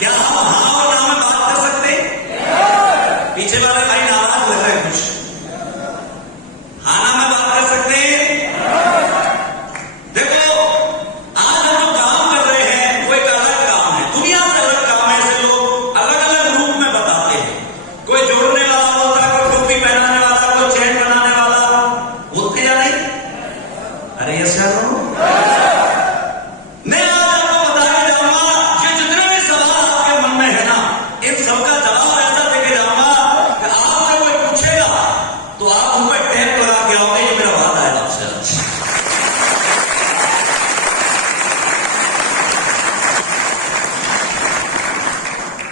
क्या हम हाँ और ना में बात कर सकते हैं? पीछे वाले भाई नाराज लग रहे हैं कुछ। हाँ ना में बात कर सकते हैं? देखो, आज हम जो काम कर रहे हैं वो एक अलग काम है, दुनिया से अलग काम है। ऐसे लोग अलग अलग रूप में बताते हैं। कोई जोड़ने वाला होता है, कोई टोपी पहनाने वाला, कोई चैन बनाने वाला, होते या नहीं? अरे यस या नो? मैं आज आपको बताने जाऊंगा कि जितने भी सवाल आपके मन में है ना, इन सबका जवाब ऐसा देके जाऊंगा कि आपसे कोई पूछेगा तो आप उन पर टैग लगा के आओगे, ये मेरा वादा है आपसे।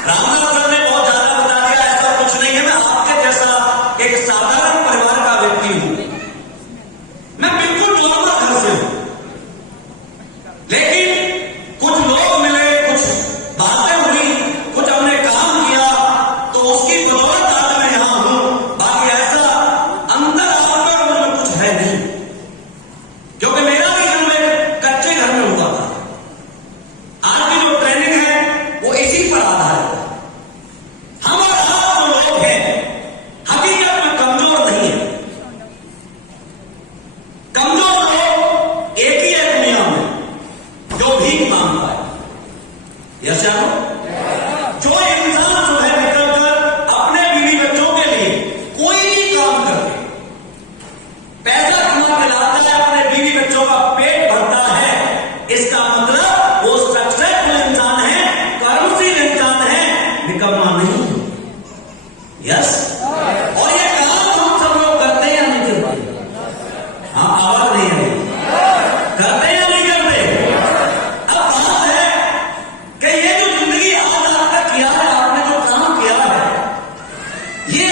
रामनाथ सर ने बहुत ज्यादा बता दिया, ऐसा कुछ नहीं है। मैं आपके जैसा एक साधारण परिवार का व्यक्ति हूं। मैं बिल्कुल नॉर्मल घर से हूं, लेकिन कुछ लोग मिले, कुछ बातें हुई, कुछ हमने काम किया, तो उसकी दौलत आज मैं यहां हूं। बाकी ऐसा अंदर आपका मुझमें कुछ है नहीं, क्योंकि मेरा भी जन्म एक कच्चे घर में हुआ था। आज की जो ट्रेनिंग है वो इसी पर आधारित है। हम और आप जो लोग हैं हकीकत में कमजोर नहीं है। कमजोर लोग एक ही है दुनिया में जो भीख मांगता है। यस या नो? जो इंसान सुबह निकलकर अपने बीवी बच्चों के लिए कोई भी काम करके पैसा कमा के लाता है, अपने बीवी बच्चों का पेट भरता है, इसका मतलब वो सक्सेसफुल इंसान है, कर्मशील इंसान है, निकम्मा नहीं है। यस? और ये काम तो हम सब लोग करते हैं या नहीं करते? हाँ, आवाज नहीं है। करते हैं या नहीं करते? अब बात है कि ये जो जिंदगी आज आपने किया है, आपने जो काम किया है, ये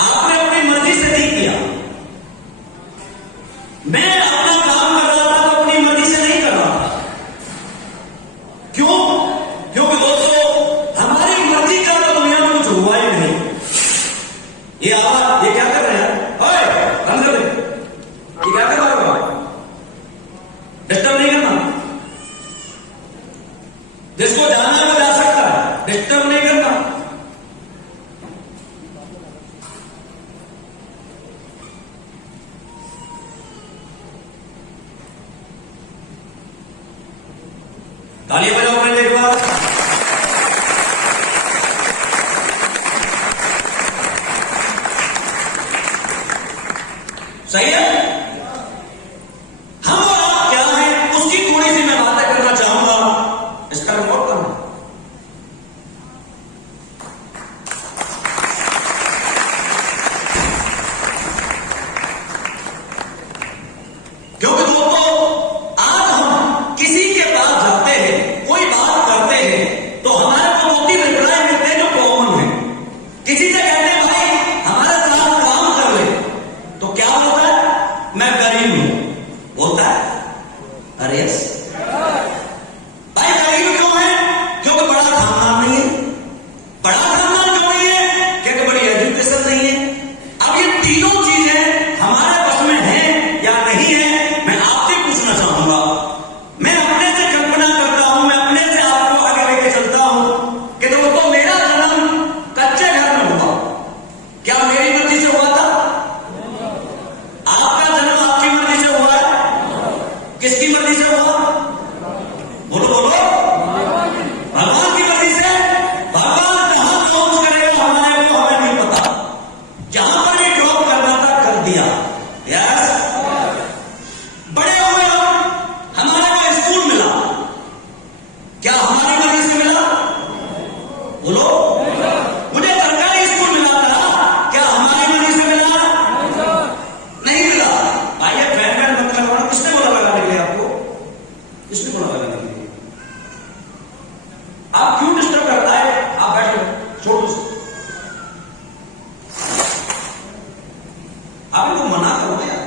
आपने अपनी मर्जी से नहीं किया। मैं अपना काम कर रहा था तो अपनी मर्जी से नहीं कर रहा था। क्यों? क्योंकि दोस्तों, हमारी मर्जी का तो दुनिया में कुछ हुआ ही नहीं। ये आवाज, ये क्या कर रहे हैं? ओए, बंद कर दे। ये क्या कर रहे हो? डिस्टर्ब नहीं करना। जिसको जाना है वो जा सकता है, डिस्टर्ब नहीं करना। तालियां बजाओ पहले एक बार। सही है? हम और आप क्या हैं, उसकी थोड़ी सी मैं बातें करना चाहूंगा। इसका रिकॉर्ड करना। क्योंकि दोस्तों, आज हम किसी के पास जाते हैं, कोई बात करते हैं, तो हमारे को 2-3 रिप्लाई मिलते हैं जो कॉमन है। किसी से कहते हैं भाई हमारे साथ काम कर ले, तो क्या बोलता है? मैं गरीब हूं। बोलता है? अरे यस। भाई गरीब क्यों है? क्योंकि बड़ा खानदान नहीं है। बड़ा खानदान क्यों नहीं है? क्योंकि बड़ी एजुकेशन नहीं है। अब ये तीनों चीजें हमारे बस में हैं या नहीं है, मैं आपसे पूछना चाहूंगा। मैं अपने से कल्पना करता हूं, मैं अपने से आपको आगे लेके चलता हूं कि दोस्तों, मेरा जन्म कच्चे घर में हुआ। क्या मेरी मर्जी से हुआ था? आपका जन्म आपकी मर्जी से हुआ है? किसकी मर्जी से हुआ? बोलो बोलो। भगवान की मर्जी से। भगवान कहां पहुंच करेगा हमारे को हमें नहीं पता। जहां पर ये ड्रॉप करना था कर दिया। यस? बड़े हुए हम, हमारे को स्कूल मिला, क्या हमारी मर्जी से मिला? बोलो। मुझे सरकारी स्कूल मिला था, क्या हमारी मर्जी से मिला? नहीं मिला। भाई ये फैन वैन मत लगाना। किसने बोला लगाने के लिए आपको? किसने बोला लगाने के लिए? आप क्यों डिस्टर्ब करता है? आप बैठो, छोड़ो उसे। आप इनको मना करो यार।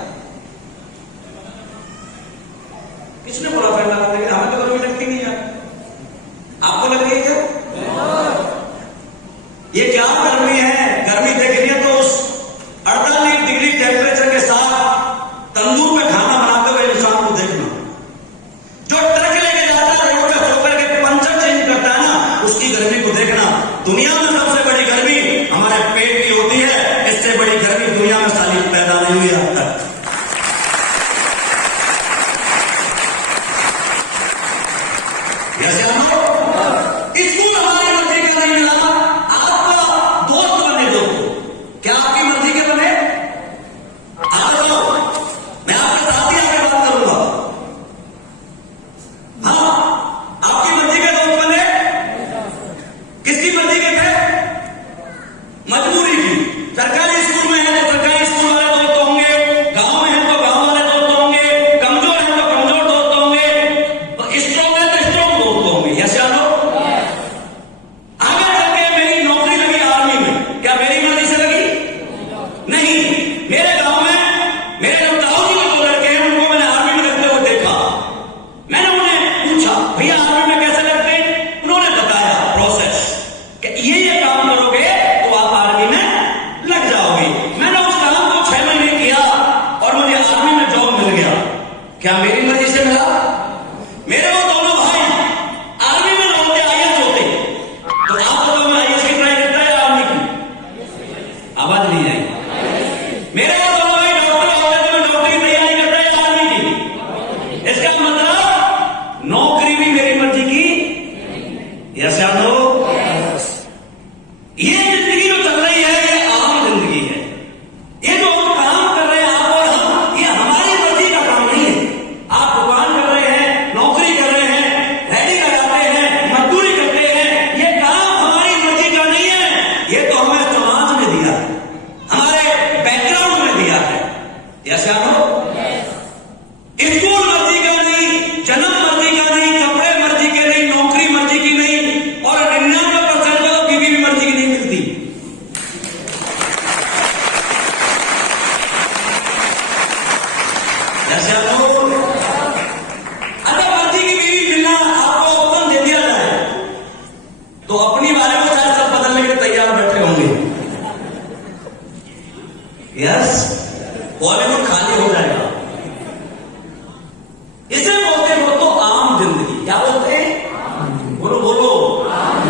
किसने बोला फैन लगाने के लिए? हमें तो गर्मी लगती नहीं है। आपको लग रही है क्या? ये क्या गर्मी है? गर्मी देखनी है तो उस 48 डिग्री टेम्परेचर के साथ तंदूर में खाना बनाते हुए इंसान को देखना। जो ट्रक लेके जाता है रोड पे होकर के पंचर चेंज करता है ना, उसकी गर्मी दुनिया में सबसे बड़ी गर्मी हमारे पेट की होती है, इससे बड़ी गर्मी दुनिया में साली पैदा नहीं हुई अब तक। स्कूल हमारी मर्जी का नहीं मिला, आपका दोस्त बने दो, क्या आपकी मर्जी के बने? आप बताओ, मैं आपके साथ ही आगे बात करूंगा। हाँ, आपकी मर्जी के दोस्त बने, किसकी मर्जी के थे? मजबूरी की। सरकारी स्कूल में है तो सरकारी स्कूल वाले दोस्त होंगे, गांव में है तो गांव वाले दोस्त होंगे, कमजोर है तो कमजोर दोस्त होंगे, स्ट्रॉन्ग है तो स्ट्रॉन्ग दोस्त होंगे। यस या नो? आगे चल के मेरी नौकरी लगी आर्मी में, क्या मेरी मर्जी से लगी? नहीं। मेरे गांव में मेरे जो ताऊ जी के दो लड़के हैं, उनको मैंने आर्मी में लगते हुए देखा। मैंने उन्हें पूछा, भैया आर्मी में कैसे लगते हैं? उन्होंने बताया प्रोसेस कि ये काम करोगे तो आप आर्मी में लग जाओगे। मैंने उस काम को 6 महीने किया और मुझे आर्मी में जॉब मिल गया। क्या मेरी मर्जी से मिला? मेरे वो दोनों भाई आर्मी में होते, आईएएस होते। तो आप बताओ, मैं आईएएस की ट्राई करता है या आर्मी की? आवाज नहीं आई। मेरे वो दोनों भाई डॉक्टर होते तो मैं डॉक्टर की तैयारी करता है या आर्मी की? इसका मतलब नौकरी भी मेरी मर्जी की। यस या नो? ये जिंदगी जो चल रही है ये आम जिंदगी है। ये जो हम काम कर रहे हैं आप और हम, ये हमारी मर्जी का काम नहीं है। आप दुकान कर रहे हैं, नौकरी कर रहे हैं, रेडी लगाते हैं, मजदूरी करते हैं, ये काम हमारी मर्जी का नहीं है। ये तो हमें समाज ने दिया है, हमारे बैकग्राउंड में दिया है। यस या नो? स्कूल मर्जी का नहीं, जन्म मर्जी का नहीं, कपड़े मर्जी के नहीं, नौकरी मर्जी की नहीं, और 99% को बीवी भी मर्जी की नहीं मिलती। जैसे अगर मर्जी की बीवी मिलना आपको ऑप्शन दे दिया जाए तो अपनी बारे में शायद सब बदलने के लिए तैयार बैठे होंगे। यस, बॉलीवुड खाली हो जाएगा। इसे बोलते हो तो आम जिंदगी। क्या बोलते हैं? बोलो बोलो। आम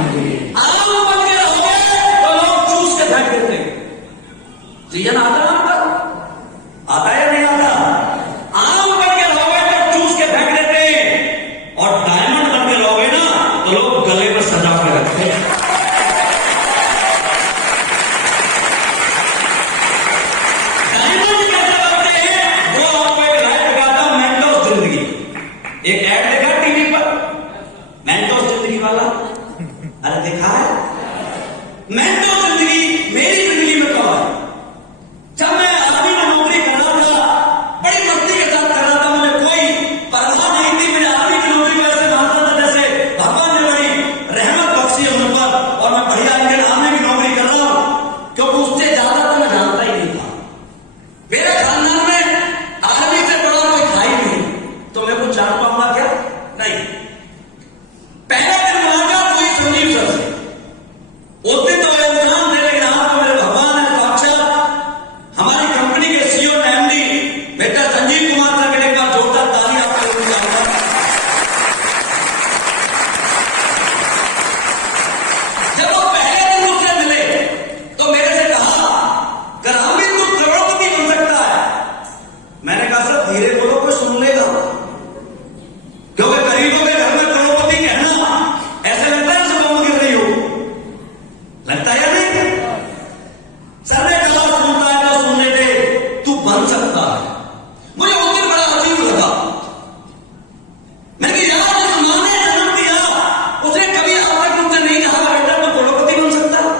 बन के रहोगे तो लोग चूस के फेंक देते हैं। सीजन आता है आपका? आता है या नहीं आता? आम बन के रहोगे तो चूस के फेंक देते हैं, और डायमंड बन के रहोगे ना तो लोग गले पर सजा के रखते हैं। डायमंड कैसे बनते हैं वो आपको एक राय दिखाता हूं। मेंटोस जिंदगी, एक ऐड देखा टीवी पर, मेंटोस जिंदगी वाला? अरे देखा है? मेंटोस जिंदगी मेरी जिंदगी में कब है? जब मैं आर्मी में नौकरी कर रहा था, बड़ी मस्ती के साथ कर रहा था, मुझे कोई परवाह नहीं थी। मुझे आर्मी की नौकरी को ऐसे मानता था जैसे भगवान ने बड़ी रहमत बख्शी है मुझ पर, और मैं बढ़िया इंडियन आर्मी की नौकरी कर रहा हूं, क्योंकि उससे ज्यादा तो मैं जानता ही नहीं था। मेरे खानदान में आर्मी से बड़ा कोई था ही नहीं, तो मैं कुछ जान पाऊंगा क्या? नहीं। पहले दिन मुलाकात हुई संजीव सर से। उस दिन तो इंसान थे, लेकिन आज तो मेरे भगवान है साक्षात। हमारी कंपनी के सीईओ एमडी बेटा संजीव कुमार सर के लिए का जोरदार ताली आपको देना चाहूंगा। जब वो पहले दिन मुझसे मिले तो मेरे से कहा, ग्रामीण तू करोड़पति बन सकता है। मैंने कहा सर धीरे बोलो, कोई सुन लेगा, क्योंकि गरीबों के घर में करोड़पति कहना ऐसे लगता है जैसे बम गिर रही हो। लगता है या नहीं? सर ने कहा सुनता है तो सुनने दे, तू बन सकता है। मुझे उस दिन बड़ा अजीब लगा। मैंने कहा यार, जिस मां ने जन्म दिया उसने कभी आज तक मुझसे नहीं कहा बेटा तू करोड़पति बन सकता है।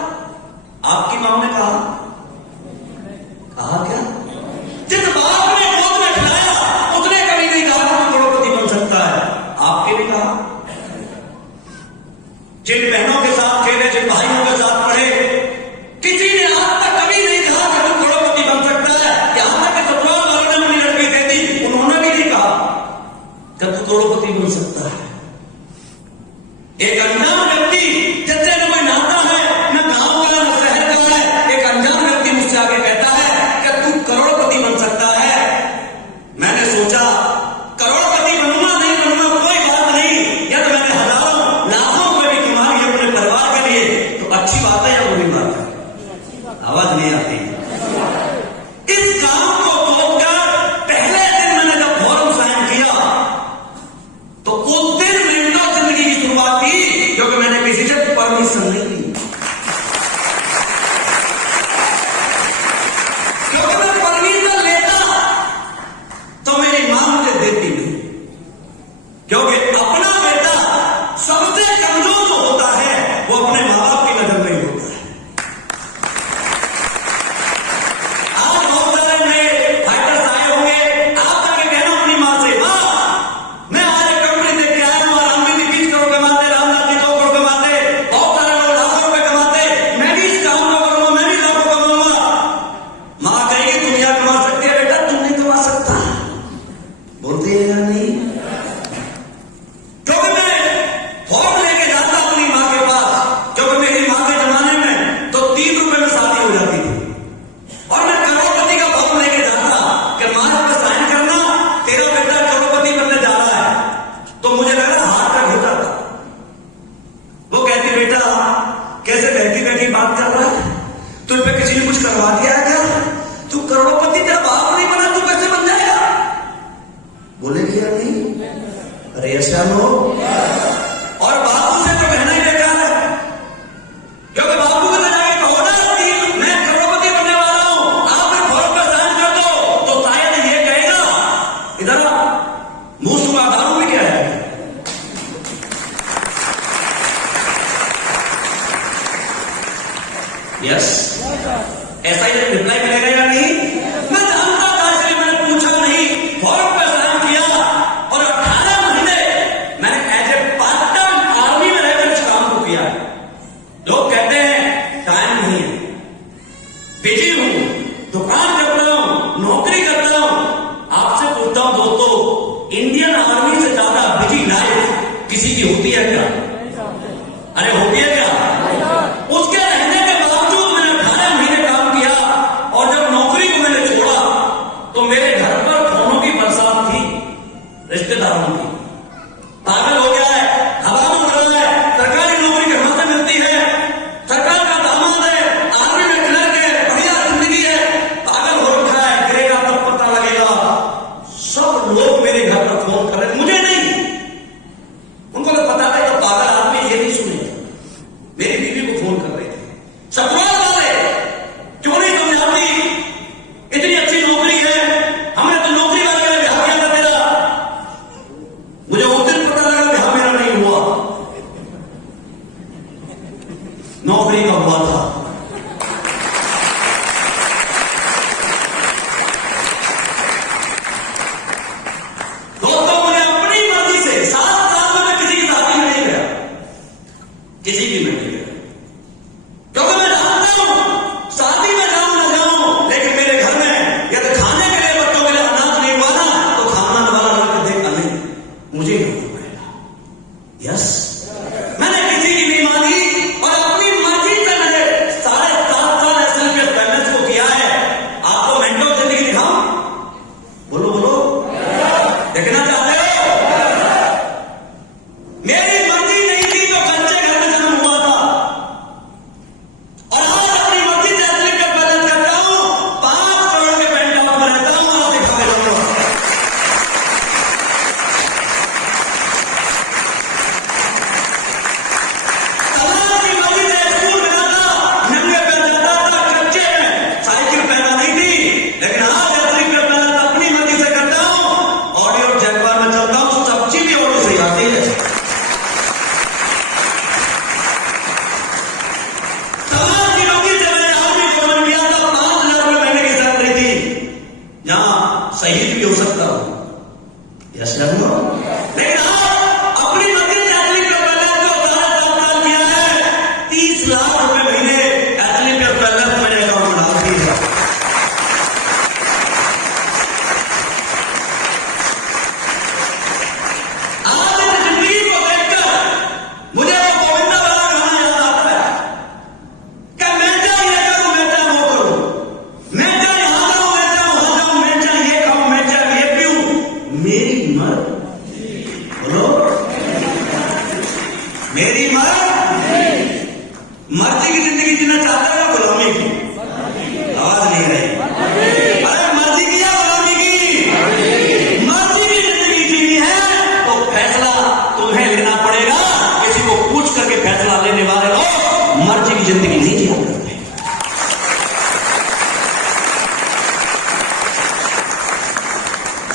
आपकी मां ने कहा क्या? जिस बाप ने गोद में खिलाया उसने कभी नहीं कहा तू करोड़पति बन सकता है। आपके भी कहा? जिन बहनों के साथ खेले, जिन भाइयों के साथ पढ़े, किसी ने आज तक कभी नहीं कहा कि तू करोड़पति बन सकता है। यहां तक कि ससुराल वालों ने मुझे लड़की दे दी, उन्होंने भी नहीं कहा कि तू करोड़पति बन सकता है। एक अनजान व्यक्ति जिससे न कोई नाता है, न गांव का, न शहर का है, एक अनजान व्यक्ति मुझसे आके कहता है कि तू करोड़पति बन सकता है। मैंने सोचा करोड़पति बनूंगा नहीं बनूंगा कोई बात नहीं, या तो मैंने हजारों लाखों रुपए भी कमा लिए अपने परिवार के लिए, तो अच्छा परमिशन नहीं ली, क्योंकि मैं परमिशन लेता तो मेरी मां मुझे देती नहीं, क्योंकि अपना बेटा सबसे कमजोर जो होता है वो अपने मां बाप की नजर में होता है। आज बहुत सारे नए फाइटर्स आए होंगे, आप जाके कहना अपनी मां से, मां मैं आज एक कंपनी देख के आया हूं, रामवी जी 20 करोड़ कमाते, रामनाथ जी 2 करोड़ कमाते, बहुत सारे लोग लाखों रुपए कमाते, मैं भी इस काम को करूंगा, मैं भी लाखों कमाऊंगा। मां कहेगी दुनिया कमा सकती है बेटा, तुम नहीं कमा सकता। बोलती है या नहीं? क्योंकि मैं फौज लेके जाता अपनी मां के पास, क्योंकि मेरी मां के जमाने में तो 3 रुपए में शादी हो जाती थी, और मैं करोड़पति का फॉर्म लेके जाता कि मां पे साइन करना, तेरा बेटा करोड़पति बनने जा रहा है, तो मुझे लगा हाथ तक हो जाता। वो कहती बेटा कैसे बैठी बैठी बात कर रहा है, तुझ पे किसी ने कुछ करवा दिया है क्या? तू करोड़पति तेरा बाप नहीं बना, तू कैसे बन जाएगा? बोलेगी या नहीं? अरे ऐसा हो। और बापू से तो कहना ही बेकार है, क्योंकि बापू को जाके कहो ना कि मैं करोड़पति बनने वाला हूं, आप मेरे फॉर्म पर साइन कर दो, तो शायद ये कहेगा इधर मुंह सुबह दारू में क्या है। यस, ऐसा ही रिप्लाई मिलेगा या नहीं? मैं जानता था, इसलिए मैंने पूछा नहीं, फॉर्म पर साइन किया, और 18 महीने मैंने as a part time army में रहकर इस काम को किया। लोग कहते हैं टाइम नहीं है, बिजी हूं, दुकान करता हूं, नौकरी करता हूं। आपसे पूछता हूं दोस्तों, इंडियन आर्मी से ज्यादा बिजी लाइफ किसी की होती है क्या? अरे होती है क्या? उसके रहने के बावजूद मैंने 18 महीने काम किया, और जब नौकरी को मैंने छोड़ा तो मेरे घर पर फोनों की बरसात थी, रिश्तेदारों की। पागल हो गया है, हवा में उड़ रहा है, सरकारी नौकरी कहां से मिलती है, सरकार का दामाद है, आर्मी में क्लर्क है, बढ़िया जिंदगी है, पागल हो रखा है, गिरेगा तब पता लगेगा। सब लोग मेरे घर पर फोन कर रहे, मुझे नहीं, उनको तो पता था तो पागल आदमी ये नहीं सुने। मेरी बीवी को फोन कर रहे थे, ससुराल वाले, क्यों नहीं समझाती, इतनी अच्छी नौकरी है, हमने तो नौकरी वाले में ब्याह किया था तेरा। मुझे उस दिन पता लगा ब्याह मेरा नहीं हुआ, नौकरी का हुआ था। दोस्तों, मुझे अपनी मर्जी से 7 साल में मैं किसी की शादी में नहीं गया, किसी की में नहीं गया, क्योंकि मैं जानता हूं शादी में जाऊं ना जाऊं, लेकिन मेरे घर में या तो खाने के लिए बच्चों के लिए अनाज नहीं हुआ ना, तो खाना वाला लड़का देखा नहीं, मुझे ही होना पड़ेगा। यस, मैंने किसी की नहीं मानी, और अपनी मर्जी से मैंने 7.5 साल एसएलपीएस बैलेंस को किया है। आपको मेंटल जिंदगी दिखाऊं? बोलो बोलो, देखना चाहते हो? मेरी मर्जी नहीं थी तो कच्चे घर में जन्म हुआ था, और आज अपनी मर्जी से एसएलपीएस बैलेंस करता हूं, 5 करोड़ के पेंट हाउस में रहता हूं, आप दिखा के जाऊंगा। समाज की मर्जी से स्कूल में जाता, नंगे पैर जाता था, कच्चे में, साइकिल पहना नहीं थी, लेकिन आज एसएलपीएस बैलेंस अपनी मर्जी से करता हूं, ऑडियो जगवार में चलता हूं, सब्जी भी ऑडियो से आती है। समाज की नौकरी से मैंने आर्मी को ज्वाइन किया था, 5 लाख रुपए महीने की सैलरी थी, जहां शहीद भी हो सकता हूं। यस या नो? लेकिन आज अपनी मर्जी से एसएलपीएस बैलेंस को 4.5 साल किया है, 30 लाख रुपए महीने एसएलपीएस बैलेंस मेरे अकाउंट में डाल दिया। आज इस जिंदगी को देखकर मुझे वो गोविंदा वाला गाना याद आता है कि मैं चाहे ये करूं, मैं चाहे वो करूं, मैं चाहे यहां जाऊं, मैं चाहे वहां जाऊं, मैं चाहे ये खाऊं, मैं चाहे ये पीऊं, मेरी मर्जी। बोलो, मेरी मर्जी की जिंदगी जीना चाहते हो, गुलामी की? आवाज नहीं रही। अरे मर्जी की या गुलामी की? मर्जी की जिंदगी जीनी है तो फैसला तुम्हें लेना पड़ेगा, किसी को पूछ करके फैसला लेने वाले मर्जी की जिंदगी नहीं जिया करते।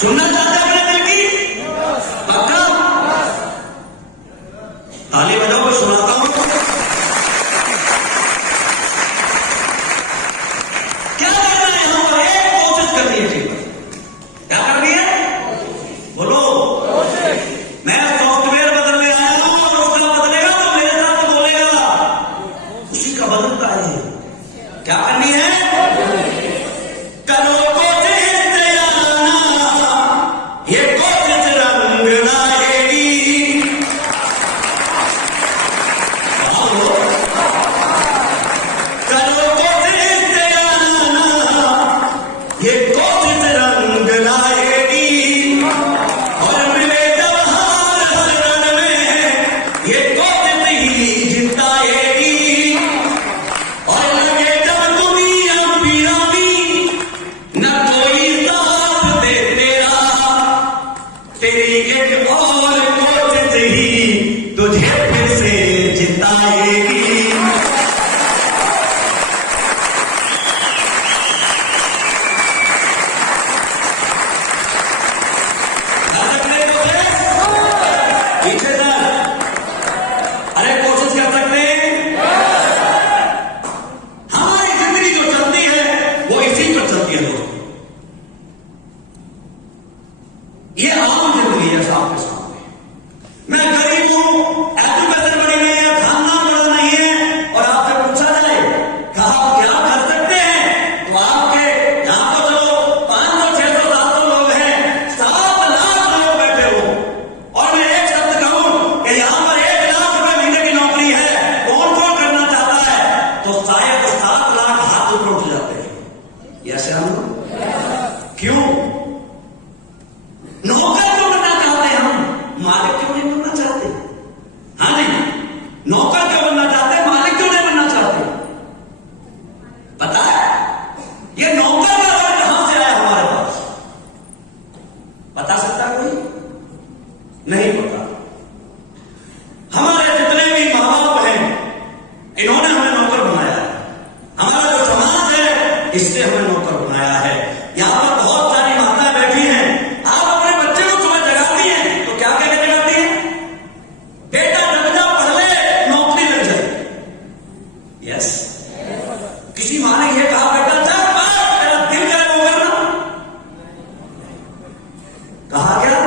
सुनना चाहते अपने दिल की? पक्का? ताली बजाओ, मैं सुनाता हूं। क्या करना है यहां पर? एक कोशिश करनी है जीवन। क्या करनी है? बोलो। मैं सॉफ्टवेयर बदलने आया हूं और उसका बदलेगा तो मेरे साथ बोलेगा, उसी का बदलता है। क्या करनी है? करो कोशिश तेरा, ये कोशिश रंग लाएगी। करो कोशिश तेरा, ये कोशिश रंग लाएगी। और मिले जब हार हर रण में, ये कोशिश ही जिताएगी। और लगे जब दुनिया पीड़ाती, न कोई साथ दे तेरा, तेरी एक और कोशिश ही तुझे फिर से जिताएगी। कर सकते हैं कोशिश? पीछे सर, अरे कोशिश कर सकते हैं। हमारी जिंदगी जो चलती है वो इसी पर चलती है दोस्तों। ये आम जिंदगी है आपके सामने। मैं गरीब हूं, एजुकेशन बड़ी नहीं है, खानदान बड़ा नहीं है, और आपसे पूछा जाए कि आप क्या कर सकते हैं, तो आपके यहां तो चलो 500, 600, 700 लोग हैं, 7 लाख लोग बैठे हो, और मैं एक शब्द कहूं कि यहां पर 1 लाख रुपए महीने की नौकरी है, कौन कौन करना चाहता है, तो शायद 7 लाख हाथ ऊपर उठ जाते हैं। यस या नो? क्यों? नौकर क्यों बनना चाहते हैं हम? मालिक क्यों नहीं बनना चाहते? हाँ नहीं, नौकर क्यों बनना चाहते हैं, मालिक क्यों नहीं बनना चाहते? पता है ये नौकर का वर्ग कहां से आया हमारे पास? बता सकता है कोई? नहीं पता। हमारे जितने भी माँ बाप हैं, इन्होंने हमें नौकर बनाया है। हमारा जो समाज है, इससे हमें नौकर बनाया है। यहां पर बहुत सारी माताएं बैठी हैं, आप अपने बच्चे को सुबह जगाती हैं तो क्या कहकर जगाती हैं? बेटा जग जा, पढ़ ले, नौकरी लग जाए। यस, किसी माँ ने यह कहा बेटा जग पढ़, तेरा दिल करे वो करना। कहा क्या?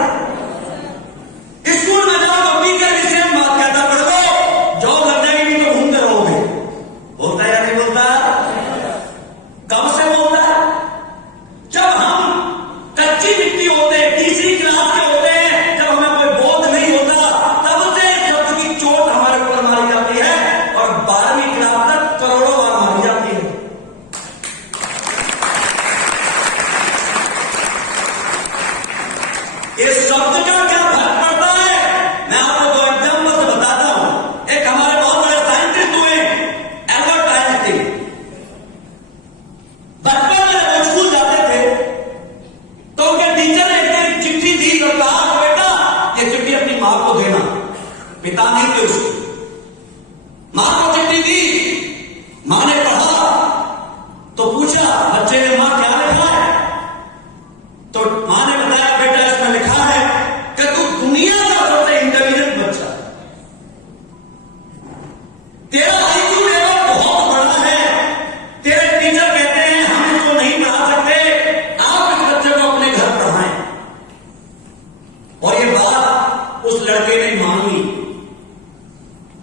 स्कूल में जाओ तो टीचर भी सेम बात कहता, पढ़ लो, जॉब लग जाएगी नहीं तो घूमते रहोगे। बोलता है या नहीं बोलता? कब से बोलता है? जब हम कच्ची मिट्टी होते हैं, तीसरी क्लास के होते हैं, जब हमें कोई बोध नहीं होता, तब से शब्द की चोट हमारे ऊपर मारी जाती है, और 12वीं क्लास तक करोड़ों बार मारी जाती है। इस शब्द का क्या फर्क पड़ता है? मैं आपको 2 एग्जाम्पल से बताता हूं। एक हमारे बहुत बड़े साइंटिस्ट हुए, एल्बर्ट आइंस्टीन। बचपन में जब स्कूल जाते थे तो उनके टीचर ने एक चिट्ठी दी और कहा बेटा ये चिट्ठी अपनी मां को देना। पिता नहीं थे उसके, मां को चिट्ठी दी। मां ने पढ़ा तो पूछा बच्चे ने, मां क्या लिखा है? तो मां ने बताया बेटा इसमें लिखा है कि तू दुनिया का सबसे इंटेलिजेंट बच्चा है, तेरा आईक्यू लेवल बहुत बड़ा है, तेरे टीचर कहते हैं हम इसको नहीं पढ़ा सकते, आप इस बच्चे को अपने घर पढ़ाएं। और ये बात उस लड़के ने मान ली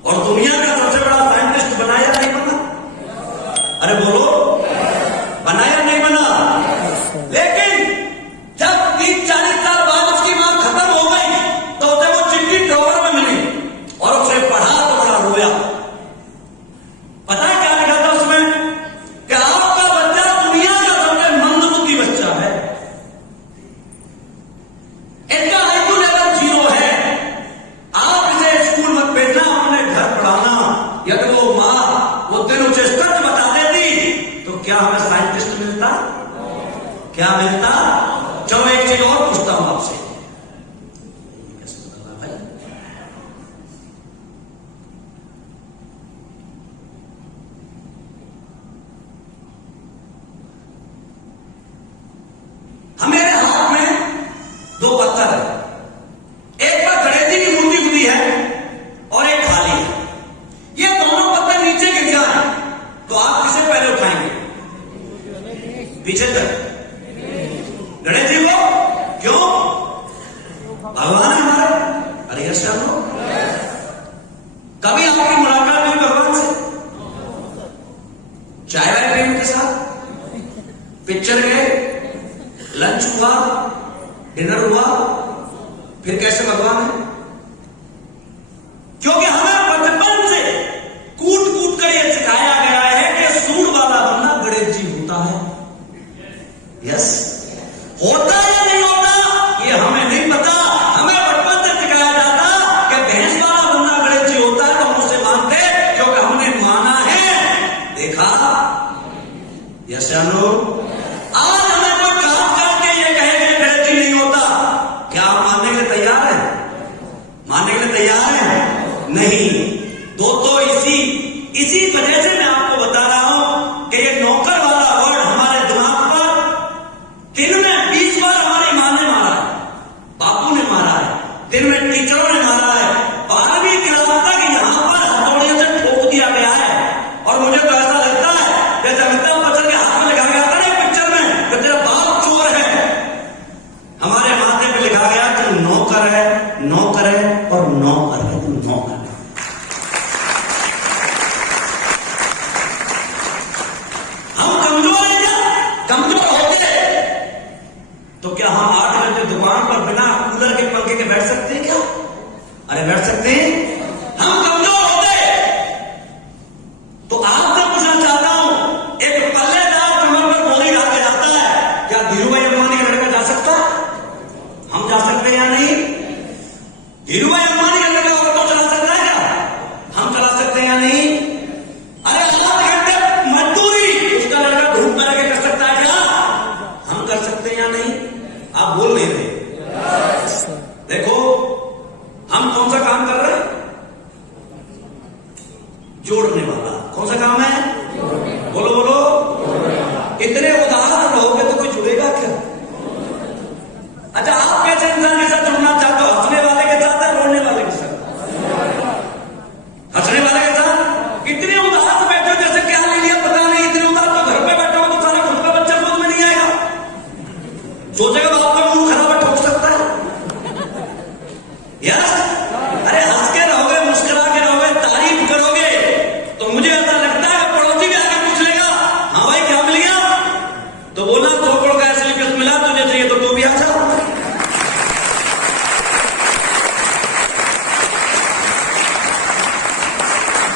और दुनिया का सबसे बड़ा साइंटिस्ट बनाया नहीं बना? अरे बोलो, बनाया नहीं बना? लेकिन जब 30-40 साल बाद उसकी मां खत्म हो गई तो उसे वो चिट्ठी ड्रॉवर में मिली और उसे पढ़ा तो बड़ा रोया। पता है क्या लिखा था उसमें? कि आपका बच्चा दुनिया का सबसे मंदबुद्धि बच्चा है, इसका आईक्यू लेवल 0 है, आप इसे स्कूल मत भेजना, अपने घर पढ़ाना। यदि वो मां वो दिन उसे सच बता देती तो क्या हमें साइंटिस्ट मिलता? क्या मिलता? चलो एक चीज और पूछता हूं आपसे, आपकी मुलाकात हुई भगवान से? चाय वाय पी उनके साथ, पिक्चर गए, लंच हुआ, डिनर हुआ, फिर कैसे भगवान है? क्योंकि हमें बचपन से कूट कूट कर यह सिखाया गया है कि सूंड वाला बनना गणेश जी होता है। यस, होता या नहीं होता ये हमें नहीं पता। हमें बचपन से सिखाया जाता कि भैंस वाला बनना गणेश जी होता है, तो हम उससे मानते क्योंकि हमने माना है, देखा। यस या नो? आज हमें कोई काम करके ये कहेंगे गणेश जी नहीं होता, क्या आप मानने के लिए तैयार हैं? मानने के लिए तैयार हैं? नहीं। दोस्तों, इसी वजह से मैं आपको बता रहा हूं कि ये नौकर वाला वर्ड हमारे दिमाग पर दिन में 20 बार हमारी मां ने मारा है, बापू ने मारा है, दिन में टीचरों ने मारा है, 12वीं क्लास तक यहां पर हथौड़ियों से ठोक दिया गया है। और मुझे तो ऐसा लगता है जैसे अमिताभ बच्चन के हाथ में लिखा गया था ना एक पिक्चर में कि तेरा बाप चोर है, हमारे माथे पे लिखा गया तुम नौकर है, नौकर है और नौकर है, तुम नौकर है। हम कमजोर हैं क्या? कमजोर हो गए तो क्या हम 8 घंटे दुकान पर बिना कूलर के पंखे के बैठ सकते हैं क्या? अरे बैठ सकते हैं? हम कमजोर हो गए तो आपसे पूछना चाहता हूं, एक पल्लेदार कमर पर बोरी डाल के जाता है, क्या धीरू भाई अंबानी का लड़का जा सकता है? हम जा सकते हैं या नहीं? धीरू भाई अंबानी का लड़का ऑटो चला सकता है क्या? हम चला सकते हैं या नहीं? अरे 8 घंटे मजदूरी उसका लड़का धूप में रह के कर सकता है क्या? हम कर सकते हैं या नहीं? आप बोल नहीं रहे। देखो, हम कौन सा काम कर रहे हैं? जोड़ने वाला। कौन सा काम है? बोलो बोलो। इतने उदास रहोगे तो कोई जुड़ेगा क्या? अच्छा, आप कैसे इंसान के साथ जुड़ना चाहते हो? हंसने वाले के साथ या रोने वाले के साथ? हंसने वाले के साथ। इतने उदास बैठे हो जैसे क्या ले लिया पता नहीं। इतने उदास तो घर पे बैठा हो तो सारा खुद का बच्चा खुद में नहीं आएगा, सोचेगा बाप का मुंह खराब है, ठोक सकता है। यस, अरे हंस के रहोगे, मुस्कुरा के रहोगे, तारीफ करोगे तो मुझे ऐसा लगता है पड़ोसी भी आगे पूछ लेगा, हाँ भाई क्या मिल गया? तो बोला 2 करोड़ का एसएलपीएस मिला, तुझे चाहिए तो तू भी आ जा।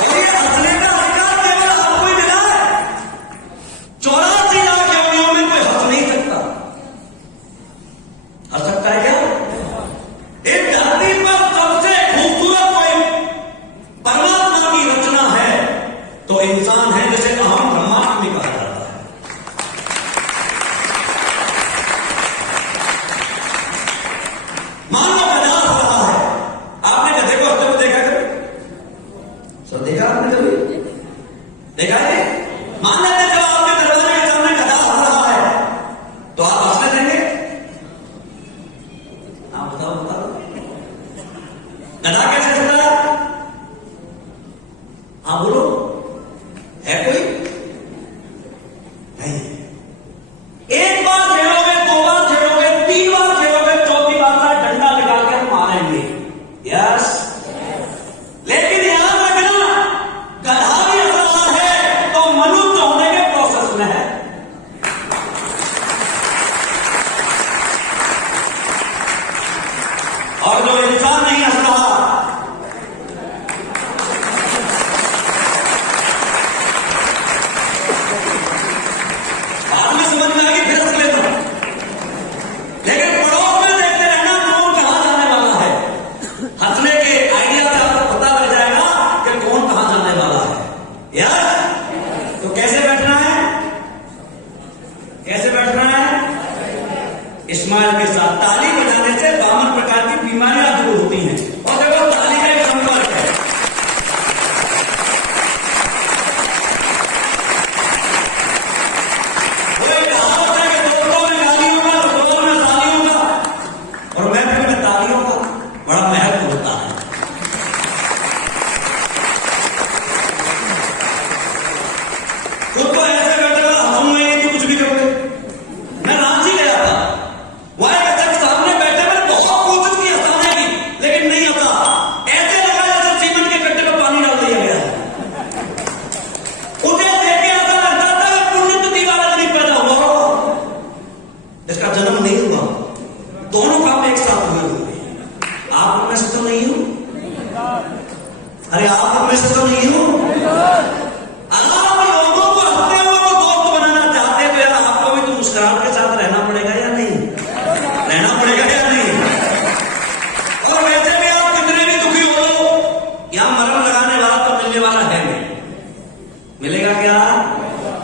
और ये हंसने का अधिकार केवल आपको ही मिला है। 84 लाख योनियों में कोई हंस नहीं सकता। हंस सकता है क्या? एक धरती पर सबसे खूबसूरत कोई परमात्मा की रचना है तो इंसान है, जिसे अहम ब्रह्मास्मि कहा जाता है। मान लो गधा हंस रहा है, आपने गधे को हंसते हुए देखा कभी? सो देखा आपने कभी? देखा है? मान लेते चलो आपके दरवाजे के सामने गधा हंस रहा है तो आप हंसने देंगे? आप बताओ बताओ, गधा कैसे हंसता है? हाँ बोलो, है कोई? नहीं। एक बार छेड़ोगे, 2 बार छेड़ोगे, 3 बार छेड़ोगे, 4थी बार का डंडा लगा के हम मारेंगे। यस, लेकिन याद रखना, गधा भी हंस रहा है तो मनुष्य होने के प्रोसेस में है। और जो इंसान नहीं हंस रहा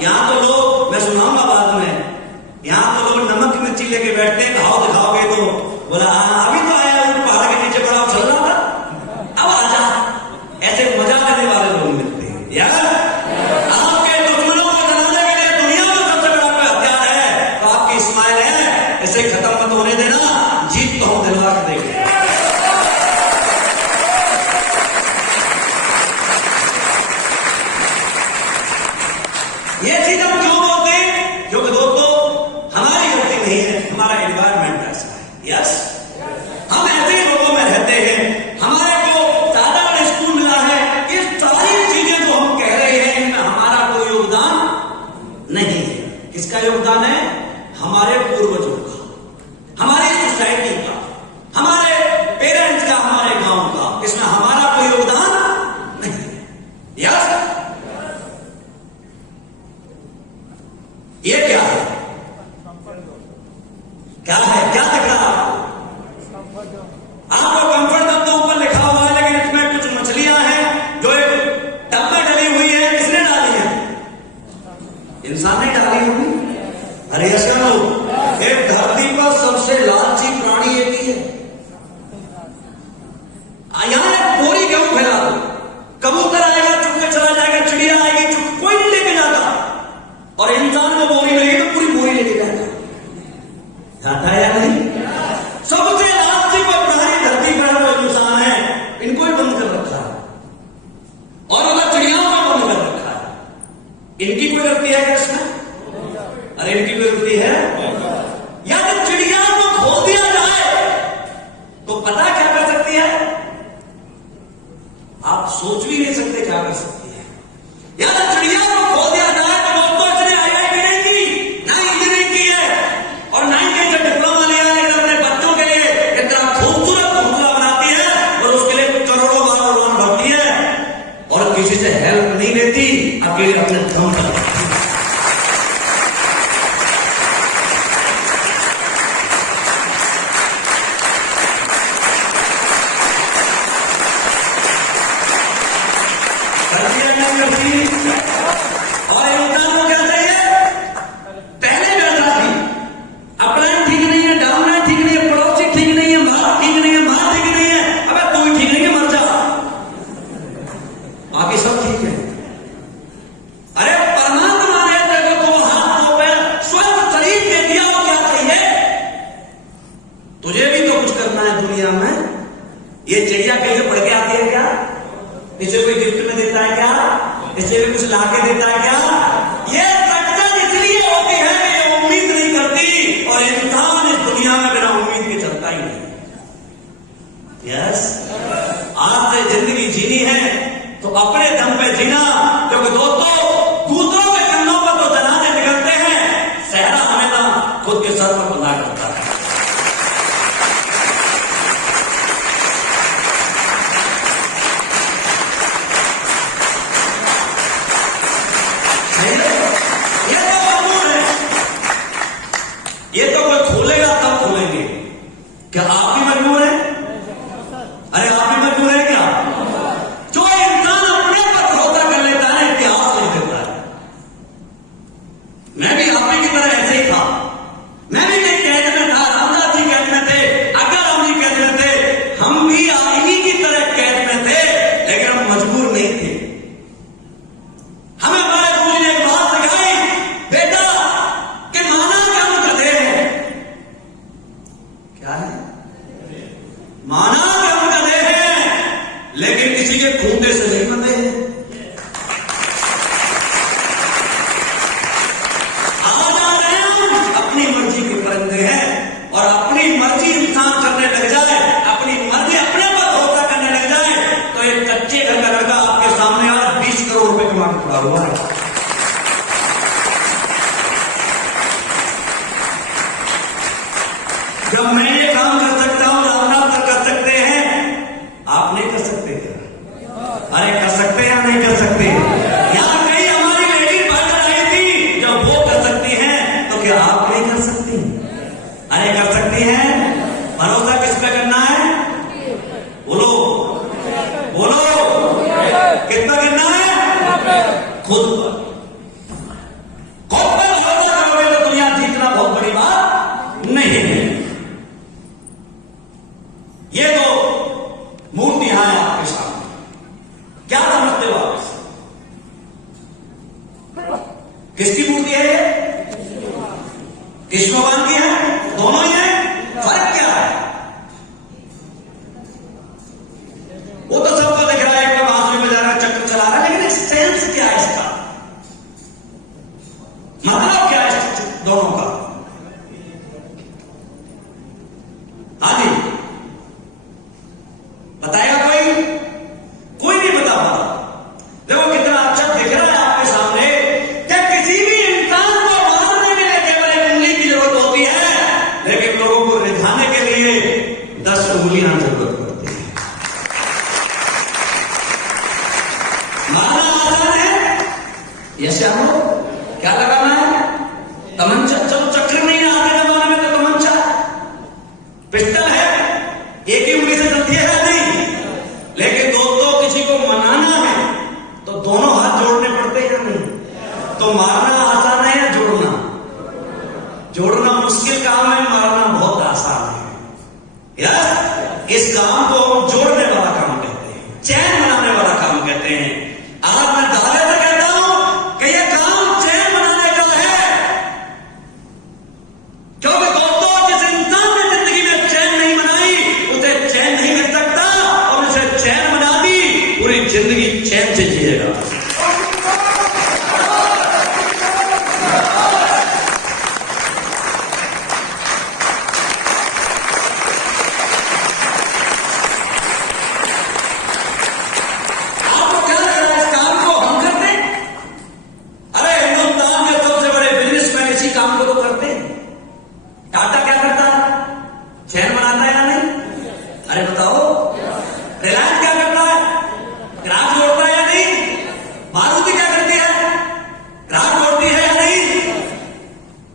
यहाँ तो लोग, मैं सुनाऊंगा बाद में, यहाँ तो लोग नमक मिर्ची लेके बैठते हैं, खाओ दिखाओगे तो बोला अभी तो आया हूं पहाड़ के नीचे पड़ा चल रहा था, अब आजा। ऐसे मजा लेने वाले लोग मिलते हैं यार। आपके दुश्मनों को जलाने के लिए दुनिया में सबसे बड़ा कोई हथियार है तो आपकी इस्माइल है, इसे खत्म मत होने देना, जीत तो हम दिलवा के देंगे। ये चीज हम क्यों बोलते हैं? क्योंकि दोस्तों हमारी गलती नहीं है, हमारा एनवायरमेंट ऐसा है। यस, हम ऐसे लोगों में रहते हैं, हमारे को ज्यादा स्कूल मिला है, ये सारी चीजें जो हम कह रहे हैं इनमें हमारा कोई योगदान नहीं है। किसका योगदान है? हमारे पूर्वजों का, हमारी सोसाइटी का, हमारे पेरेंट्स का, हमारे गांव का। इसमें हमारा कोई योगदान नहीं है। यस, ये क्या है? क्या है? क्या दिख रहा है आपको? कंफर्ट जोन तो ऊपर लिखा हुआ है, लेकिन इसमें कुछ मछलियां हैं जो एक टब में डली हुई है। किसने डाली है? इंसान ने डाली होगी। अरे ऐसा लोग, एक धरती पर सबसे लालची प्राणी एक ही है। यहां एक बोरी गेहूं फैला दो, कबूतर आएगा चुप के चला जाएगा, चिड़िया आएगी चुप, कोई नहीं लेके जाता। और इंसान को बोरी लगी तो पूरी बोरी लेके जाता है या नहीं? सबसे लालची कोई प्राणी धरती पर वो इंसान है, इनको ही बंद कर रखा है, और अगर चिड़ियाओं को बंद कर रखा है। इनकी कोई गलती है क्या इसमें? अरे इनकी कोई गलती है? यदि चिड़िया को खोल दिया जाए तो पता क्या कर सकती है? आप सोच भी नहीं सकते क्या कर सकती है। यदि चिड़िया को खोल दिया जाए तो दोस्तों इसने IIT नहीं की, ना इंजीनियरिंग की है, और ना ही कहीं से डिप्लोमा लिया, लेकिन अपने बच्चों के लिए इतना खूबसूरत घोंसला बनाती है और उसके लिए करोड़ों बार उड़ान भरती है और किसी से हेल्प नहीं लेती, अकेले अपने दम पर। और इंसान को क्या चाहिए? पहले जैसा थी, अपना ठीक नहीं है, डाउन ठीक नहीं है, पड़ोसी ठीक नहीं है, बाप ठीक नहीं है, मां ठीक नहीं है, अबे तू ही ठीक नहीं है, मर जा, बाकी सब ठीक है। अरे परमात्मा ने तेरे को हाथ दो पैर स्वस्थ शरीर दे दिया, और क्या चाहिए? तुझे भी तो कुछ करना है दुनिया में। ये चिड़िया कहीं पढ़ के आती है क्या? इसे कोई गिफ्ट में देता है क्या? इसे भी कुछ लाके देता है क्या? ये सक्सेस इसलिए होती है कि ये उम्मीद नहीं करती, और इंसान इस दुनिया में बिना उम्मीद के चलता ही नहीं। यस, आज से जिंदगी जीनी है तो अपने दम पे जीना, क्योंकि दोस्तों दूसरों के कंधों पर तो जनाजे निकलते हैं, सहरा हमेशा खुद के सर पर बंधा करता है। ये तो कोई खोलेगा तब खोलेंगे। क्या आप भी मजबूर हैं? अरे आप भी मजबूर हैं क्या? जो इंसान अपने पर भरोसा कर लेता है, इतिहास लिख देता है। मैं भी आप ही की तरह ऐसे ही था, मैं भी कहीं कैद में था, रामदास जी कैद में थे, आकाराम जी कैद में थे, हम भी इन्हीं की तरह कैद में थे, लेकिन हम मजबूर नहीं थे। हमें हमारे गुरु ने एक बात सिखाई, बेटा कि माना कर्म गधे हैं। क्या है? माना कर्म गधे हैं, लेकिन किसी के खूंटे से नहीं बंधे हैं। आज आ रहे हम अपनी मर्जी के परिंदे हैं, और अपनी मर्जी इंसान करने लग जाए, अपनी मर्जी अपने पर भरोसा करने लग जाए, तो एक कच्चे घर का लड़का आपके सामने आज 20 करोड़ रुपए कमा के खड़ा हुआ है। जब मैं ये काम कर सकता हूं, रामनाथ कर सकते हैं, आप नहीं कर सकते क्या? अरे कर सकते हैं या नहीं कर सकते? यहां कई हमारी लेडी पार्टनर आई थी, जब वो कर सकती हैं तो क्या आप नहीं कर सकती? अरे कर सकती हैं। भरोसा किस पे करना है? बोलो बोलो, किस पे करना है? खुद पर। किस भगवान की है? दोनों ही है। फर्क क्या है? वो तो सबको दिख रहा है, एक बांसुरी बजा रहा है, चक्र चला रहा है, लेकिन सेंस क्या है इसका? मतलब क्या है दोनों का? हाँ जी, बताएगा कोई? कोई नहीं बता पाता। देखो कितना अच्छा दिख रहा है आपके सामने कि किसी भी इंसान को मारने के लिए केवल एक उंगली की जरूरत होती है, लेकिन लोगों को रिझाने के लिए 10 उंगलियां जरूरत पड़ती है। मारना आसान है, यस या नो? क्या लगाना है? तमंचा। चलो चक्र नहीं है आगे जमाने में, तो तमंचा, पिस्टल है, एक ही उंगली से चलती है नहीं। लेकिन दोस्तों किसी को मनाना है तो दोनों हाथ जोड़ने पड़ते हैं या नहीं? तो मारना आसान है या जोड़ना? जोड़ना मुश्किल काम है, मारना बहुत आसान है। यस, इस काम को हम जोड़ने वाला काम कहते हैं, चैन बनाने वाला काम कहते हैं। आज मैं दावे से कहता हूं कि यह काम चैन बनाने का है, क्योंकि दोस्तों जिस इंसान ने जिंदगी में चैन नहीं बनाई उसे चैन नहीं मिल सकता, और उसे चैन बना दी पूरी जिंदगी चैन से जिएगा। आपको क्या लग रहा है इस काम को हम करते हैं? अरे हिंदुस्तान के सबसे बड़े बिजनेसमैन इसी काम को तो करते हैं। टाटा क्या करता है? चैन बनाता है या नहीं? अरे बताओ। रिलायंस क्या करता है? ग्राहक जोड़ता है या नहीं? मारुति क्या करती है? ग्राहक जोड़ती है या नहीं?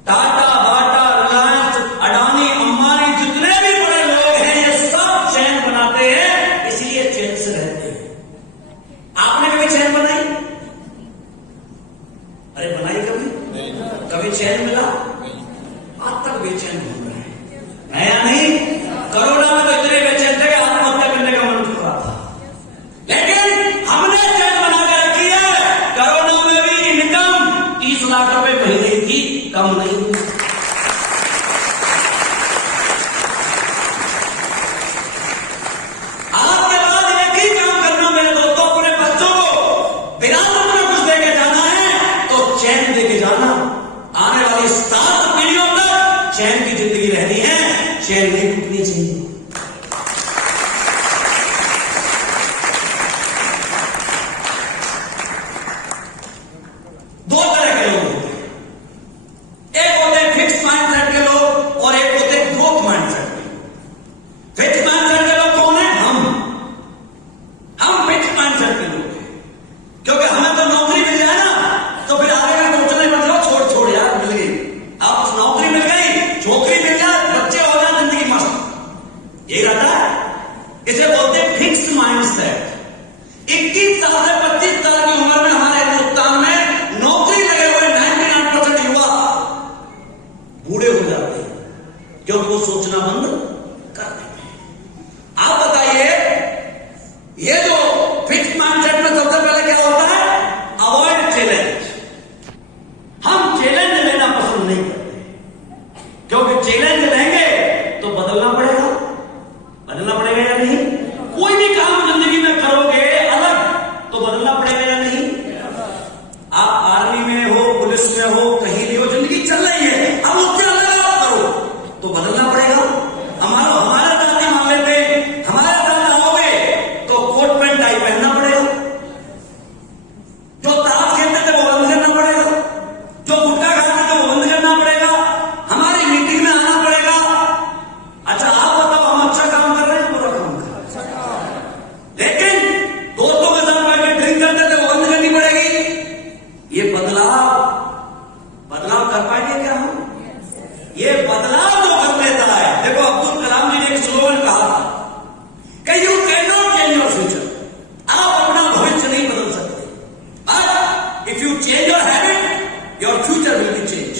टाटा, बाटा, रिलायंस, अडानी, अंबानी, जितने भी बड़े लोग हैं ये सब चैन बनाते हैं, इसलिए चैन से रहते हैं। आपने कभी चैन बनाई? अरे बनाई कभी? कभी चैन मिला? आज तक बेचैन घूम रहे हैं, है या नहीं? कोरोना में तो इतने बेचैन थे कि आत्महत्या करने का मन कर रहा था, लेकिन हमने चैन बना के रखी है। कोरोना में भी इनकम 30 लाख रुपए महीने की कम नहीं हुई। आपके बाद एक ही काम करना मेरे दोस्तों, अपने बच्चों को विरासत में कुछ देके जाना है तो चैन देके जाना। आने वाली 7 पीढ़ियों तक चैन की जिंदगी रहनी है, चैन नहीं टूटनी चाहिए। दो तरह के लोग होते हैं, एक होते हैं फिक्स माइंडसेट के लोग और एक होते हैं ग्रोथ माइंडसेट के। फिक्स माइंडसेट के लोग कौन है? हम फिक्स माइंडसेट के लोग हैं, क्योंकि हमें तो नौकरी मिल जाए ना तो फिर आगे का सोचना ही मत लो, छोड़ यार मिल गई, अब नौकरी मिल गई, छोकरी मिल जाए, बच्चे हो जाए, जिंदगी मस्त, ये रहता है। इसे बोलते हैं फिक्स माइंडसेट। 21 साल से 25 साल की उम्र में हमारे हिंदुस्तान में नौकरी लगे हुए 99% युवा बूढ़े हो जाते हैं, क्योंकि वो सोचना बंद कर देते हैं। आप बताइए, ये जो फिक्स माइंडसेट में सबसे पहले क्या होता है? Avoid challenge. हम चैलेंज लेना पसंद नहीं करते, क्योंकि चैलेंज लेंगे तो बदलना पड़ेगा। बदलना पड़ेगा या नहीं? कोई भी काम जिंदगी में करोगे अलग तो बदलना पड़ेगा या नहीं? आप आर्मी में हो, पुलिस में हो, कहीं भी हो, जिंदगी चल रही है, अब उससे अलग आप करो तो बदलना पड़ेगा। हमारा जाति मान लेते, हमारे साथ आओगे तो कोट पैंट टाई पहनना पड़ेगा, जो ताश खेलते थे वो बंद करना पड़ेगा, जो गुटखा खाते थे वो बंद करना पड़ेगा, हमारी मीटिंग में आना पड़ेगा। अच्छा आप बताओ, हम अच्छा काम कर रहे हैं, बुरा काम कर रहे हैं? लेकिन दोस्तों के साथ बैठ के ड्रिंक करते थे वो बंद करनी पड़ेगी। ये बदलाव कर पाएंगे क्या हम? ये बदलाव जो कर लेता है, देखो अब्दुल कलाम जी ने एक स्लोगन कहा था कि you can not change your future. आप अपना भविष्य नहीं बदल सकते, but if you change your habit your future will be changed.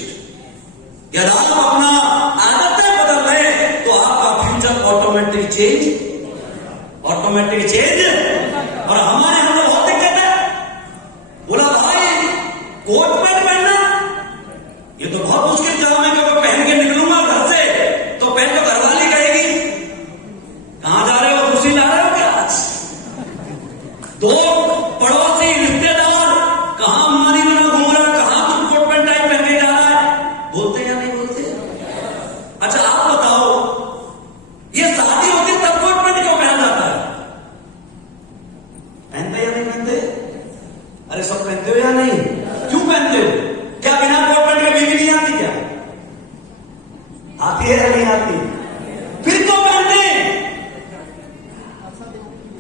यदि आप अपना आदतें बदल रहे तो आपका फ्यूचर ऑटोमेटिक चेंज। और हमारे यहां तो बहुत दिक्कत है। बोला भाई कोट पैंट पहनना ये तो बहुत मुश्किल काम है, क्योंकि पहन के अरे सब पहनते हो या नहीं? क्यों पहनते हो? क्या बिना कोट पैंट के बीवी नहीं आती क्या? आती है या नहीं आती? फिर तो पहनते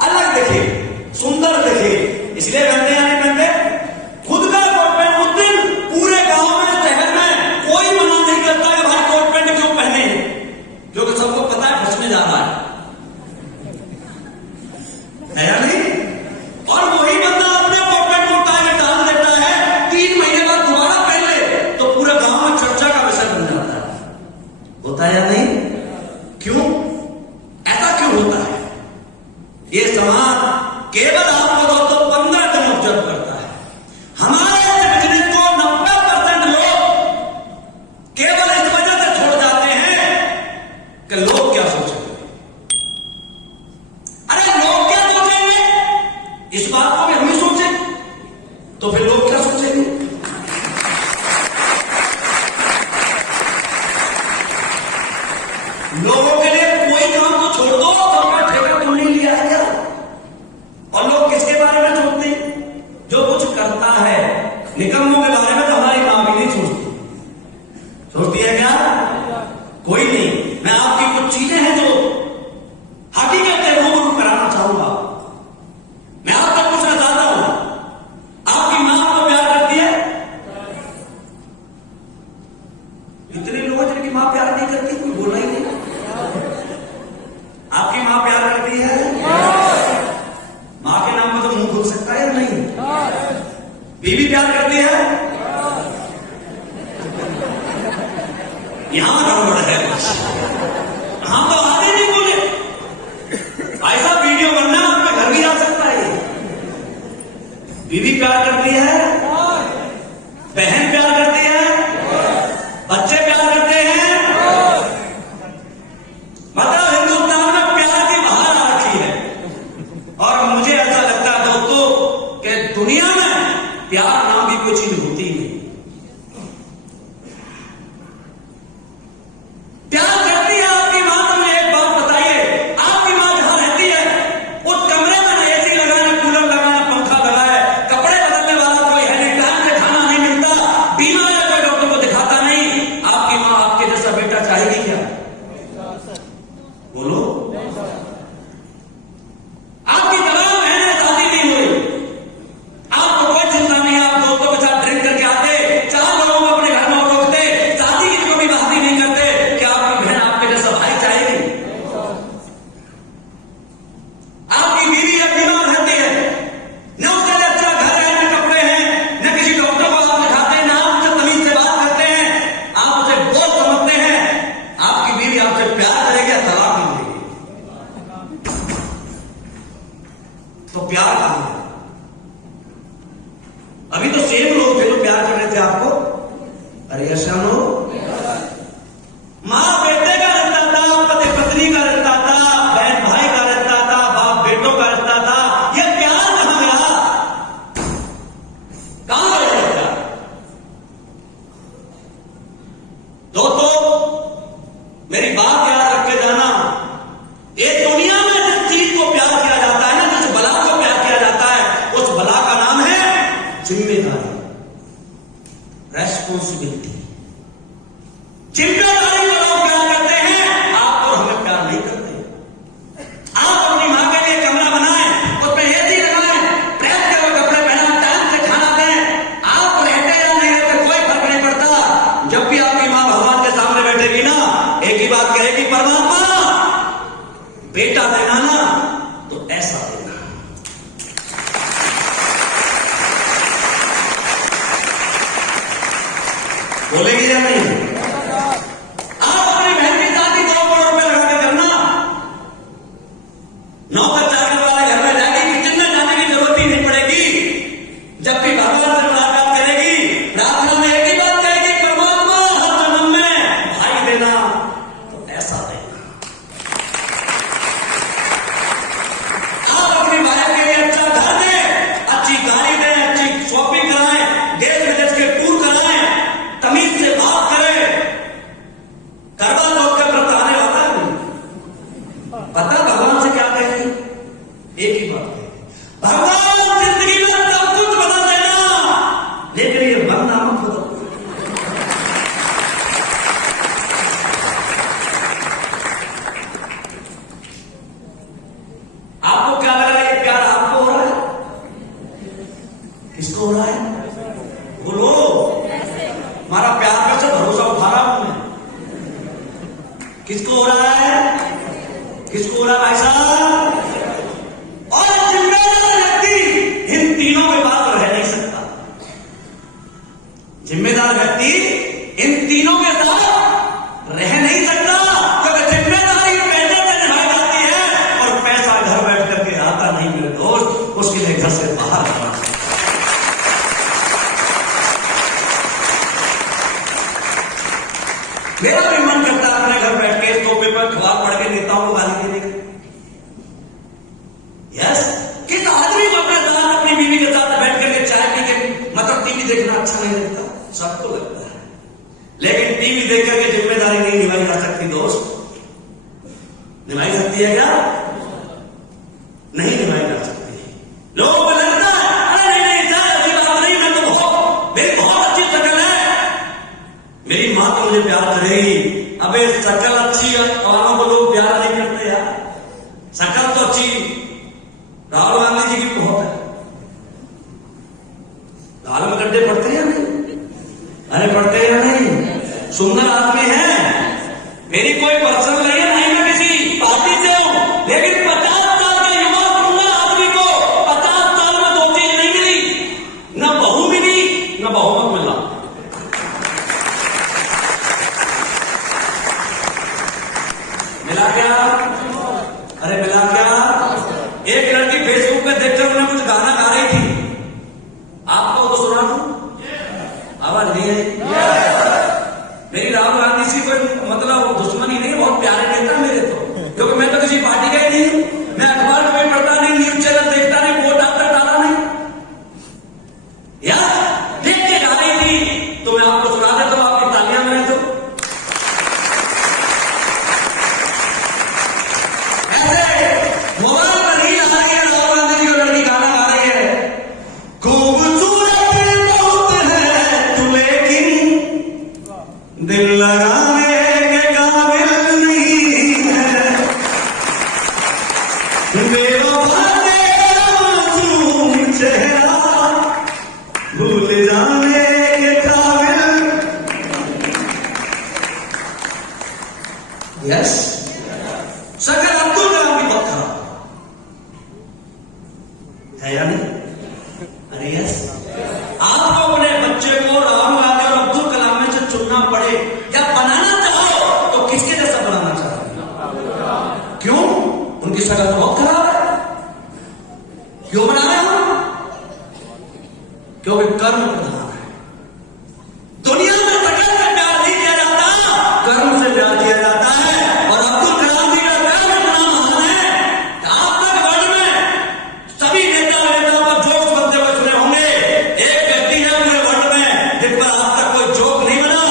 अलग दिखे, सुंदर दिखे, इसलिए पहनते या नहीं पहनते? खुद का कोट पैंट उस दिन पूरे गांव में, शहर में कोई मना नहीं करता कि भाई कोट पैंट क्यों पहने, क्योंकि सबको पता है फंसने जा रहा है या नहीं? और वही बंदा अपने कोट पैंट को उतार के डाल देता है, 3 महीने बाद दोबारा पहन ले तो पूरे गांव में चर्चा का विषय बन जाता है। होता है या नहीं? क्यों? ऐसा क्यों होता है? ये समाज केवल आपको दोस्तों 15 दिन ऑब्जर्व करता है। हमारे बिजनेस को 90% लोग केवल इस वजह से छोड़ जाते हैं कि लोग क्या सोचेंगे। अरे लोग क्या सोचेंगे, इस बात को भी हम ही सोचें तो फिर लोग क्या सोचेंगे? लोगों के लिए कोई काम तो छोड़ दो, सबका ठेका तुमने लिया है क्या? और लोग किसके बारे में सोचते हैं? जो कुछ करता है निकम्मों के बारे में तो हमारी मां भी नहीं सोचती। सोचती है क्या? कोई नहीं। मैं आपकी कुछ चीजें हैं जो हकीकत है रूबरू कराना चाहूंगा। मैं आपको पूछना चाहता हूं, आपकी मां आपको प्यार करती है? इतने लोग जिनकी मां प्यार नहीं करती, कोई बोलना ही नहीं। आपकी मां प्यार करती है? मां के नाम पर तो मुंह खुल सकता है या नहीं? बीवी प्यार करती है? यहां गड़बड़ है। हम तो आगे नहीं बोले। ऐसा वीडियो बनना आपके घर भी आ सकता है। बीवी प्यार करती है? बहन प्यार करती है? बच्चे प्यार करते हैं? मतलब हिंदुस्तान में प्यार की बहार आ रखी है। और मुझे ऐसा लगता है दोस्तों कि दुनिया में प्यार नाम की कोई चीज होती नहीं। प्यार करती है आपकी मां? तो मुझे एक बात बताइए, आपकी मां जहां रहती है उस कमरे में ना एसी लगा, ना कूलर लगा, ना पंखा लगा है, कपड़े बदलने वाला कोई है नहीं, टाइम से खाना नहीं मिलता, बीमार है कोई डॉक्टर को दिखाता नहीं। आपकी मां आपके जैसा बेटा चाहेगी क्या? बोलो। आपकी तमाम बहनें शादी नहीं हुई, आपको कोई चिंता नहीं, आप दोस्तों के साथ ड्रिंक करके आते, 4 लोगों को अपने घर में रोकते, शादी की कभी बात ही नहीं करते। क्या आपकी बहन आपके जैसा भाई चाहेगी? आपकी बीवी अब बीमार रहती है, न उसके लिए अच्छा घर है, न कपड़े हैं, न किसी डॉक्टर को आप दिखाते हैं, न आप उससे तमीज से बात करते हैं, आप उसे बोझ समझते हैं। आपकी बीवी आपसे प्यार करेगी या तलाक नहीं देगी? तो प्यार कहां है? अभी तो सेम लोग थे जो प्यार कर रहे थे आपको। अरे ऐसा नो, मां बेटे का रिश्ता था, पति पत्नी का रिश्ता था, बहन भाई का रिश्ता था, बाप बेटों का रिश्ता था। यह प्यार कहां गया? कहां गया प्यार? दोस्तों मेरी बात याद रख के जाना, एक दुनिया में जिस चीज को प्यार किया जाता है ना, जिस बला को प्यार किया जाता है, उस बला का नाम है जिम्मेदारी, रेस्पॉन्सिबिलिटी। जिम्मेदारी को लोग प्यार करते हैं, आप और हमें प्यार नहीं करते। आप अपनी मां के लिए कमरा बनाएं, उसमें एसी लगाएं, प्रेस के हुए कपड़े पहना, टाइम से खाना दें, आप रहते या नहीं रहते कोई फर्क नहीं पड़ता। जब भी आपकी मां भगवान के सामने बैठेगी ना, एक ही बात कहेगी, परमात्मा बेटा देना ना तो ऐसा देना। बोलेगी या नहीं? आप अपनी बहन की शादी 2 करोड़ रुपए लगा के करना, नौकर चाकरी वाले घर में जाएगी, किचन में जाने की जरूरत ही नहीं पड़ेगी। जब भी भगवान से मुलाकात करेगी, प्रार्थना में एक ही बात कहेगी, परमात्मा हर जन्म में भाई देना तो ऐसा देना। आप अपनी वाइफ के लिए अच्छा घर दें, अच्छी गाड़ी दें, अच्छी शॉपिंग कराएं, देश विदेश के टूर कराएं, तमीज से बात करें, अपना नाम खुद। आपको क्या लग रहा है ये प्यार आपको हो रहा है? किसको हो रहा है? बोलो। हमारा प्यार पर से भरोसा उठा रहा हूं मैं। किसको हो रहा है? किसको हो रहा है भाई साहब? और जिम्मेदार व्यक्ति इन तीनों के बाद रह नहीं सकता। जिम्मेदार व्यक्ति इन तीनों के साथ रह नहीं सकता, क्योंकि जिम्मेदारी पैसे से निभाई जाती है और पैसा घर बैठ करके आता नहीं मेरे दोस्त, उसके लिए घर से बाहर जाना। मेरा भी मन करता है अपने घर बैठ के सोफे पर अखबार पढ़ के नेताओं को गाली देने का। यस, किस आदमी को अपने साथ अपनी बीवी के साथ बैठ करके चाय पी के मतलब टीवी देखना अच्छा नहीं लगता? सबको लगता है, लेकिन टीवी देख करके जिम्मेदारी नहीं निभाई जा सकती दोस्त। निभाई सकती है क्या? नहीं निभाई जा सकती। लोगों को लगता है अरे नहीं सर ऐसी बात नहीं, मैं तो बहुत मेरी बहुत अच्छी शक्ल है, मेरी मां तो मुझे प्यार करेगी। अबे शक्ल अच्छी वालों को लोग प्यार नहीं करते यार। शक्ल तो अच्छी राहुल गांधी जी की बहुत है। लाल में गड्ढे पड़ते हैं नहीं? अरे पड़ते हैं नहीं? सुंदर आदमी है, मेरी कोई पर्सनल नहीं है, नहीं मैं किसी पार्टी से हूं, लेकिन 50 साल का युवा सुंदर आदमी को 50 साल में 2 चीज नहीं मिली, न बहू मिली न बहुमत मिला। मिला क्या? अरे मिला क्या? एक लड़की फेसबुक पे देखकर उन्हें कुछ गाना गा रही थी, आपको तो सुना दूं? आवाज नहीं है? मेरी राहुल गांधी से कोई मतलब दुश्मनी नहीं, बहुत प्यारे नेता मेरे तो, क्योंकि मैं तो किसी पार्टी का ही नहीं हूं। मैं अखबार में पढ़ता नहीं, न्यूज चैनल देखता नहीं, वोट आज तक डाला नहीं। यार देख के गा रही थी तो मैं आपको सुना देता हूं, आपकी तालियां बने तो। मोबाइल पर रील आ रही है, राहुल गांधी जी को लड़की गाना गा रही है, खूबसूरत बहुत है तू लेकिन दिल लगाने के काबिल नहीं है, बेवफा तेरा मासूम चेहरा भूल जाने के काबिल। यस, शक्ल अब्दुल कलाम की बहुत खराब है या नहीं? अरे यस, आपको अपने बच्चे को राहुल गांधी और अब्दुल कलाम में से चुनना पड़े या बनाना चाहो तो किसके जैसा बनाना चाहोगे? क्यों? उनकी शक्ल तो बहुत खराब है। क्यों बना रहे हो? क्योंकि कर्म प्रधान है। दुनिया में शक्ल से प्यार नहीं किया जाता, कर्म से प्यार किया जाता है। और अब्दुल कलाम जी का प्यार इतना महान है कि आज तक वर्ल्ड में सभी नेताओं पर जोक्स बनते हुए सुने होंगे। एक व्यक्ति है पूरे वर्ल्ड में जिस पर आज तक कोई जोक नहीं बना,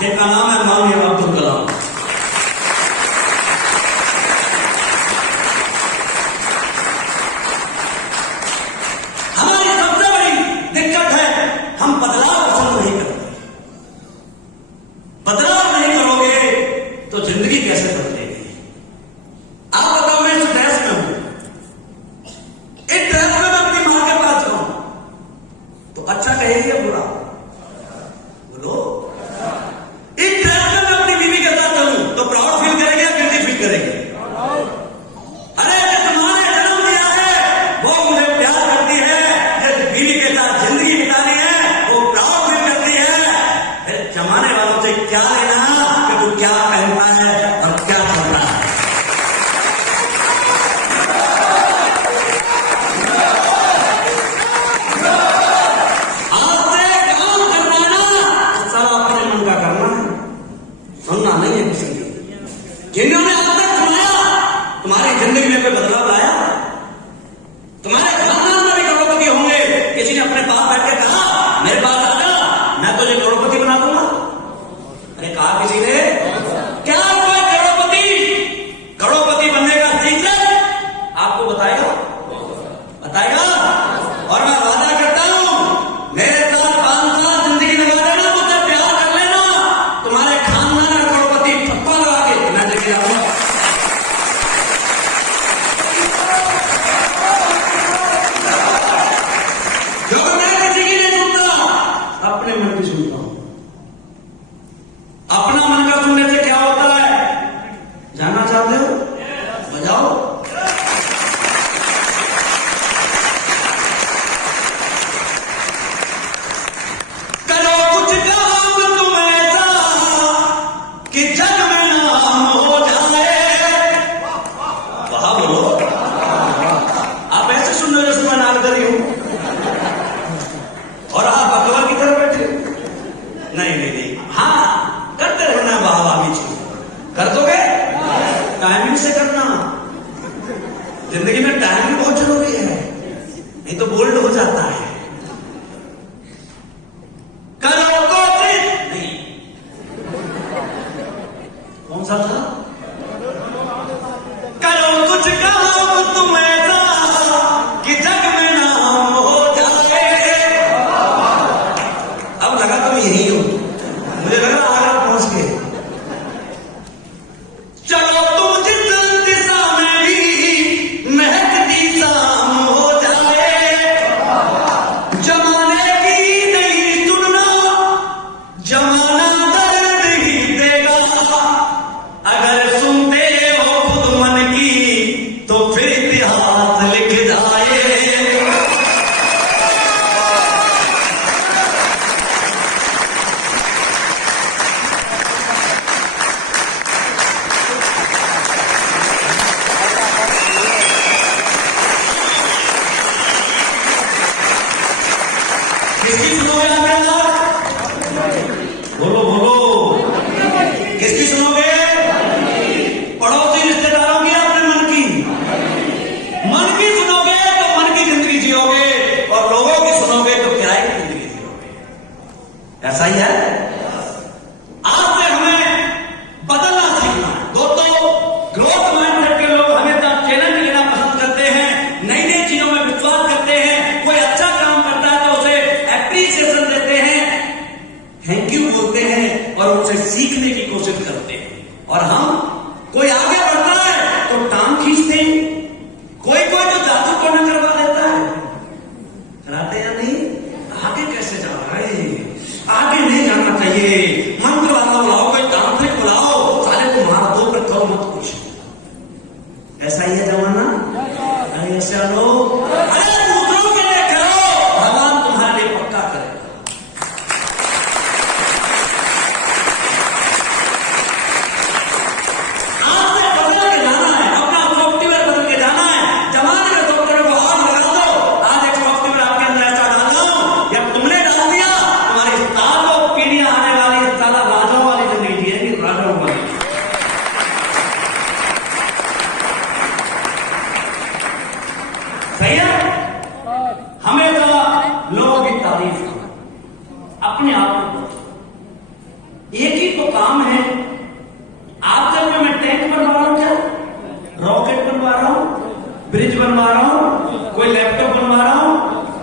जिनका नाम है माननीय अब्दुल कलाम। हमारी सबसे बड़ी दिक्कत है, हम बदलाव पसंद नहीं करते। बदलाव नहीं करोगे तो जिंदगी कैसे बदलेगी? आप बताओ, मैं इस ड्रेस में हूं, इस ड्रेस में मैं अपनी मां के पास जाऊं तो अच्छा कहेगी या बुरा? बोलो। इस ड्रेस में मैं अपनी बीवी के साथ चलूं तो प्राउड फील करेगी या गिल्टी फील करेगी? अरे जिस मां ने जन्म दिया है वो मुझे प्यार करती है, जिस बीवी के साथ जिंदगी बितानी है वो प्राउड फील करती है। फिर जमाने वालों से क्या लेना कि तू क्या पहनता है और क्या चलता है। आज से किसकी सुनोगे आपके अंदर? बोलो बोलो, किसकी सुनोगे? पड़ोसी रिश्तेदारों की, अपने मन की? मन की सुनोगे तो मन की जिंदगी जियोगे, और लोगों की सुनोगे तो किराए की जिंदगी जियोगे। ऐसा ही है। आज से हमें बदलना सीखना है। दोस्तों, ग्रोथ माइंडसेट के लोग हमेशा चैलेंज लेना पसंद करते हैं, नई नई चीजों में विश्वास करते हैं। कोई अच्छा काम करता है तो उसे एप्रिसिएशन देते हैं, थैंक यू बोलते हैं और उनसे सीखने की कोशिश करते हैं। और हम कोई आगे बढ़ता है तो टांग खींचते हैं, कोई कोई तो जादू टोना करवा देता है। कराते या नहीं? आगे कैसे जा रहा है? आगे नहीं जाना चाहिए, मंत्र वाला बुलाओ, कोई तांत्रिक बुलाओ, साले तुम्हारा दो पर करो मत कुछ। ऐसा ही है जमाना। अरे ऐसा लोग, अरे दूसरों के लिए करो, भगवान तुम्हारे लिए पक्का करेगा। आपसे बदल के जाना है, अपना सॉफ्टवेयर बदल के जाना है। जमाने के सॉफ्टवेयर को आग लगा दो। आज एक सॉफ्टवेयर आपके अंदर ऐसा डाल दो, जब तुमने डाल दिया, तुम्हारी सालों पीढ़ियां आने वाली साला राजाओं वाली जिंदगी जिएगी, राजाओं वाली। सही है? हमेशा लोगों की तारीफ करो, अपने आप को। एक ही तो काम है। आप जब मैं टैंक बनवा रहा हूं, क्या रॉकेट बनवा रहा हूं, ब्रिज बनवा रहा हूं, कोई लैपटॉप बनवा रहा हूं,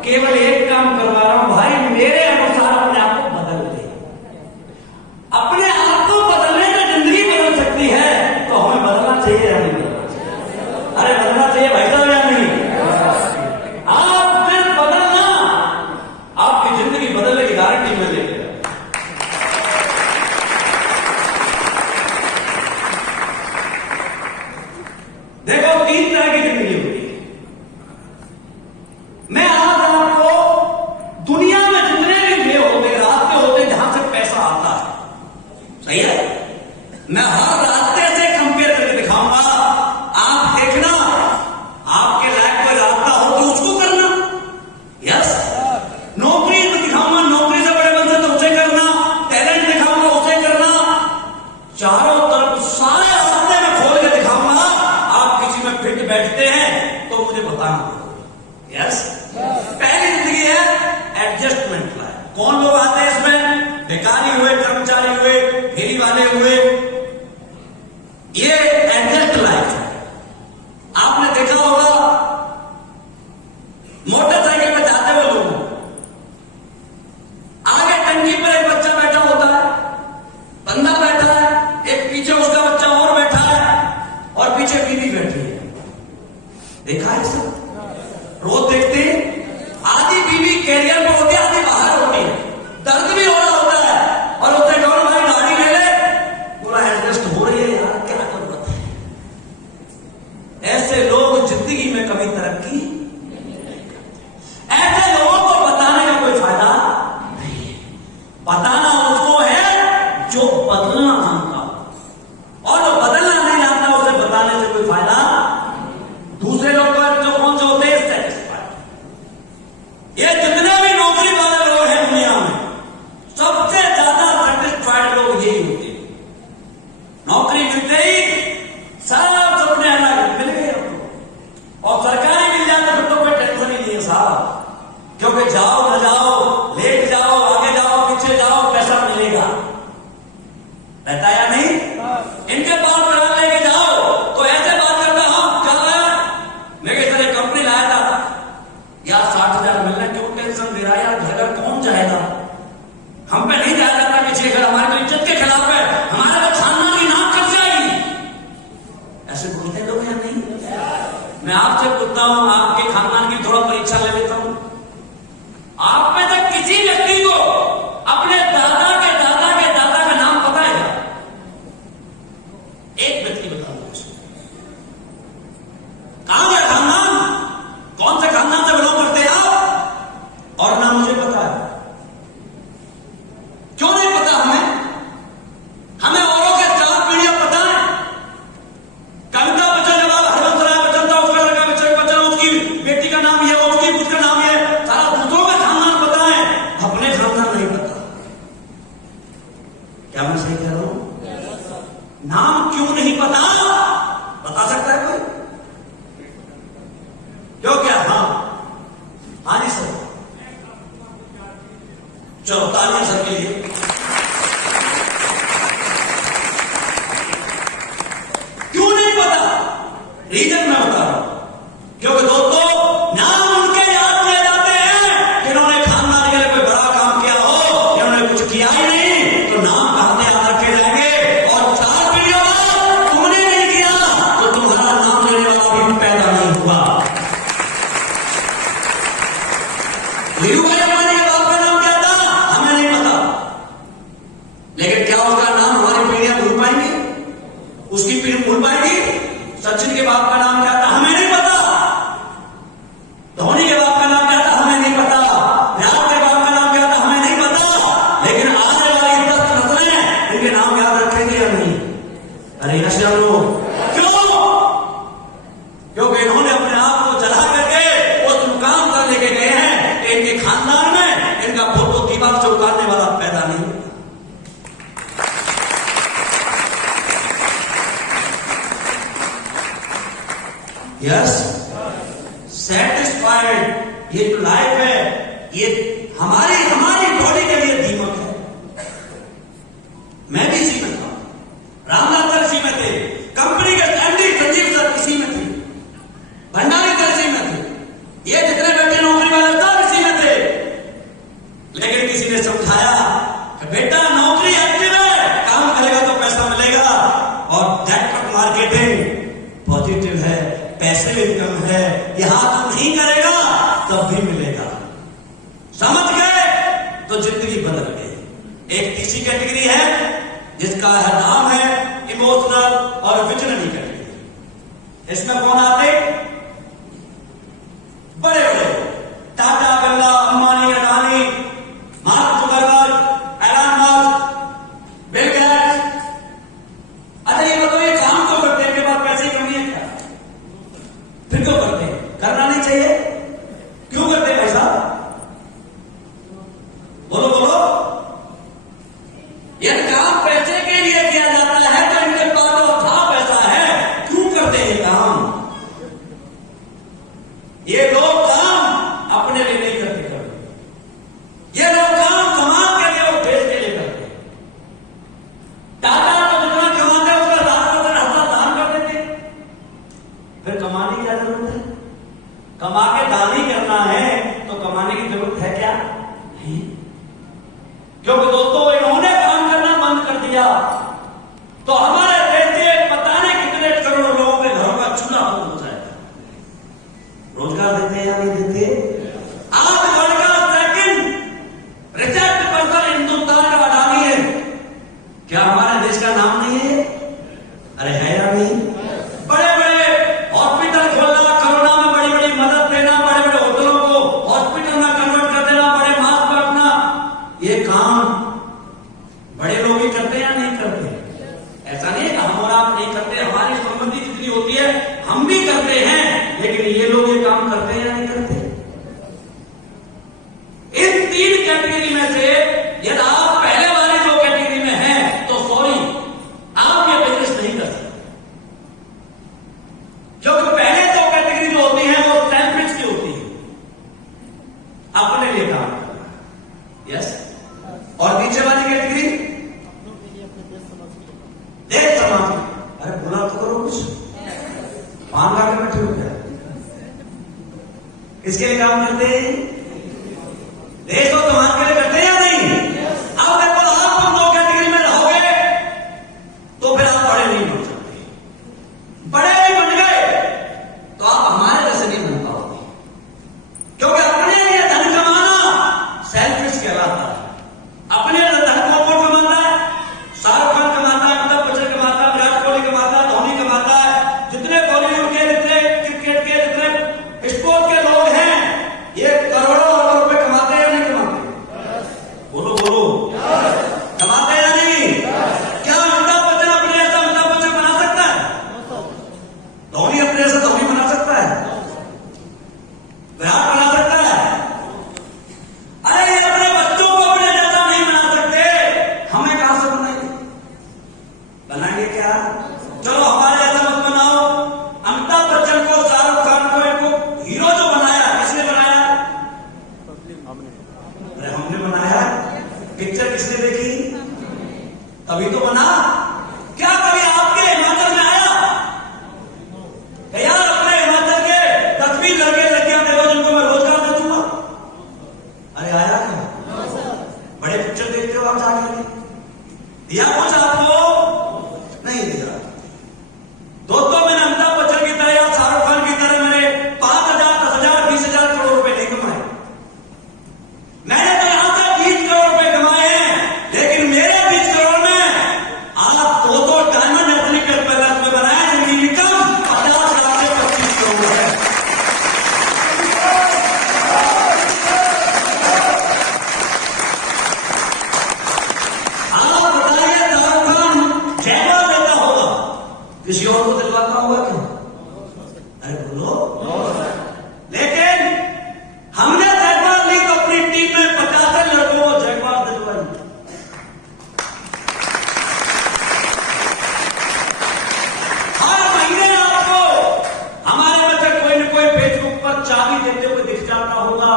केवल एक काम करवा रहा हूं, भाई मेरे अनुसार अपने आप को बदल दे। अपने आप को बदलने से जिंदगी बदल सकती है, तो हमें बदलना चाहिए या नहीं बदलना चाहिए? अरे बदलना चाहिए भाई साहब या नहीं? आप सिर्फ बदलना, आपकी जिंदगी बदलने की गारंटी में लेते हैं। देखो, 3 तरह की जिंदगी होती है। मैं आज आपको दुनिया में जितने भी वे होते, रास्ते होते जहां से पैसा आता है, सही है, मैं हर रास्ते से कंपेयर करके दिखाऊंगा। आप देखना, आपके लायक कोई रास्ता हो तो उसको करना। यस, नौकरी तो दिखाऊंगा, नौकरी से बड़े बंदे तो उसे करना, टैलेंट दिखाऊंगा उसे करना, चारों तरफ सारे रास्ते में खोल के दिखाऊंगा। आप किसी में फिट बैठते हैं तो मुझे बताना। यस, पहली जिंदगी है एडजस्टमेंट लाइफ। कौन लोग आते हैं इसमें? भिखारी हुए, कर्मचारी हुए, फेरी वाले हुए, चलो तालियां सबके लिए। क्यों नहीं पता? रीजन मैं बता रहा हूं। क्योंकि दोस्तों नाम उनके याद किए जाते हैं जिन्होंने खानदान के लिए कोई बड़ा काम किया हो, जिन्होंने कुछ किया ही नहीं, तो नाम कहां से याद रखे जाएंगे। और 4 पीढ़ियों बाद तुमने नहीं किया तो तुम्हारा नाम लेने वाला भी पैदा नहीं हुआ। वीरू भाई हमारे बाप का नाम क्या था हमें नहीं पता, लेकिन क्या उसका नाम हमारी पीढ़ियां भूल पाएंगी? उसकी पीढ़ी भूल पाएगी? सचिन के बाप का नाम क्या था हमें नहीं पता, धोनी के बाप का नाम क्या था हमें नहीं पता, विराट के बाप का नाम क्या था हमें नहीं पता, लेकिन आने वाली 10 नस्लें इनके नाम याद रखेंगे या नहीं? अरे यश लोग क्यों? क्योंकि इन्होंने अपने आप को जला करके उस मुकाम पर लेके गए हैं कि इनके खानदान में इनका फोटो दीवार से उतारने वाला पैदा नहीं हुआ। Yes, satisfied. ये जो लाइफ है ये हमारी बॉडी के लिए दीमक है। मैं भी इसी में था, रामनाथ सर इसी में थे, कंपनी के एमडी संजीव सर इसी में थे, भंडारी सर इसी में थे, ये जितने बैठे नौकरी वाले सब इसी में थे। लेकिन किसी ने समझाया कि बेटा नौकरी एक्टिव है, काम करेगा तो पैसा मिलेगा, और नेटवर्क मार्केटिंग पॉजिटिव है, पैसे इनकम है, यहां तो नहीं करेगा तब भी मिलेगा। समझ गए तो जिंदगी बदल गई। एक तीसरी कैटेगरी है जिसका नाम है इमोशनल और विजनरी कैटेगरी। इसमें कौन आते? बड़े बड़े Tata, Birla, Ambani, Adani, Mark Zuckerberg, Elon Musk, Bill Gates. अच्छा ये बताओ ये काम तो करते हैं, इनके पास पैसे की कमी है क्या? फिर क्यों करते हैं? करना नहीं चाहिए। क्यों करते हैं भाई साहब? बोलो बोलो। यह काम पैसे के लिए किया जाता है तो इनके पास तो था पैसा है, क्यों करते हैं काम? ये लोग काम अपने लिए नहीं करते कभी। ये लोग काम कमाल के लिए और देश के लिए करते हैं। टाटा तो जितना कमाते हैं उसका 10% दान कर देते। फिर कमाने की क्या जरूरत है? कमा के दान ही करना है तो कमाने की जरूरत है क्या? नहीं। क्योंकि दोस्तों इन्होंने काम करना बंद कर दिया तो हमारे देश के पता नहीं कितने करोड़ों लोगों के घरों का चूल्हा बंद हो जाएगा। रोजगार देते हैं या नहीं देते? आज वर्ल्ड का सेकंड रिचेस्ट पर्सन हिंदुस्तान का अडानी है। क्या हमारे देश का नाम नहीं है? अरे है या नहीं? बड़े बड़े हॉस्पिटल खोलना, कोरोना में बड़ी बड़ी मदद देना, बड़े बड़े होटलों को हॉस्पिटल में कन्वर्ट कर देना, बड़े मास्क बांटना, ये काम बड़े लोग ही करते हैं या नहीं करते? ऐसा नहीं है कि हम और आप नहीं करते, हमारी संबंधी जितनी होती है हम भी करते हैं, लेकिन ये लोग ये काम करते हैं या नहीं करते? इन 3 कैटेगरी में से यदि आप पहले वाली 2 कैटेगरी में हैं तो सॉरी, आप ये बिजनेस नहीं कर सकते। क्योंकि पहले 2 कैटेगरी जो होती हैं वो सेल्फिश की होती है, अपने लिए काम करना। यस, और नीचे वाली कैटेगरी देश समाज की। अरे बोला तो करो कुछ, पान खा के बैठे हो क्या? किसके लिए काम करते हैं? देश और समाज के लिए करते हैं या नहीं? अब देखो आप तुम 2 कैटेगरी में रहोगे तो फिर आप बड़े नहीं बन सकते। बड़े नहीं बन गए तो आप हमारे जैसे नहीं बन पाओगे। क्योंकि अपने लिए धन कमाना सेल्फिश कहलाता है। अपने लिए धन कौन कमाता है? शाहरुख खान कमाता है, अमिताभ बच्चन कमाता है, विराट कोहली कमाता है, धोनी कमाता है, जितने बॉलीवुड के, जितने क्रिकेट के, जितने स्पोर्ट के लोग हैं, ये करोड़ों अरबों रुपए कमाते हैं या नहीं कमाते? बोलो बोलो, कमाते हैं या नहीं? क्या अमिताभ बच्चन अपने ऐसा अमिताभ बच्चन बना सकता है? धोनी अपने ऐसा धोनी बना सकता है? विराट बना सकता है? अरे ये अपने बच्चों को अपने जैसा नहीं बना सकते, किसने देखी? तभी तो बना। क्या कभी आपके हिमाचल में आया कि यार अपने हिमाचल के 10-20 लड़कियां देखो जिनको मैं रोजगार दे दूंगा? अरे आया क्या? बड़े पिक्चर देखते हो आप जाकर, दिया कुछ आपको? नहीं दिया। दोस्तों मैंने अमिताभ बच्चन की तरह या शाहरुख खान की तरह मैंने 5,000, 10,000, 20,000 करोड़ रुपए नहीं कमाए। मैंने तो यहां से 20 करोड़ रुपए कमाए हैं, लेकिन मेरे 20 करोड़ में आप 2 डायमंड एथलीट पैलेस में बनाए जिनकी इनकम 50 लाख से 25 करोड़ है। आप बताइए शाहरुख खान जयमाल देता होगा, किसी और को दिलवाता होगा क्या? अरे बोलो। लेकिन हमने जयमाल ली तो अपनी टीम में 50 लड़कों को जयमाल दिलवाई। हर महीने आपको हमारे में से कोई न कोई फेसबुक पर चाबी देते हुए दिख जाता होगा,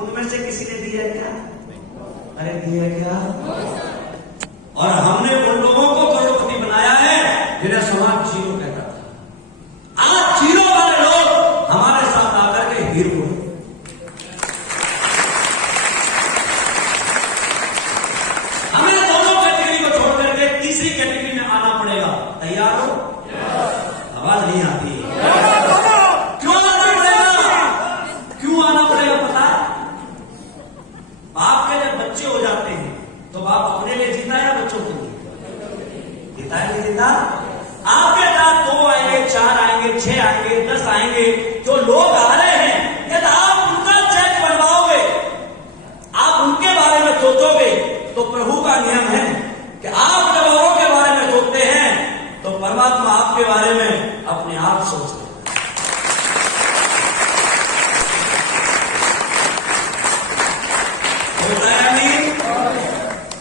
उनमें से किसी ने दिया क्या? अरे दिया क्या? और हमने उन लोगों को करोड़पति बनाया है जिन्हें समाज जीरो कहता था। आज जीरो वाले लोग हमारे साथ आकर के हीरो हैं। हमें दोनों कैटेगरी को छोड़ करके तीसरी कैटेगरी में आना पड़ेगा। तैयार हो? आवाज नहीं आती। क्यों आना पड़ेगा? क्यों आना पड़ेगा पता है? बाप के जब बच्चे हो जाते हैं तो बाप अपने लिए जीता है या बच्चों के लिए जीता है? नहीं जीता। आपके साथ 2 आएंगे, 4 आएंगे, 6 आएंगे, 10 आएंगे, जो लोग आ रहे हैं, यदि आप उनका चेक बनवाओगे, आप उनके बारे में सोचोगे, तो प्रभु का नियम है कि आप जब औरों के बारे में सोचते हैं तो परमात्मा आपके बारे में अपने आप सोचते हैं।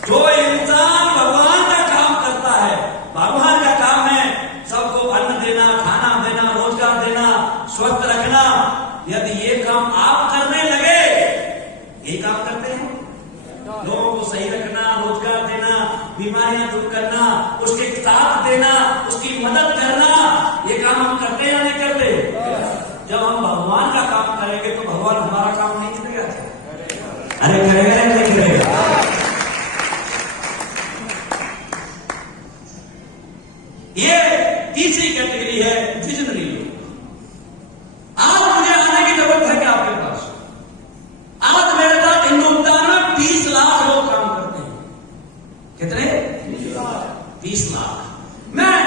जो इंसान भगवान का काम करता है, भगवान का काम है सबको अन्न देना, खाना देना, रोजगार देना, स्वस्थ रखना। यदि ये काम आप करने लगे, ये काम करते हैं लोगों को सही रखना, रोजगार देना, बीमारियां दूर करना, उसके साथ देना, उसकी मदद करना, ये काम हम करते हैं या नहीं करते? जब हम भगवान का काम करेंगे तो भगवान हमारा काम नहीं करेगा। अरे करेगा या नहीं करेगा? ये तीसरी कैटेगरी है विजनरी लोग। आज मुझे आने की जरूरत है क्या आपके पास? आज मेरे साथ हिंदुस्तान में 20 लाख लोग काम करते हैं। कितने? 20 लाख। मैं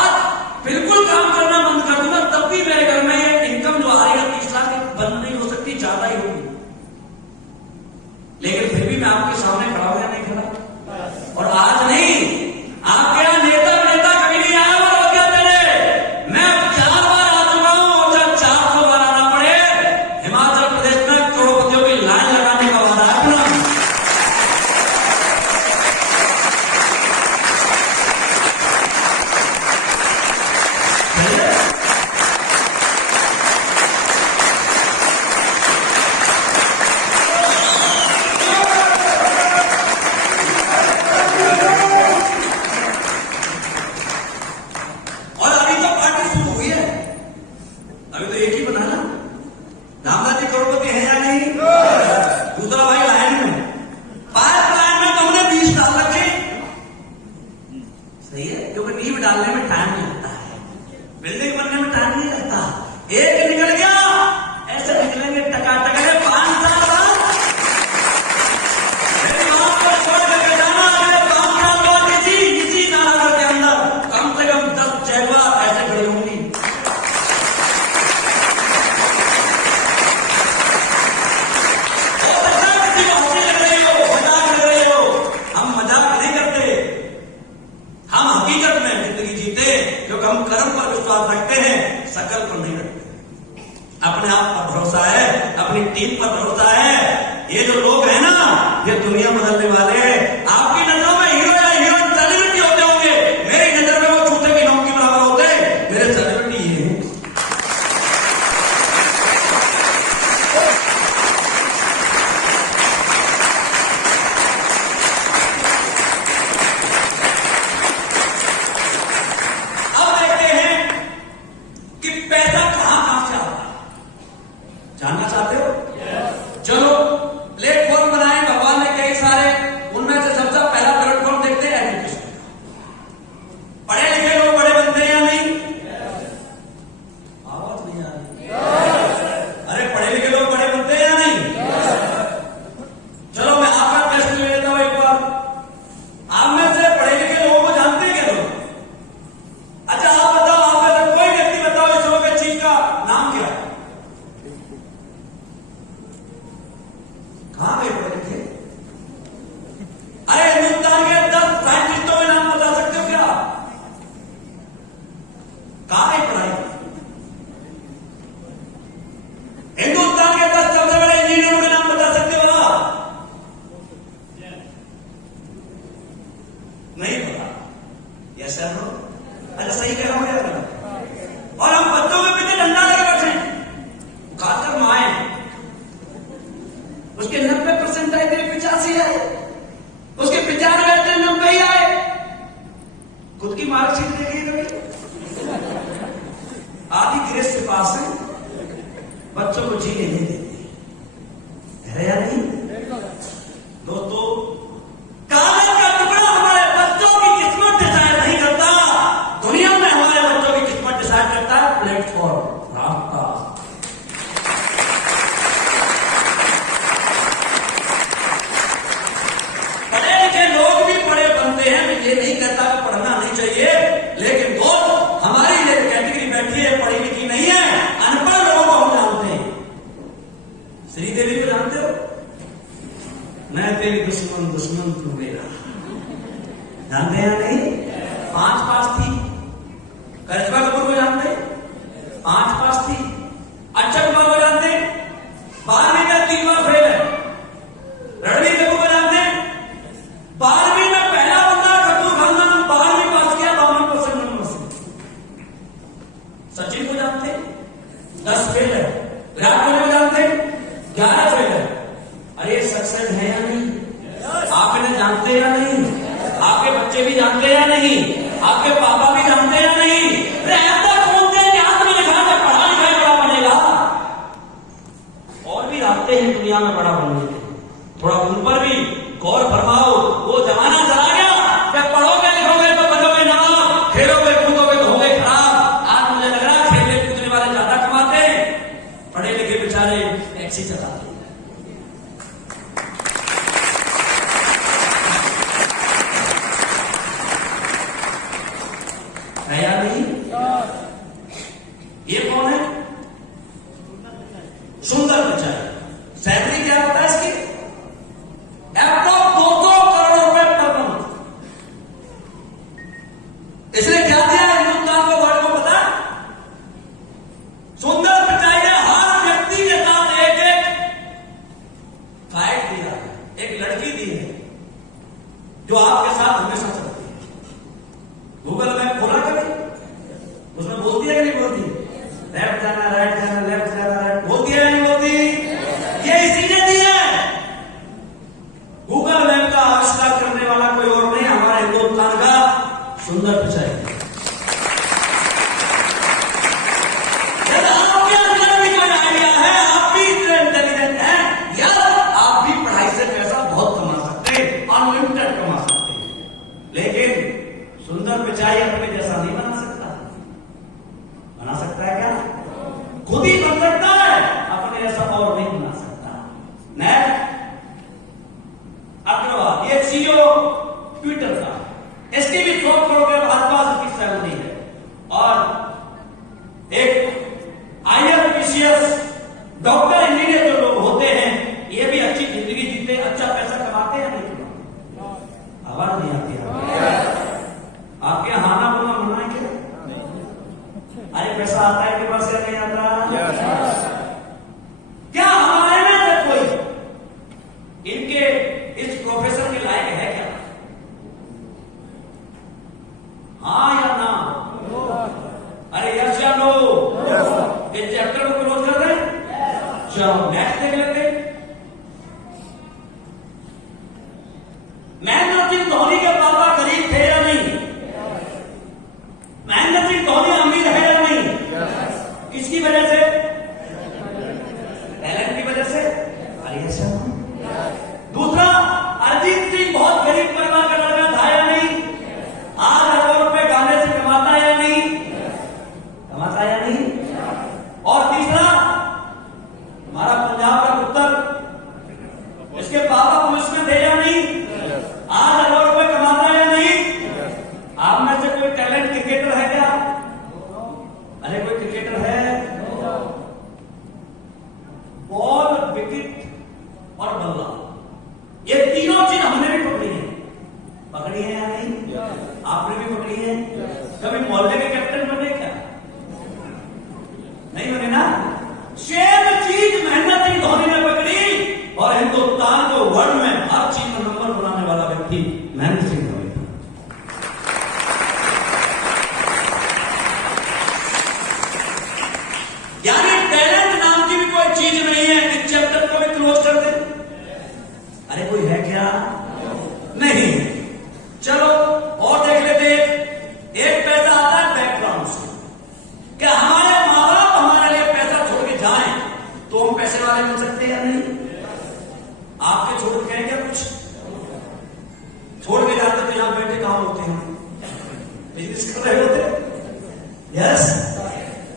आज बिल्कुल काम करना बंद कर दूंगा, तब भी मेरे घर में ये इनकम जो आ रही है 30 लाख बंद नहीं हो सकती, ज्यादा ही होगी। लेकिन फिर भी मैं आपके सामने खड़ा हूं या नहीं खड़ा? और आज नहीं, आपके यहां नेता कभी नहीं आया और हो गया तेरे। मैं 4 बार आ चुका हूं और जब 400 बार आना पड़े, हिमाचल प्रदेश में करोड़पतियों की लाइन लगाने का वादा है अपना। टीम पर भरोसा है। ये जो लोग हैं ना, ये दुनिया बदलने वाले हैं। आपकी नजरों में हीरो या हीरोइन सेलिब्रिटी होते होंगे, मेरी नजर में वो चूते की नौकरी बराबर होते हैं। मेरे सेलिब्रिटी ये हैं। नहीं पता। यस सर, अच्छा सही कह रहा हूं यार। और हम बच्चों के पीछे डंडा लगे बैठे, खासकर माए, उसके 90% आए, तेरे 85 आए, उसके 95 आए, तेरे 90 ही आए। खुद की मार्कशीट देखिए कभी, आधी ग्रेस के पास है, बच्चों को जीने नहीं देते है या नहीं दोस्तों। कागज का टुकड़ा हमारे बच्चों की किस्मत डिसाइड नहीं करता, दुनिया में हमारे बच्चों की किस्मत डिसाइड करता है प्लेटफॉर्म, रास्ता। पढ़े लिखे लोग भी बड़े बनते हैं, मैं ये नहीं कहता कि पढ़ना नहीं चाहिए, लेकिन दोस्त हमारी एक कैटेगरी बैठी है पढ़ी लिखी नहीं है, अनपढ़ लोगों को हम जानते हैं। श्रीदेवी को जानते हो? मैं तेरी दुश्मन दुश्मन तू मेरा, जानते हैं या नहीं? 5 पास थी। करिश्मा कपूर को जानते? 5 पास थी। अक्षय कुमार को जानते? 12वीं में 3 बार फेल है। रणबीर कपूर को जानते? 12वीं में पहला बंदा कपूर खानदान 12वीं पास किया, 52% नंबर से। सचिन को जानते? 10 फेल है। विराट कोहली को जानते? 11 फेल है। अरे सक्सेस है या नहीं? आप इन्हें जानते या नहीं? आपके बच्चे भी जानते या नहीं? आपके पापा भी जानते या नहीं? ऐसा कौन से ज्ञान में लिखा है पढ़ा लिखा बड़ा बनेगा? और भी रास्ते हैं दुनिया में बड़ा बनने के, थोड़ा उन पर भी गौर फरमाओ। वो जमाना चला गया जब पढ़ोगे लिखोगे तो बनोगे नवाब, खेलोगे कूदोगे तो होगे खराब। आज मुझे लग रहा है खेलने कूदने वाले ज्यादा कमाते हैं, पढ़े लिखे बेचारे टैक्सी चलाते हैं। या नहीं? ये कौन है? सुंदर पिचाई। सैलरी क्या होता है इसकी? अप्रॉक्स 200 करोड़ रुपए पर मंथ। इसने क्या दिया हिंदुस्तान को, वर्ल्ड को पता? सुंदर पिचाई ने हर व्यक्ति के साथ एक एक फाइट दिया है, एक लड़की दी है जो आपके साथ हमेशा चलती है। गूगल मैप खोला कभी? उसमें बोलती है कि नहीं बोलती? लेफ्ट जाना, राइट जाना, लेफ्ट जाना, राइट, बोलती है या नहीं बोलती? ये इसी ने दी है। गूगल मैप का आविष्कार करने वाला कोई और नहीं, हमारे हिंदुस्तान का सुंदर पिचाई। आपके अंदर भी कोई आइडिया है, आप भी इंटेलिजेंट हैं, या आप भी पढ़ाई से पैसा बहुत कमा सकते हैं, अनलिमिटेड कमा सकते हैं, लेकिन सुंदर पिचाई अपने जैसा नहीं बना सकता। बना सकता है क्या? खुद ही बन सकता है, अपने जैसा और नहीं बना सकता। नेक्स्ट अग्रवाल, ये सीईओ ट्विटर का, इसकी भी 100 करोड़ के आसपास की सैलरी है। और एक आईएएस डॉक्टर इंजीनियर जो लोग होते हैं, ये भी अच्छी जिंदगी जीते, अच्छा पैसा कमाते हैं, नहीं कमाते? आवाज नहीं आती है आपके? हाना बोलना मना है क्या? अरे पैसा आता है कि पास या नहीं आता? क्या हमारे में से कोई इनके इस प्रोफेसर के लायक है क्या? हाँ या ना? अरे यस या नो? इस चैप्टर को क्लोज कर दें? चलो नेक्स्ट देख लेते। महेंद्र सिंह धोनी के पापा गरीब थे या नहीं? महेंद्र सिंह धोनी अमीर है या नहीं? किसकी वजह से? टैलेंट की वजह से। अरे सर, दूसरा अरिजीत सिंह बहुत गरीब परिवार का लड़का था या नहीं? आज हजारों रुपए गाने से कमाता है या नहीं? कमाता है या नहीं? और तीसरा हमारा पंजाब का पुत्र, इसके पापा पुलिस में थे या नहीं? आज हजारों रुपए कमाता है या नहीं? आप में से कोई टैलेंट क्रिकेटर है क्या? अरे कोई क्रिकेटर है? बॉल, विकेट और बल्ला, ये तीनों चीज हमने भी पकड़ी है। पकड़ी है या नहीं? आपने भी पकड़ी है। कभी मोहल्ले के कैप्टन बने क्या? नहीं बने ना? सेम चीज महेंद्र सिंह धोनी ने पकड़ी, और हिंदुस्तान को वर्ल्ड में हर चीज में नंबर बनाने वाला व्यक्ति महेंद्र सिंह धोनी था। है क्या? नहीं है। चलो और देख लेते एक पैसा आता है बैकग्राउंड से। क्या हमारे माँ बाप हमारे लिए पैसा छोड़ के जाएं तो हम पैसे वाले बन सकते हैं या नहीं? आपके छोड़ के क्या कुछ छोड़ के जाते तो यहां बैठे कहां होते हैं? बिजनेस कर रहे होते। यस,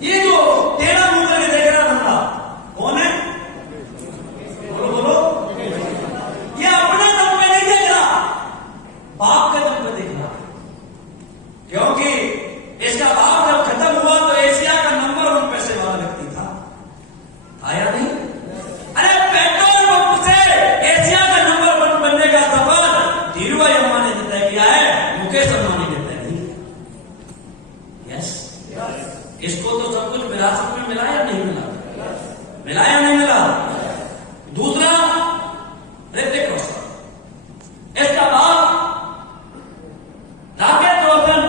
ये जो टेढ़ा मुंह करके देख रहा बंदा कौन है? बोलो बोलो। ये अपने दम पे नहीं देख रहा, बाप के दम पे देख रहा। क्योंकि इसका बाप जब खत्म हुआ तो एशिया का नंबर 1 पैसे वाला व्यक्ति था। आया नहीं? अरे पेट्रोल पंप से एशिया का नंबर 1 बनने का सफर धीरूभाई अंबानी ने तय किया है, मुकेश अंबानी ने तय नहीं। यस, इसको तो सब कुछ विरासत में मिला या नहीं मिला? मिला या नहीं मिला? दूसरा, ऋतिक रोशन, इसका बाप राकेश रोशन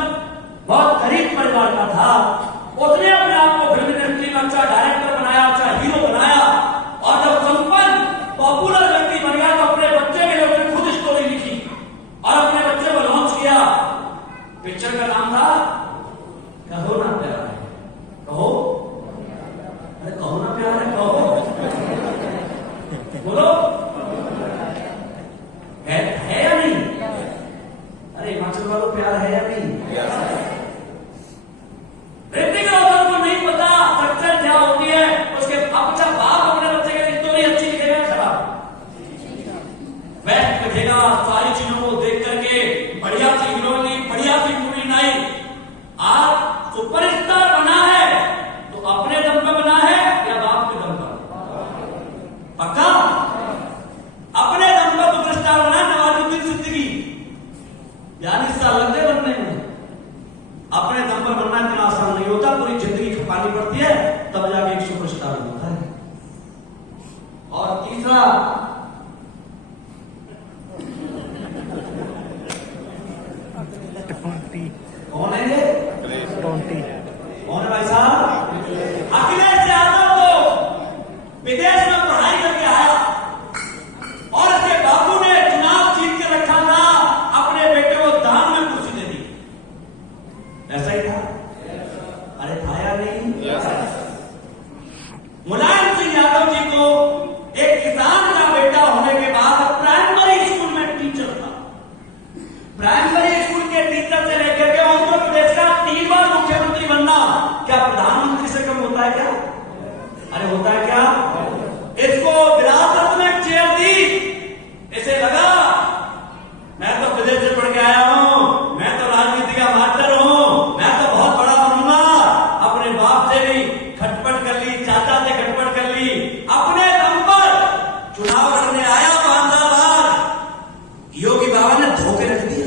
बहुत गरीब परिवार का था। उसने अपने आप को फिल्म इंडस्ट्री में अच्छा डायरेक्टर बनाया, अच्छा हीरो बनाया, और जब संपन्न पॉपुलर व्यक्ति बन गया तो अपने बच्चे के लिए उसने खुद स्टोरी लिखी और अपने बच्चे को लॉन्च किया। पिक्चर का नाम था कहो ना प्यार है। कहो, अरे कहो ना प्यार है, कहो बोलो, है या नहीं? अरे हिमाचल वालों प्यार है या नहीं? ऋतिक रोशन को नहीं पता स्ट्रक्चर क्या होती है उसके। अच्छा बाप अपने बच्चे के स्टोरी अच्छी लिखेगा या खराब? बेस्ट लिखेगा। सारी चीजों को देख करके बढ़िया सी हीरोइनी, बढ़िया सी मूवी बनाई। आज सुपरस्टार बना है तो अपने दम पे बना है या बाप के दम पर? पक्का अपने दम पर सुपरस्टार बना। नवाजुद्दीन सिद्दीकी 42 साल लगते बनने में। अपने दम पर बनना इतना आसान नहीं होता, पूरी जिंदगी खपानी पड़ती है, तब जाके एक सुपरस्टार होता है। और तीसरा, कौन है ये? कौन है भाई साहब? अखिलेश यादव तो विदेश में पढ़ाई करके आया और उसके बापू ने चुनाव जीत के रखा था, अपने बेटे को दान में कुर्सी दे दी। ऐसा ही था? अरे था या नहीं? मुलायम सिंह यादव जी को एक किसान का बेटा होने के बाद प्राइमरी स्कूल में टीचर था। प्राइमरी स्कूल के टीचर से लेकर के उत्तर प्रदेश का 3 बार मुख्यमंत्री बनना क्या प्रधानमंत्री से कम होता है क्या? अरे होता है क्या? इसको विरासत में चेयर दी। इसे लगा मैं तो विदेश से पढ़ के आया हूं, मैं तो राजनीति का मास्टर हूं, मैं तो बहुत बड़ा बनूंगा। अपने बाप से भी खटपट कर ली, चाचा से खटपट कर ली, अपने दम पर चुनाव लड़ने आया 5 साल बाद। योगी बाबा ने धोखे रख दिया।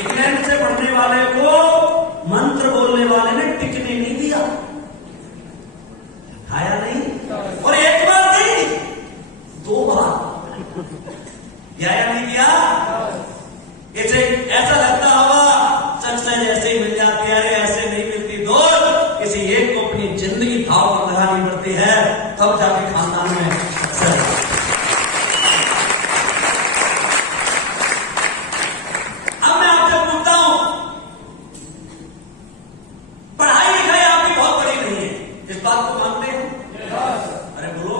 इंग्लैंड से पढ़ने वाले को मंत्र बोलने वाले ने टिकने नहीं दिया। खाया नहीं? और एक बार नहीं, 2 बार। या नहीं किया? इसे ऐसा लगता होगा सच में जैसे ही मिल जाती है, अरे ऐसे नहीं मिलती दोस्त। किसी एक को अपनी जिंदगी भाव पर लगानी पड़ती है, तब जाके खानदान में सक्सेस। अब मैं आपसे पूछता हूं, पढ़ाई लिखाई आपकी बहुत बड़ी नहीं है, इस बात को मानते हैं? अरे बोलो।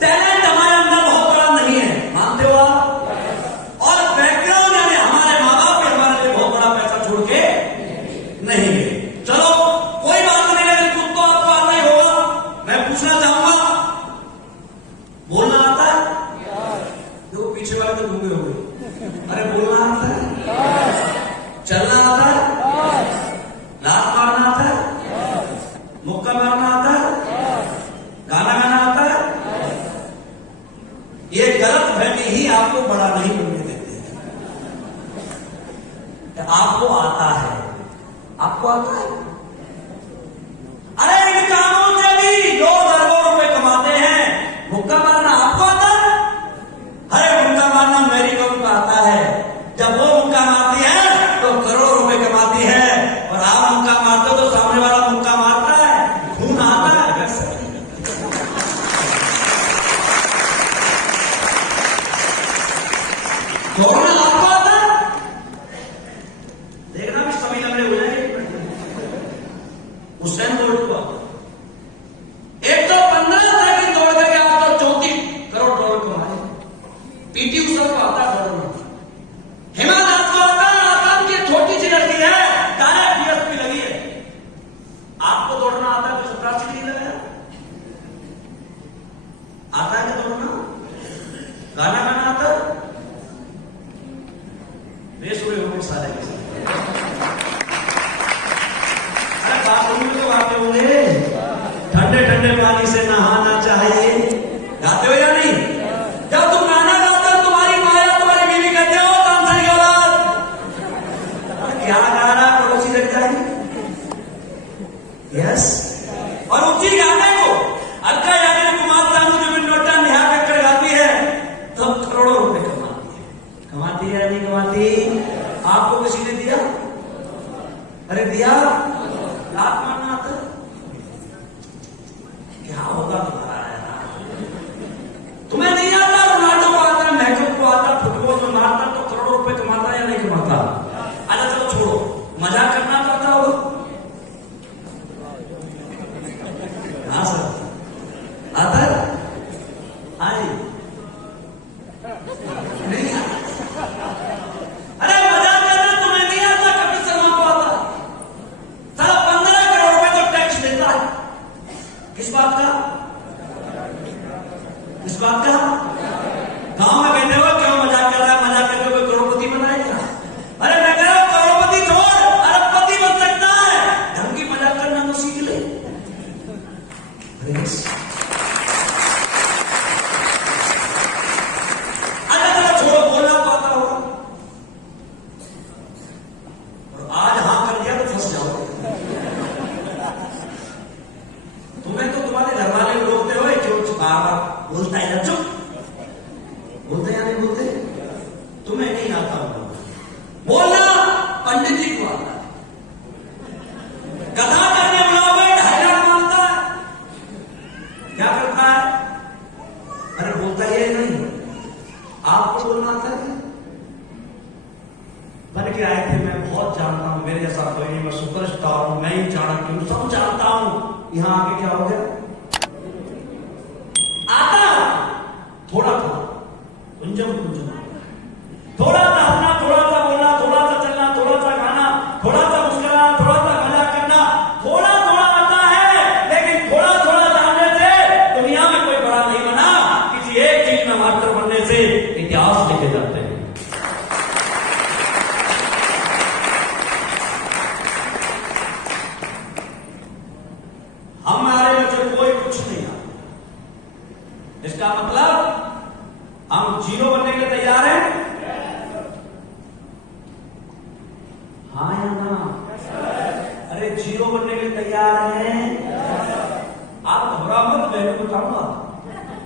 टैलेंट हमारे अंदर बहुत बड़ा नहीं है, मानते हो आप? और बैकग्राउंड यानी हमारे माँ बाप भी हमारे लिए बहुत बड़ा पैसा छोड़ के नहीं है। चलो कोई बात नहीं, लेकिन कुछ तो आपको आता ही होगा। मैं पूछना चाहूंगा, बोलना आता है? देखो पीछे वाले तो डूबे हो गए। अरे बोलना आता है? चलना आता है? लात मारना आता है? मुक्का मारना आता है? गाना गाना आता है? ये गलत फहमी ही आपको बड़ा नहीं बनने देते हैं। आपको आता है, आपको आता है। अरे इन कामों से भी 2 धर्मों पानी से नहाना चाहिए। गाते हो या नहीं? जब तुम गाना गाते हो तुम्हारी माँ या तुम्हारी बीवी कहते हो तानसेन की औलाद क्या गा रहा, पड़ोसी लग जाएगी। यस, और उसी गाने को अक्का यानी कुमार सानू जो नोटा निहार कर गाती है तब करोड़ों रुपए कमाती है। कमाती है या नहीं कमाती? आपको किसी ने दिया? अरे दिया? लात मारना आता? क्या होगा तुम्हारा यार? तुम्हें नहीं आता? रोनाल्डो को आता, मैकअप को आता, फुटबॉल में मारता तो करोड़ों रुपए कमाता या नहीं कमाता? अच्छा चलो छोड़ो, मजाक करना तो आता होगा। हाँ सर, आता है? हाँ जी, नहीं आता? अरे मजाक करना तुम्हें नहीं आता, कपिल शर्मा को आता। साला 15 करोड़ रुपए तो टैक्स देता है। किस बात का? किस बात का? गांव में कहते हो क्यों मजाक कर रहा है, मजाक करके कोई करोड़पति बनाएगा? अरे मैं कह रहा हूं करोड़पति छोड़ अरबपति बन सकता है। ढंग की मजाक करना तो सीख ले। अच्छा चलो छोड़ो, बोलना तो आता होगा। और आज हाँ कर दिया तो फंस जाओगे। तुम्हें तो तुम्हारे घर वाले रोकते हो क्यों बार बोलता है, चुप बोलते या नहीं बोलते? तुम्हें नहीं आता बोलना, पंडित जी को आता है। कथा करने बुलाओगे 2.5 लाख मांगता है, क्या करता है? अरे बोलता ये नहीं। आपको बोलना आता है? बन के आए थे, मैं बहुत जानता हूं, मेरे जैसा कोई नहीं, मैं सुपरस्टार हूं, मैं ही चाणक्य हूं, सब जानता हूं। यहां आके क्या हो गया? आता थोड़ा थोड़ा, कुंजम कुंजम, थोड़ा सा हंसना, थोड़ा सा बोलना, थोड़ा सा चलना, थोड़ा सा गाना, थोड़ा सा मुस्कुराना, थोड़ा सा मजाक करना, थोड़ा थोड़ा आता है। लेकिन थोड़ा थोड़ा जानने से दुनिया में कोई बड़ा नहीं बना। किसी एक चीज में मास्टर बनने से इतिहास लिखे जाते हैं। हमारे में से कोई कुछ नहीं आता। इसका मतलब हम जीरो बनने के लिए तैयार हैं? हाँ या ना? अरे जीरो बनने के लिए तैयार हैं? आप घबरा मत, पहले बताऊंगा,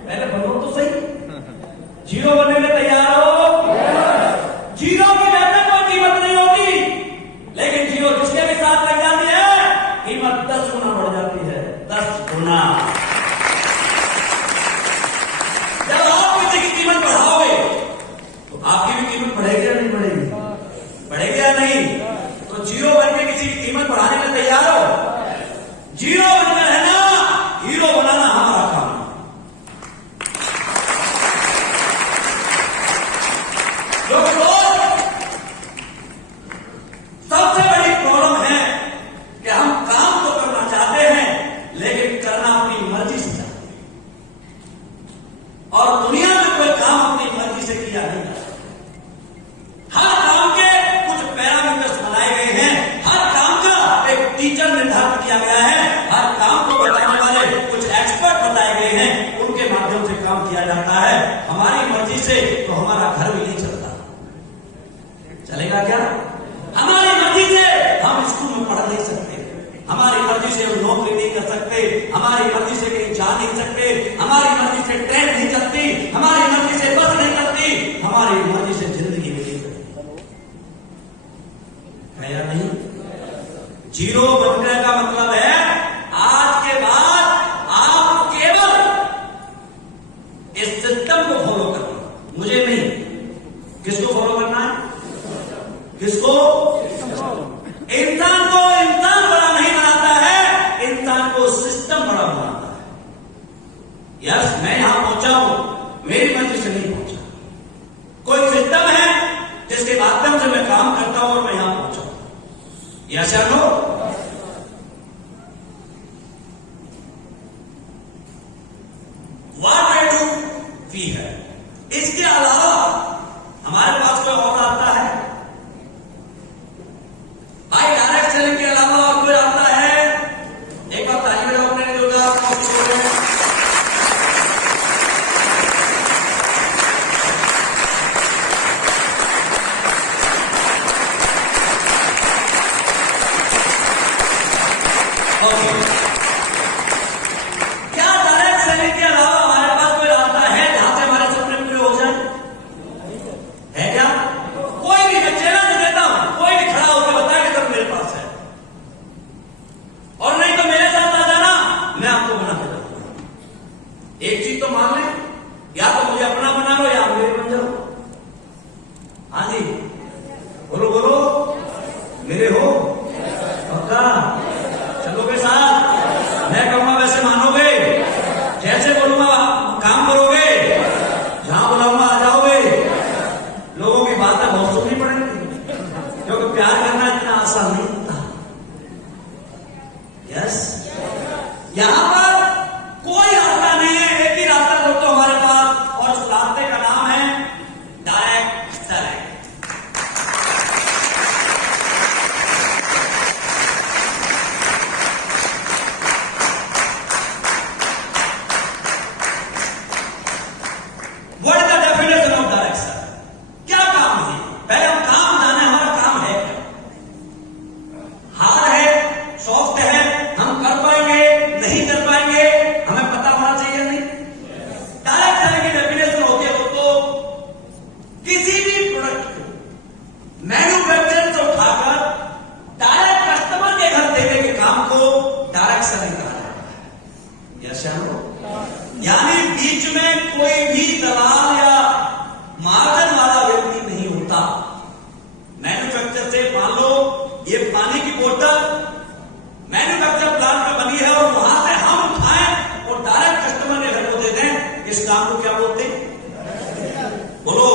पहले बनो तो सही। जीरो बनने के लिए तैयार हो? जीरो की वैसे कोई कीमत नहीं होती, लेकिन जीरो जिसके भी साथ लग जाती है कीमत 10 गुना बढ़ जाती है। 10 गुना। जब आप किसी की कीमत बढ़ाओगे तो आपकी भी कीमत बढ़ेगी या नहीं बढ़ेगी? बढ़ेगी या नहीं? तो जीरो बनके किसी की कीमत बढ़ाने में तैयार हो? जीरो बनकर है ना, हीरो बनाना हमारा काम है। सबसे बड़ी प्रॉब्लम है कि हम काम तो करना चाहते हैं लेकिन करना अपनी मर्जी से चाहते हैं, और दुनिया में कोई काम अपनी मर्जी से किया नहीं जाता। हर काम के कुछ पैरामीटर्स बनाए गए हैं, हर काम का एक टीचर निर्धारित किया गया है, हर काम को बताने वाले कुछ एक्सपर्ट बताए गए हैं, उनके माध्यम से काम किया जाता है। हमारी मर्जी से तो हमारा घर भी नहीं चलता। चलेगा क्या? हमारी मर्जी से हम स्कूल में पढ़ नहीं सकते, हमारी मर्जी से हम नौकरी नहीं कर सकते, हमारी मर्जी से कहीं जा नहीं सकते, हमारी मर्जी से ट्रेन नहीं चलती, हमारी मर्जी से बस नहीं चलती, हमारी मर्जी से जिंदगी में नहीं चलती। है या नहीं? जीरो बनने का मतलब है आज के बाद आप केवल इस सिस्टम को फॉलो करना, मुझे नहीं। किसको फॉलो करना है? किसको? इंसान को इंसान बड़ा नहीं बनाता है, इंसान को सिस्टम बड़ा बनाता है। यस, मैं यहां पहुंचा हूं मेरी मर्जी से नहीं पहुंचा, कोई सिस्टम है जिसके माध्यम से मैं काम करता हूं और मैं यहां पहुंचा हूं। यस या no? What I do we है। इसके अलावा हमारे पास कोई और आता है? भाई डायरेक्ट सेलिंग के अलावा और कोई आता है? एक बार ताली बजाओ अपने जो एक चीज तो मान लें, या तो मुझे अपना बना लो या मेरे बन जाओ। हाँ जी, बोलो बोलो, मेरे हो पक्का? चलोगे साथ? मैं कहूंगा वैसे मानोगे? जैसे बोलूंगा काम करोगे? जहां बुलाऊंगा आ जाओगे? लोगों की बातें बहुत सुननी पड़ेगी, क्योंकि प्यार करना इतना आसान नहीं होता। यस, यहां पर कोई रास्ता नहीं है, एक ही रास्ता दोस्तों हमारे पास, और उस रास्ते का नाम है direct select. What is the definition of direct select? क्या काम है? पहले हम काम जाने, हमारा काम है क्या? हार्ड है, सॉफ्ट है, हम कर पाएंगे नहीं कर पाएंगे, हमें पता होना चाहिए नहीं? डायरेक्ट सेलिंग की डेफिनेशन होती है दोस्तों, किसी भी प्रोडक्ट को मैन्युफैक्चर से उठाकर डायरेक्ट कस्टमर के घर देने के काम को डायरेक्ट सेलिंग कहा जाता है। यस श्याम, यानी बीच में कोई भी दलाल या मार्जिन वाला व्यक्ति नहीं होता। मैन्युफैक्चर से मान लो ये पानी की बोतल मैन्युफैक्चर प्लांट में बनी है और वहां से हम उठाएं और डायरेक्ट कस्टमर के घर को दे दें, इस काम को क्या बोलते हैं? बोलो।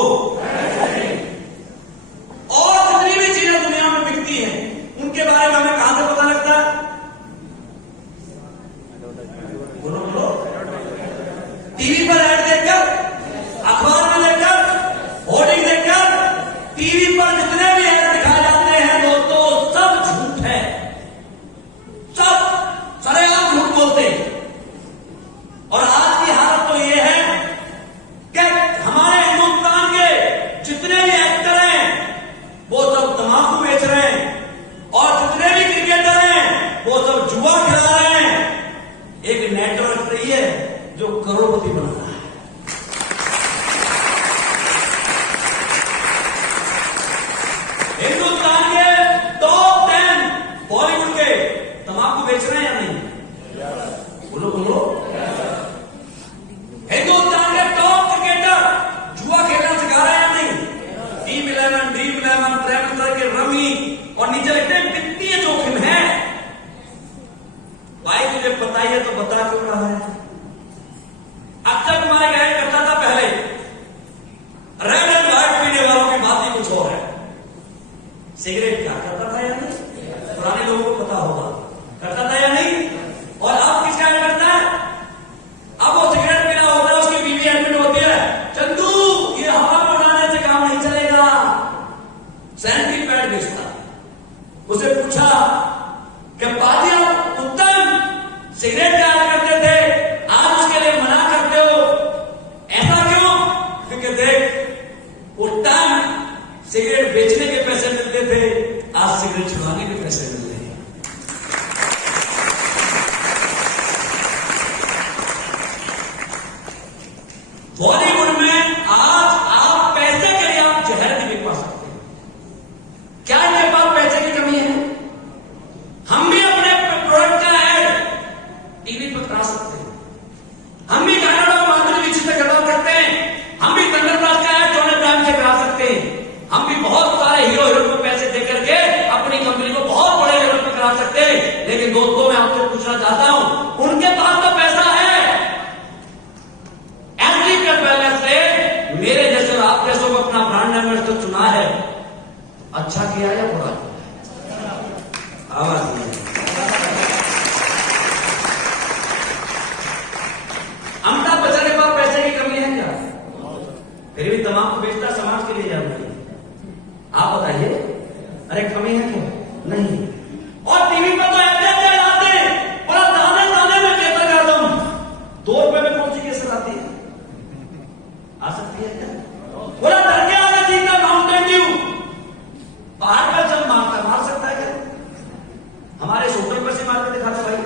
और जितनी भी चीजें दुनिया में बिकती हैं उनके बारे में हमें कहां से पता लगता है? बोलो बोलो। टीवी पर ऐड देखकर, अखबार में देखकर, होर्डिंग देखकर, टीवी पर जितने भी ऐड दिखाए जाते हैं दोस्तों, सब झूठ है, सब सरेआम झूठ बोलते हैं। और आज की हालत तो यह है कि हमारे हिंदुस्तान के जितने भी एक्टर हैं वो सब तंबाकू बेच रहे हैं, और जितने भी क्रिकेटर हैं वो सब जुआ खिला रहे हैं। एक नेटवर्क रही है जो करोड़पति बन रहा है। हिंदुस्तान के टॉप 10 बॉलीवुड के तंबाकू बेच रहे हैं या नहीं? बोलो बोलो। हिंदुस्तान के टॉप क्रिकेटर जुआ खेलना सिखा रहे हैं या नहीं? टीम 11, ड्रीम 11, ट्रैवल करके रमी, और नीचे लिखते हैं वित्तीय जोखिम है। भाई तुझे पता ही है तो बता क्यों रहा है? अक्सर तुम्हारे गाइड करता था पहले, रेड एंड व्हाइट पीने वालों की बात ही कुछ और है। सिगरेट क्या करता था या नहीं? पुराने लोगों को पता होगा, करता था या नहीं? और अब किसका ऐड करता है? अब वो सिगरेट पीना होता है, उसकी बीवी एडमिट होती है, चंदू ये हवा में उड़ाने से काम नहीं चलेगा, सैनिटरी पैड बेचता। उसे पूछा कि बाजी आप उत्तम सिगरेट का ऐड करते थे, आज उसके लिए मना करते हो, ऐसा क्यों? क्योंकि देख उस टाइम सिगरेट बेचने के पैसे मिलते थे, आज सिगरेट छुड़ाने के पैसे मिल रहे हैं। बॉलीवुड में आज आप पैसे के लिए आप जहर भी बिकवा सकते हैं। क्या इनके पास पैसे की कमी है? हम भी अपने प्रोडक्ट का ऐड टीवी पर करा सकते हैं, हम भी कन्नड़ और माधुरी दीक्षित से करवा सकते हैं, हम भी कन्नड़ का ऐड जॉनी ब्रांड से करा सकते हैं, हम भी बहुत सारे हीरो हीरोइन को पैसे दे करके अपनी कंपनी को बहुत बड़े लेवल पर करा सकते हैं। लेकिन दोस्तों मैं आपसे पूछना चाहता हूं, उनके पास तो पैसा है, एंट्री के पहले से मेरे जैसे और आप जैसों को अपना ब्रांड एम्बेसडर चुना है, अच्छा किया या बुरा किया? आवाज नहीं। अमिताभ बच्चन के पास पैसे की कमी है क्या? फिर भी तमाम बेचता समाज के लिए जाना है। आप बताइए, अरे कमी है क्या? नहीं। और टीवी पर तो ऐसे आते हैं, बोला दाने दाने में केसर का दम, 2 रुपए में कौन सी केसर आती है? आ सकती है क्या? बोला डर के आना जीता माउंटेन ड्यू, पहाड़ पर जब मार सकता है क्या? हमारे होटल पर से मार के दिखाते भाई,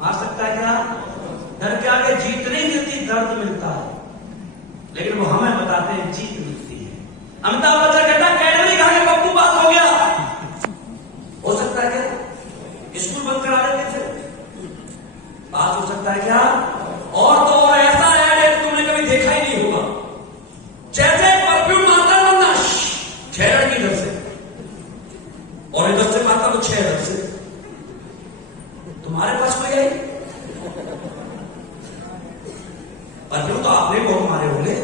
मार सकता है क्या? डर के आगे जीत नहीं मिलती, दर्द मिलता है। लेकिन वो हमें बताते हैं जीत मिलती है। अमिताभ बच्चन कहता है कैडबरी खा के पप्पू पास हो गया, हो सकता है क्या? स्कूल बंद करा देते थे, पास हो सकता है क्या? और तो और परफ्यूम तो आपने बहुत मारे होंगे,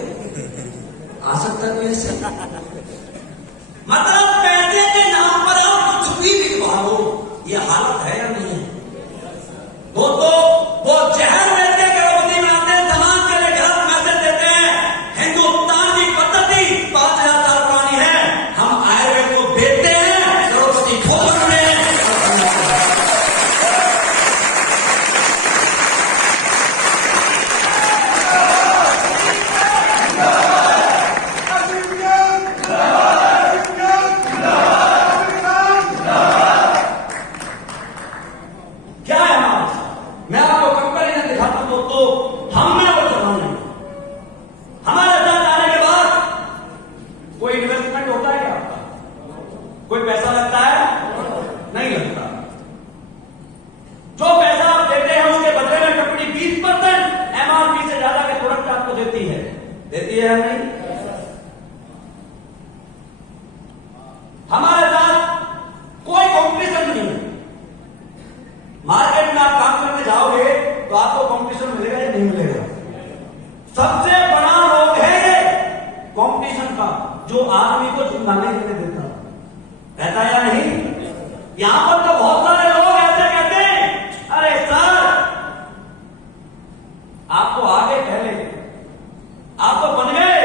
आ सकता है कोई ऐसे। मतलब पैसे के नाम पर आप कुछ भी बिकवा लो, ये हालत है या नहीं है? वो जहर बेच के करोड़पति बनाते हैं, दलाल के लिए गलत मैसेज देते हैं। हिंदुस्तान की पद्धति 5000 साल पुरानी है, हम आयुर्वेद को बेचते हैं, करोड़पति खोल रहे हैं। कोई पैसा लगता है? नहीं लगता। जो पैसा आप देते हैं उसके बदले में कंपनी 20% एमआरपी से ज्यादा के प्रोडक्ट आपको देती है या नहीं? हमारे साथ कोई कॉम्पिटिशन नहीं है। मार्केट में आप काम करने जाओगे तो आपको कॉम्पिटिशन मिलेगा या नहीं मिलेगा? सबसे बड़ा रोग है ये कॉम्पिटिशन का, जो आदमी को जिंदा नहीं करने देता। कहता या नहीं? यहां पर तो बहुत सारे लोग ऐसे कहते हैं, अरे सर आपको आगे पहले आप तो बन गए,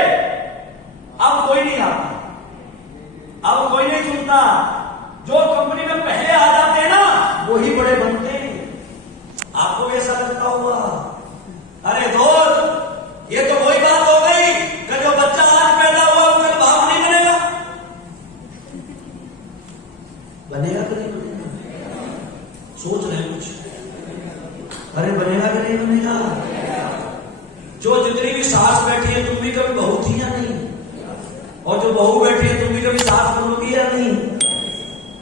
अब कोई नहीं आता, अब कोई नहीं सुनता। जो कंपनी में पहले आ जाते हैं ना वही बड़े बनते हैं। आपको ऐसा लगता होगा? अरे दोस्त, ये तो वही बात हो गई कि जो बच्चा आज पैदा हुआ वो कल बाप नहीं बनेगा। बनेगा कि नहीं बनेगा? सोच रहे हैं कुछ? अरे बनेगा कि नहीं बनेगा? जो जितनी भी सास बैठी है तुम भी कभी बहू थी या नहीं? और जो बहू बैठी है तुम भी कभी सास बनोगी या नहीं?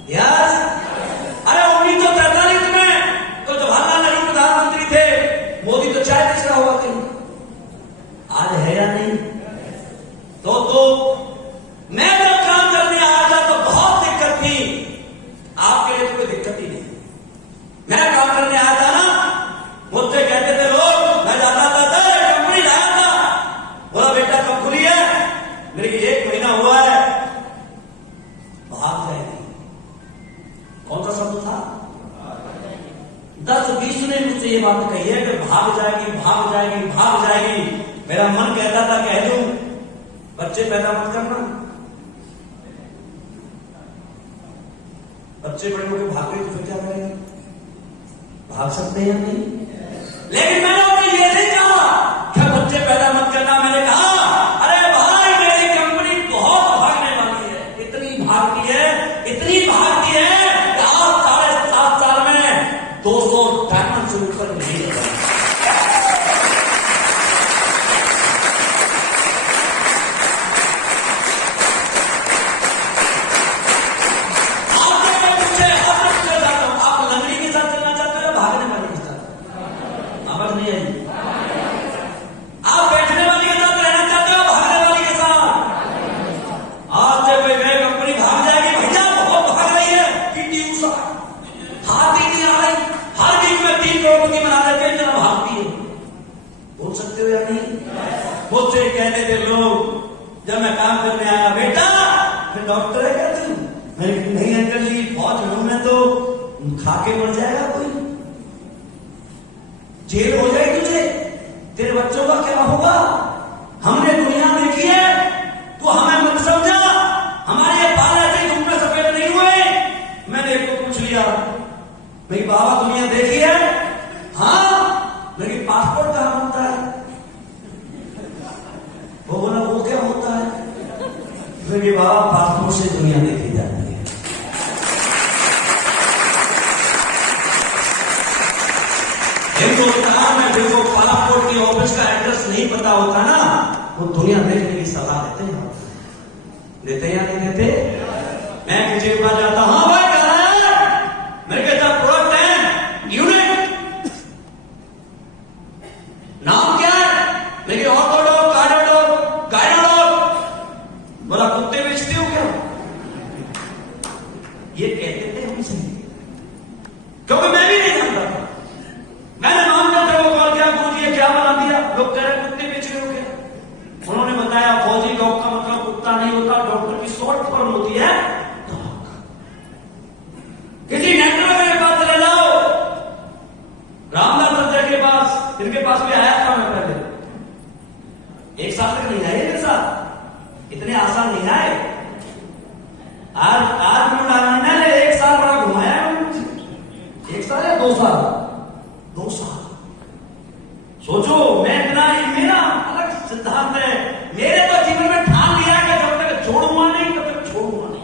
यस। अरे 1943 में तो जवाहरलाल नेहरू प्रधानमंत्री थे, मोदी तो चाय बेच रहा हुआ कहीं। आज है या नहीं? तो मैं जब काम करने आया था तो बहुत दिक्कत थी, आपके लिए तो कोई दिक्कत ही नहीं। मैं काम करने आया था ना, मुझसे कहते थे लोग, मैं जाता था कंपनी लाया था, बोला बेटा कब खुली है? मेरे को 1 महीना हुआ है। भाग जाएगी, कौन सा शब्द था? 10-20 ने मुझसे ये बात कही है कि भाग जाएगी, भाग जाएगी, भाग जाएगी। मेरा मन कहता था कह दूं बच्चे पैदा मत करना, बच्चे बड़े होकर भाग गए तो फिर क्या करेंगे? भाग सकते हैं या नहीं? लेकिन मैंने उन्हें ये नहीं कहा कि बच्चे पैदा मत करना। मैंने कहा अरे भाई मेरी कंपनी बहुत भागने वाली है, इतनी भागती है, इतनी भागती है कि आज 7.5 साल में 200 डायमंड से ऊपर नहीं है। आप बैठने वाली के साथ रहना चाहते हो, भागने वाली के साथ? आज से कोई नई कंपनी भाग जाएगी, भैया बहुत भाग रही है, पीटी उषा हाथी नहीं आ रही, हर दिन में 3 करोड़पति बना देते हैं, इतना भागती है। बोल सकते हो या नहीं? मुझसे कहते थे लोग जब मैं काम करने आया, बेटा फिर डॉक्टर है क्या तुम? नहीं अंकल जी, फौज हूं मैं तो खा के मर जाएगा कोई, जेल हो जाएगी तुझे, तेरे बच्चों का क्या होगा? हमने दुनिया देखी है, तू हमें मत समझा, हमारे ये बाल ऐसे धूप में सफेद नहीं हुए। मैंने एक को पूछ लिया, मेरी बाबा दुनिया देखी है? हाँ। मेरी पासपोर्ट कहां बनता है? वो बोला वो क्या होता है? मेरी बाबा पासपोर्ट से दुनिया देखी जाती है। हिंदुस्तान में देखो पासपोर्ट की ऑफिस का एड्रेस नहीं पता होता ना, वो दुनिया देखने की सलाह देते हैं। देते या नहीं देते? मैं किसी के पास जाता, हाँ भाई कहाँ है? मेरे के साथ प्रोडक्ट है, यूनिट नाम क्या है? मेरी ऑर्थोडॉक, कार्डियोडॉक, गायनोडॉक। बोला कुत्ते बेचते हो क्या? ये कहते थे हमसे, क्योंकि मैं भी नहीं जानता था। मैंने नाम क्या था, वो कॉल किया, पूछिए क्या बना दिया? लोग कह रहे कुत्ते आया था मैं पहले, 1 साल तक नहीं आए मेरे साथ, इतने आसान नहीं आए। आज मैंने 1 साल बड़ा घुमाया है मुझे, 1 साल या 2 साल, 2 साल। सोचो, मैं इतना, मेरा अलग सिद्धांत है, मेरे तो जीवन में ठान लिया कि जब तक छोड़ूंगा नहीं तब तक छोड़ूंगा नहीं।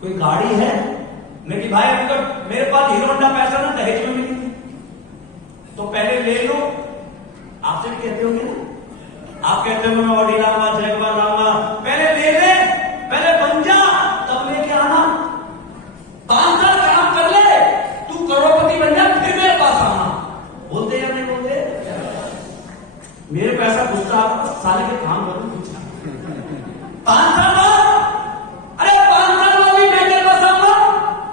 कोई गाड़ी है, मैं कि भाई अभी तो मेरे पास हीरो होंडा पैसा ना दहेज में मिली थी, तो पहले ले लो। आपसे भी कहते होंगे ना, आप कहते हो मैं ऑडी लाऊंगा, जैगवार लाऊंगा, पहले ले ले, पहले बन जा, तब लेके आना। 5 साल काम कर ले, तू करोड़पति बन जा, फिर मेरे पास आना। बोलते या नहीं बोलते? मेरे पैसा घुसता आपका साले के काम करूं कुछ 5 साल बाद, अरे 5 साल बाद भी मैं तेरे पास आऊंगा।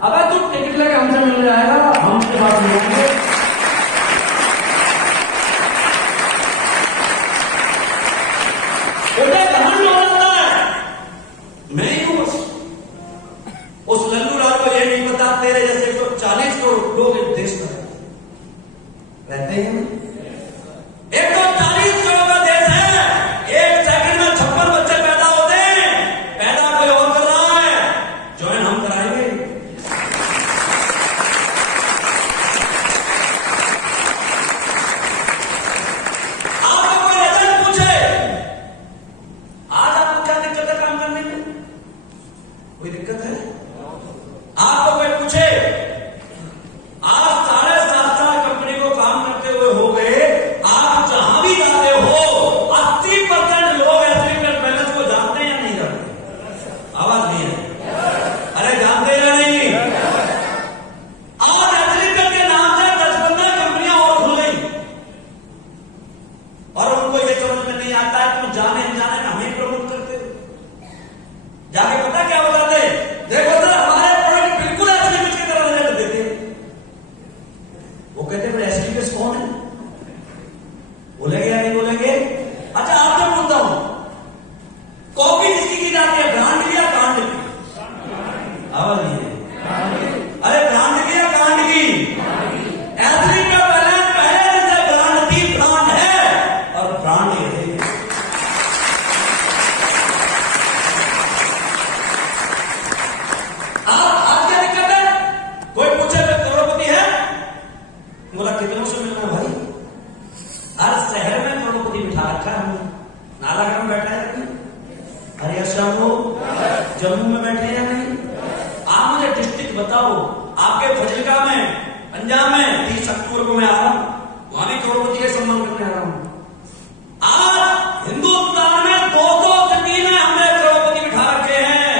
अबे तू टिकट लेके हमसे मिल जाएगा, हमसे बात मिलेंगे। मैं ही हूं बस। उस लल्लू लाल को ये नहीं पता तेरे जैसे 140 करोड़ लोग इस देश में रहते हैं। 140 करोड़ का देश है, 1 सेकंड में 56 बच्चे पैदा होते हैं। पैदा कोई और कर रहा है, ज्वाइन हम कराएंगे। आपको कोई एजेंट पूछे आज आपको क्या दिक्कत है काम करने में? कोई दिक्कत है? आपको कोई पूछे आज 7.5 साल कंपनी को काम करते हुए हो गए, आप जहां भी जाते हो 80% लोग एग्रीमेंट बैलेंस को जानते हैं या नहीं जानते? आवाज नहीं है, अरे जानते हैं या नहीं? आज एग्रीमेंट के नाम से 10-15 कंपनियां और खुल गई और उनको ये समझ में नहीं आता है तुम जाने अनजाने में हमें प्रमोट करते हो। जाके पता क्या बताते, देखो सर हमारे प्रोडक्ट बिल्कुल एसटीपीएस की तरह रिजल्ट देते हैं। वो कहते हैं एसटीपीएस कौन है? बोलेंगे या नहीं बोलेंगे? अच्छा आपसे पूछता हूं, कॉपी किसकी की जाती है, ब्रांड की या ब्रांड की? आवाज नहीं है, अरे ब्रांड की या ब्रांड की? एसली का पहले दिन से ब्रांड थी, ब्रांड है और ब्रांड ही रहेगी। आज क्या दिक्कत है? कोई पूछे मैं करोड़पति है, बोला कितनों से मिलना है भाई? हर शहर में करोड़पति बिठा रखा है हमने। नालागढ़ में बैठा है नहीं, हरियाणा जम्मू में बैठे हैं या नहीं? आप मुझे डिस्ट्रिक्ट बताओ, आपके फजिलका में, पंजाब में 30 अक्टूबर को मैं आ रहा हूं, वहां भी करोड़पति का सम्मान करने आ रहा हूं। आज हिंदुस्तान में 2-2 सिटी में हमने करोड़पति बिठा रखे हैं।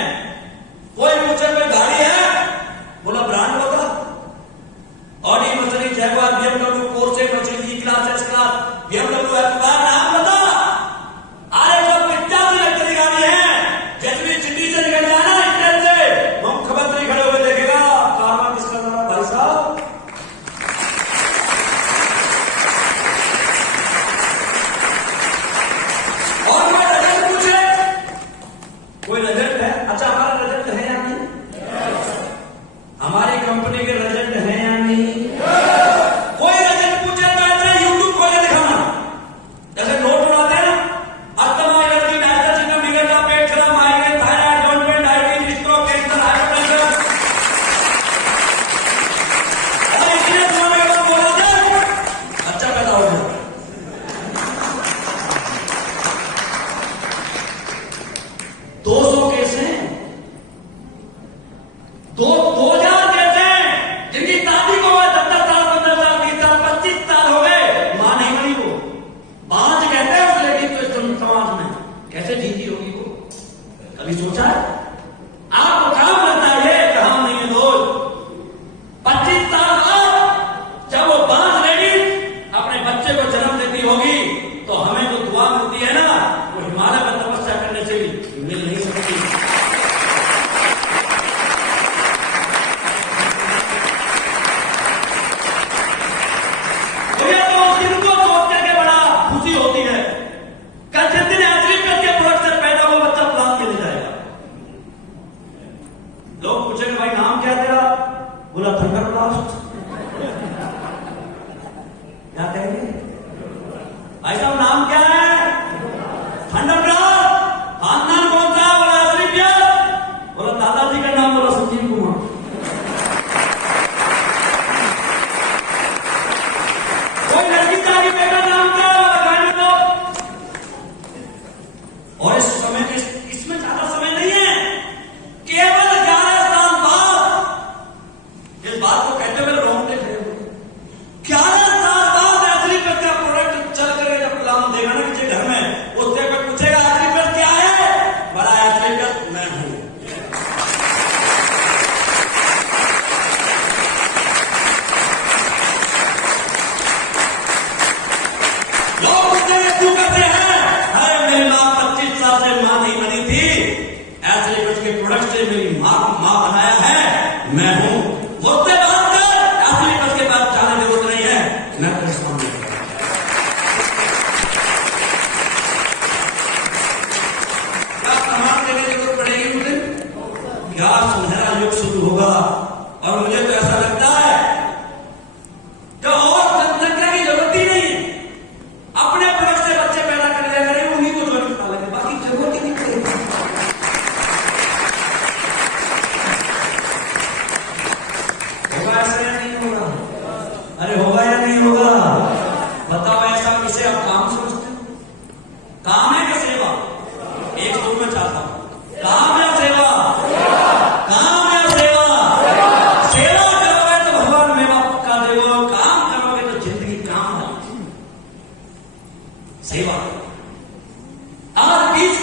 कोई पूछे कोई गाड़ी है, बोला ब्रांड बता, Audi, Mercedes, Jaguar, BMW, Porsche, Mercedes, E class, S class, BMW, F नाम बता। अरे सब 85 लग्जरी गाड़ी है, जैसे सिटी से निकल जाना स्टेट से, मुख्यमंत्री खड़े हुए देखेगा कारवां किसका कर रहा भाई साहब। और कोई रिजल्ट पूछे, कोई रिजल्ट है? अच्छा हमारा रिजल्ट है या नहीं? हमारी कंपनी के रिजल्ट है या नहीं? कोई रिजल्ट पूछे तो ऐसे यूट्यूब खोले दिखाना, जैसे नोट उड़ाते हैं ना, अस्थमा, एलर्जी, डायबिटीज, चिकन, बिगड़ना, पेट खराब, migraine, thyroid, joint, diabetes, stroke, cancer, hypertension, और इसलिए तुम्हारे को बोला जाए अच्छा पैदा हो जाए। 200 केस हैं, 2000 केस हैं जिनकी दादी को 10 साल, 15 साल, 20 साल, 25 साल हो गए, मां नहीं बनी। वो बांझ कहते हैं उस लेडी को इस समाज में, कैसे जीती होगी वो? कभी सोचा है? आपको काम करता है, काम नहीं है दोस्त। 25 साल बाद जब वो बांझ लेडी अपने बच्चे को जन्म देती होगी तो हमें जो दुआ मिलती है ना, वो हिमालय में तपस्या करने से भी मिल नहीं सकती। मुझे तो उस दिन को सोच करके बड़ा खुशी होती है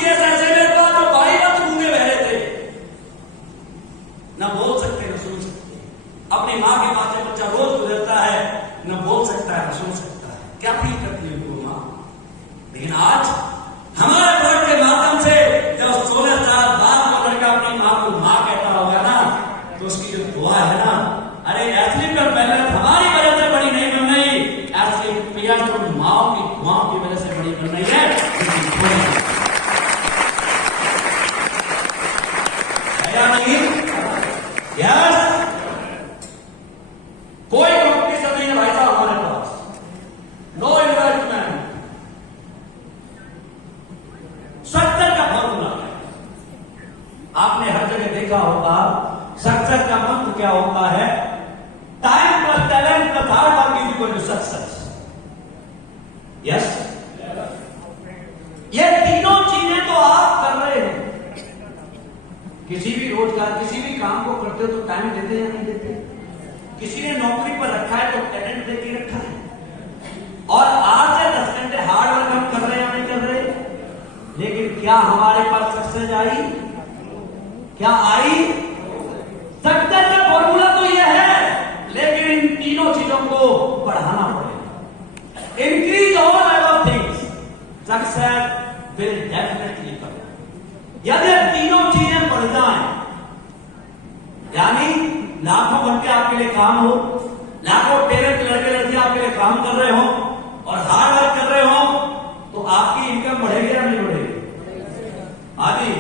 केस ऐसे मेरे पास जो बाई मत गूंगे बह रहे थे, न बोल सकते न सुन सकते। अपनी माँ के पास जब बच्चा रोज गुजरता है, न बोल सकता है न सुन सकता है, क्या फील करती है उनको माँ। लेकिन आज हमारे वर्ड के माध्यम से जब 16 साल बाद वो लड़का अपनी माँ को माँ कहता होगा ना, तो उसकी जो दुआ है ना, अरे एथलीट का बैलेंस हमारी वजह से बड़ी नहीं बन रही, एथलीट प्लेयर तो माँ की दुआओं की वजह से बड़ी बन रही है। या नहीं? यस। कोई कंपटीशन नहीं है भाई साहब हमारे पास, नो इन्वेस्टमेंट। सक्सेस का फॉर्मूला आपने हर जगह देखा होगा। सक्सेस का मंत्र क्या होता है? Time plus talent plus hard work is equal to success. Yes, ये तीनों चीजें तो आप कर रहे हैं। किसी भी रोजगार, किसी भी काम को करते हो तो टाइम देते या नहीं देते? किसी ने नौकरी पर रखा है तो टैलेंट देके रखा है, और 8 से 10 घंटे हार्ड वर्क हम कर रहे हैं या नहीं कर रहे? लेकिन क्या हमारे पास सक्सेस आई? क्या आई? सक्सेस का फॉर्मूला तो यह है, लेकिन इन तीनों चीजों को बढ़ाना पड़ेगा। Increase all other things, success will definitely come. यदि तीनों चीजें बढ़ जाएं, यानी लाखों घंटे आपके लिए काम हो, लाखों पेरेंट लड़के लड़कियां आपके लिए काम कर रहे हो और हार्ड वर्क कर रहे हो, तो आपकी इनकम बढ़ेगी या नहीं बढ़ेगी? आदि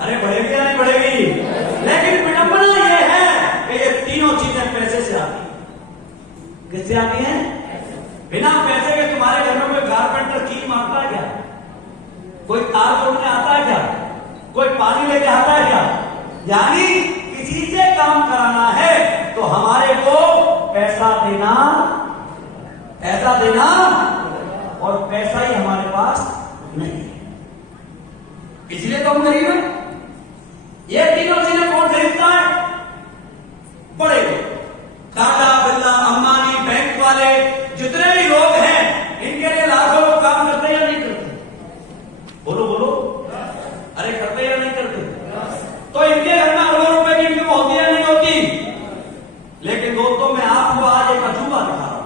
अरे बढ़ेगी या नहीं बढ़ेगी? लेकिन विडंबना यह है कि ये तीनों चीजें पैसे से आती हैं। किससे आती हैं? बिना पैसे के तुम्हारे घर में कोई कारपेंटर की मारता है क्या? कोई तार जोड़ने आता है क्या? कोई पानी लेके आता है क्या? यानी किसी से काम कराना है तो हमारे को पैसा देना और पैसा ही हमारे पास नहीं है, इसलिए तो हम गरीब हैं। ये तीनों चीजें कौन खरीदता है? बड़े लोग, टाटा बिरला अंबानी बैंक वाले, जितने भी लोग हैं, इनके लिए लाखों लोग काम करते या नहीं करते? बोलो बोलो, अरे करते या नहीं करते? तो इनके घर में अरबों रुपए की इनकम होती या नहीं होती? लेकिन दोस्तों मैं आपको आज एक अजूबा दिखा रहा हूं।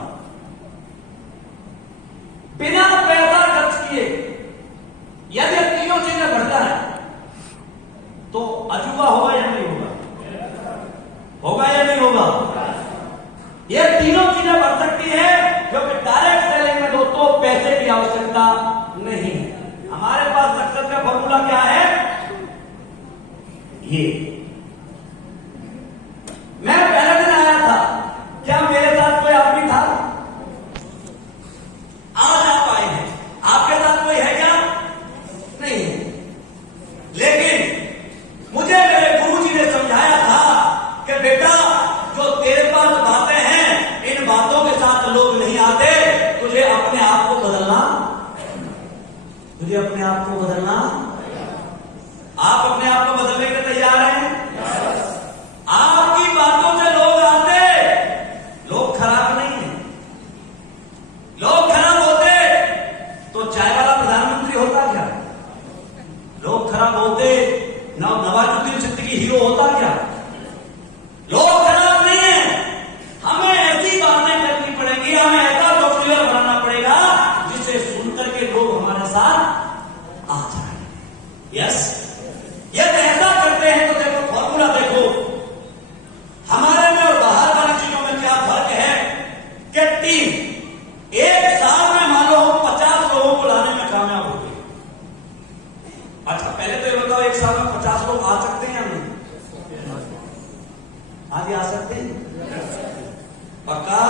बिना पैसा खर्च किए यदि तीनों चीजें बढ़ता है तो अजूबा होगा या नहीं होगा? होगा या नहीं होगा? ये तीनों चीजें बढ़ सकती है, क्योंकि डायरेक्ट सेलिंग में दोस्तों पैसे की आवश्यकता नहीं है। हमारे पास सक्सेस का फॉर्मूला क्या है? ये मैं पहले दिन आया था, क्या मेरे साथ कोई आदमी था? आज आप आए हैं, आपके साथ कोई है क्या? नहीं है। लेकिन मुझे मेरे गुरुजी ने समझाया था कि बेटा, जो तेरे पास बातें हैं, इन बातों के साथ लोग नहीं आते, तुझे अपने आप को बदलना, तुझे अपने आप को बदलना। आप अपने आप को बदलने के तैयार हैं? आपकी बातों से लोग आते, लोग खराब नहीं है। लोग खराब होते तो चाय वाला प्रधानमंत्री होता क्या? लोग खराब होते नवाजुद्दीन सिद्दीकी हीरो होता क्या? लोग खराब नहीं है। हमें ऐसी बातें करनी पड़ेंगी, हमें ऐसा सॉफ्टवेयर बनाना पड़ेगा जिसे सुनकर के लोग हमारे साथ आ जाए। यस, यदि ऐसा करते हैं तो देखो फॉर्मूला देखो, हमारे में और बाहर वाली चीजों में क्या फर्क है कि टीम एक साल में मान लो हम 50 लोगों को लाने में कामयाब हो गए। अच्छा पहले तो ये बताओ, एक साल में 50 लोग आ सकते हैं या नहीं? आज आ सकते हैं? पक्का?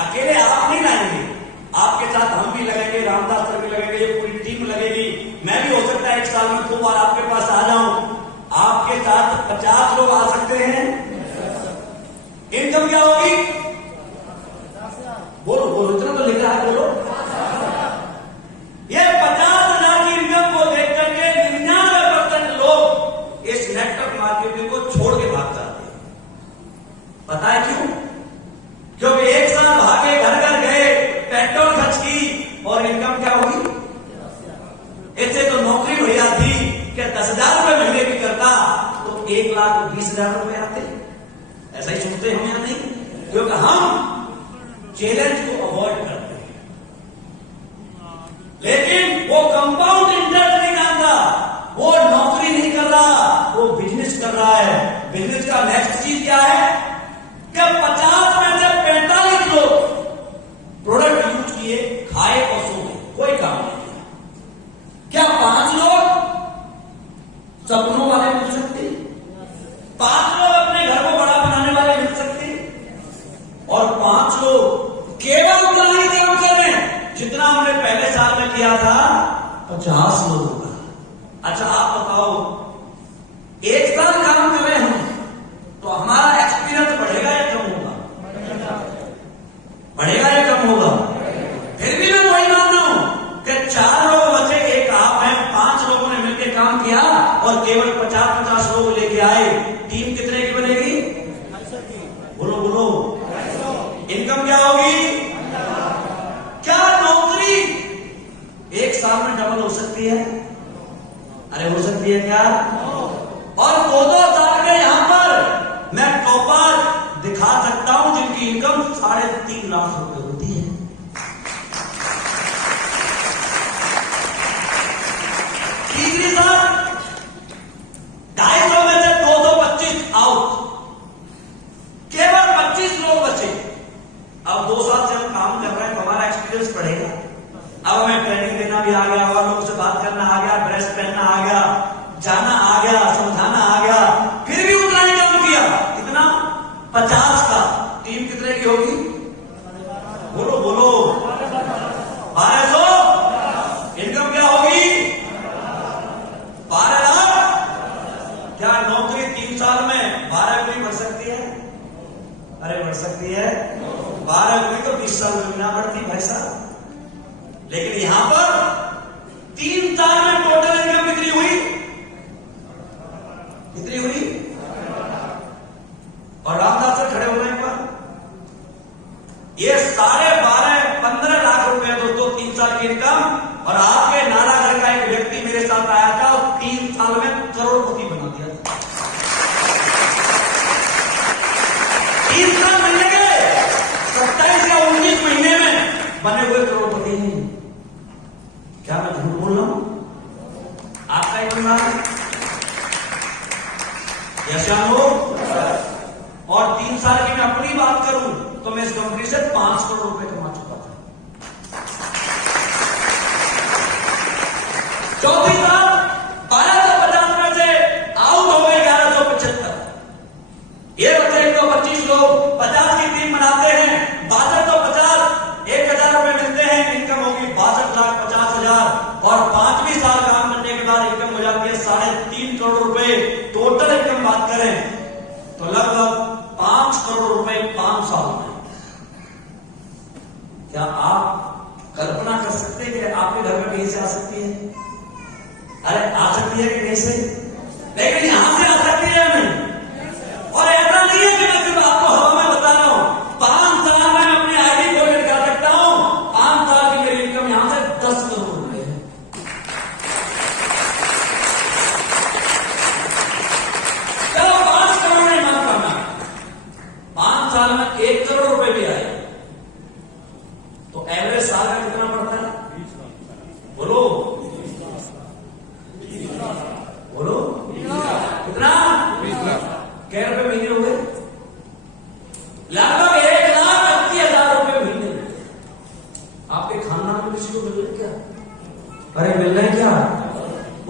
अकेले आप नहीं लाएंगे, आपके साथ हम भी लगेंगे, रामदास सर भी लगेंगे, ये पूरी टीम लगेगी। मैं भी हो सकता है एक साल में 2 बार आपके पास आ जाऊं। आपके साथ 50 लोग आ सकते हैं। इनकम क्या होगी? बोलो बोलो, इतना तो लिख रहा है, बोलो। ये 50,000 की इनकम को देख करके 99% लोग इस नेटवर्क मार्केटिंग को छोड़ के भाग जाते हैं। पता है क्यों? क्योंकि एक साल भागे, घर घर गए, पेट्रोल खर्च की, और इनकम क्या होगी? इससे तो 10,000 रुपए महीने की करता तो 1,20,000 रुपए आते। ऐसा ही सोचते हम या नहीं? क्योंकि हम चैलेंज को अवॉइड करते हैं। लेकिन वो कंपाउंड इंटरेस्ट नहीं जानता, वो नौकरी नहीं कर रहा, वो बिजनेस कर रहा है। बिजनेस का नेक्स्ट चीज क्या है कि 50 में से 45 लोग प्रोडक्ट यूज किए, खाए और सो गए, कोई काम नहीं किया। क्या 5 लोग सपनों वाले मिल सकते? 5 लोग अपने घर को बड़ा बनाने वाले मिल सकते? और 5 लोग केवल उतना ही काम कर रहे हैं जितना हमने पहले साल में किया था 50 लोगों का। अच्छा आप बताओ, 1 साल काम कर रहे हैं तो हमारा एक्सपीरियंस बढ़ेगा या कम होगा? बढ़ेगा या कम होगा? फिर भी मैं वही मानता हूं कि 4 लोग बचे, एक आप हैं, 5 लोगों ने मिलकर काम किया और केवल 50-50 लोग लेके आए, टीम कितने की बनेगी? बोलो बोलो, इनकम क्या होगी? क्या नौकरी 1 साल में डबल हो सकती है? अरे हो सकती है क्या? और 2-2 साल के यहां पर मैं टॉपर दिखा सकता हूं जिनकी इनकम 3.5 लाख रुपए होती है। तीसरी साल 250 में से 225 आउट, केवल 25 लोग बचे। अब 2 साल से हम काम कर रहे हैं तो हमारा एक्सपीरियंस बढ़ेगा। अब हमें ट्रेनिंग देना भी आ गया, और लोगों से बात करना आ गया, ड्रेस पहनना आ गया, जाना आ गया, समझाना आ गया। फिर भी उतना ही काम किया, कितना? 50 का। टीम कितने की होगी? बोलो बोलो, 1200। इनकम क्या होगी? 12 लाख। क्या नौकरी 3 साल में 12 गुनी बढ़ सकती है? अरे बढ़ सकती है। 12 गुनी तो 20 साल में ना बढ़ती भाई साहब। लेकिन यहां पर 3 साल में टोटल इनकम कितनी हुई? कितनी हुई? और रामदास से खड़े हो गए एक बार। ये 12.5-15 लाख रुपए दोस्तों 3 साल की इनकम। और आपके नालागढ़ का एक व्यक्ति मेरे साथ आया था और 3 साल में करोड़पति बना दिया था। 3 साल महीने के 27 या 19 महीने में बने हुए करोड़पति नहीं। क्या मैं झूठ बोल रहा हूं? आपका एक अनुमान यशानो। और 3 साल की मैं अपनी बात करूं तो मैं इस कंपनी से 5 करोड़ रुपए कमा चुका था। 34 साल 1250 में से आउट हो गए 1175। ये बच्चे 125 लोग 50 की टीम बनाते हैं, 6250 1,000 रुपए मिलते हैं, इनकम होगी 62,50,000। और 5वीं साल काम करने के बाद इनकम हो जाती है 3.5 करोड़ रुपए। टोटल इनकम बात करें तो लगभग 5 करोड़ रुपए 5 साल में। क्या आप कल्पना कर सकते हैं कि आपके घर में कहीं से आ सकती है? अरे आ सकती है कि कैसे? लेकिन यहां से आ सकती है नहीं। और ऐसा नहीं है कि मैं सिर्फ आपको हवा में बता रहा हूं। 5 साल में मैं अपनी आईडी खोल कर दिखा सकता हूं। 5 साल की मेरी इनकम यहां से 10 करोड़ रुपए है। चलो 5 करोड़ नहीं माफ करना, 5 साल में 1 करोड़ रुपए भी आए तो एवरेज साल में कितना पड़ता है? बोलो बोलो, कितना? 20 लाख। क्या रुपए महीने हो गए? लगभग 1,80,000 रुपए महीने। आपके खानदान में किसी को मिल रहे क्या? अरे मिल रहे क्या?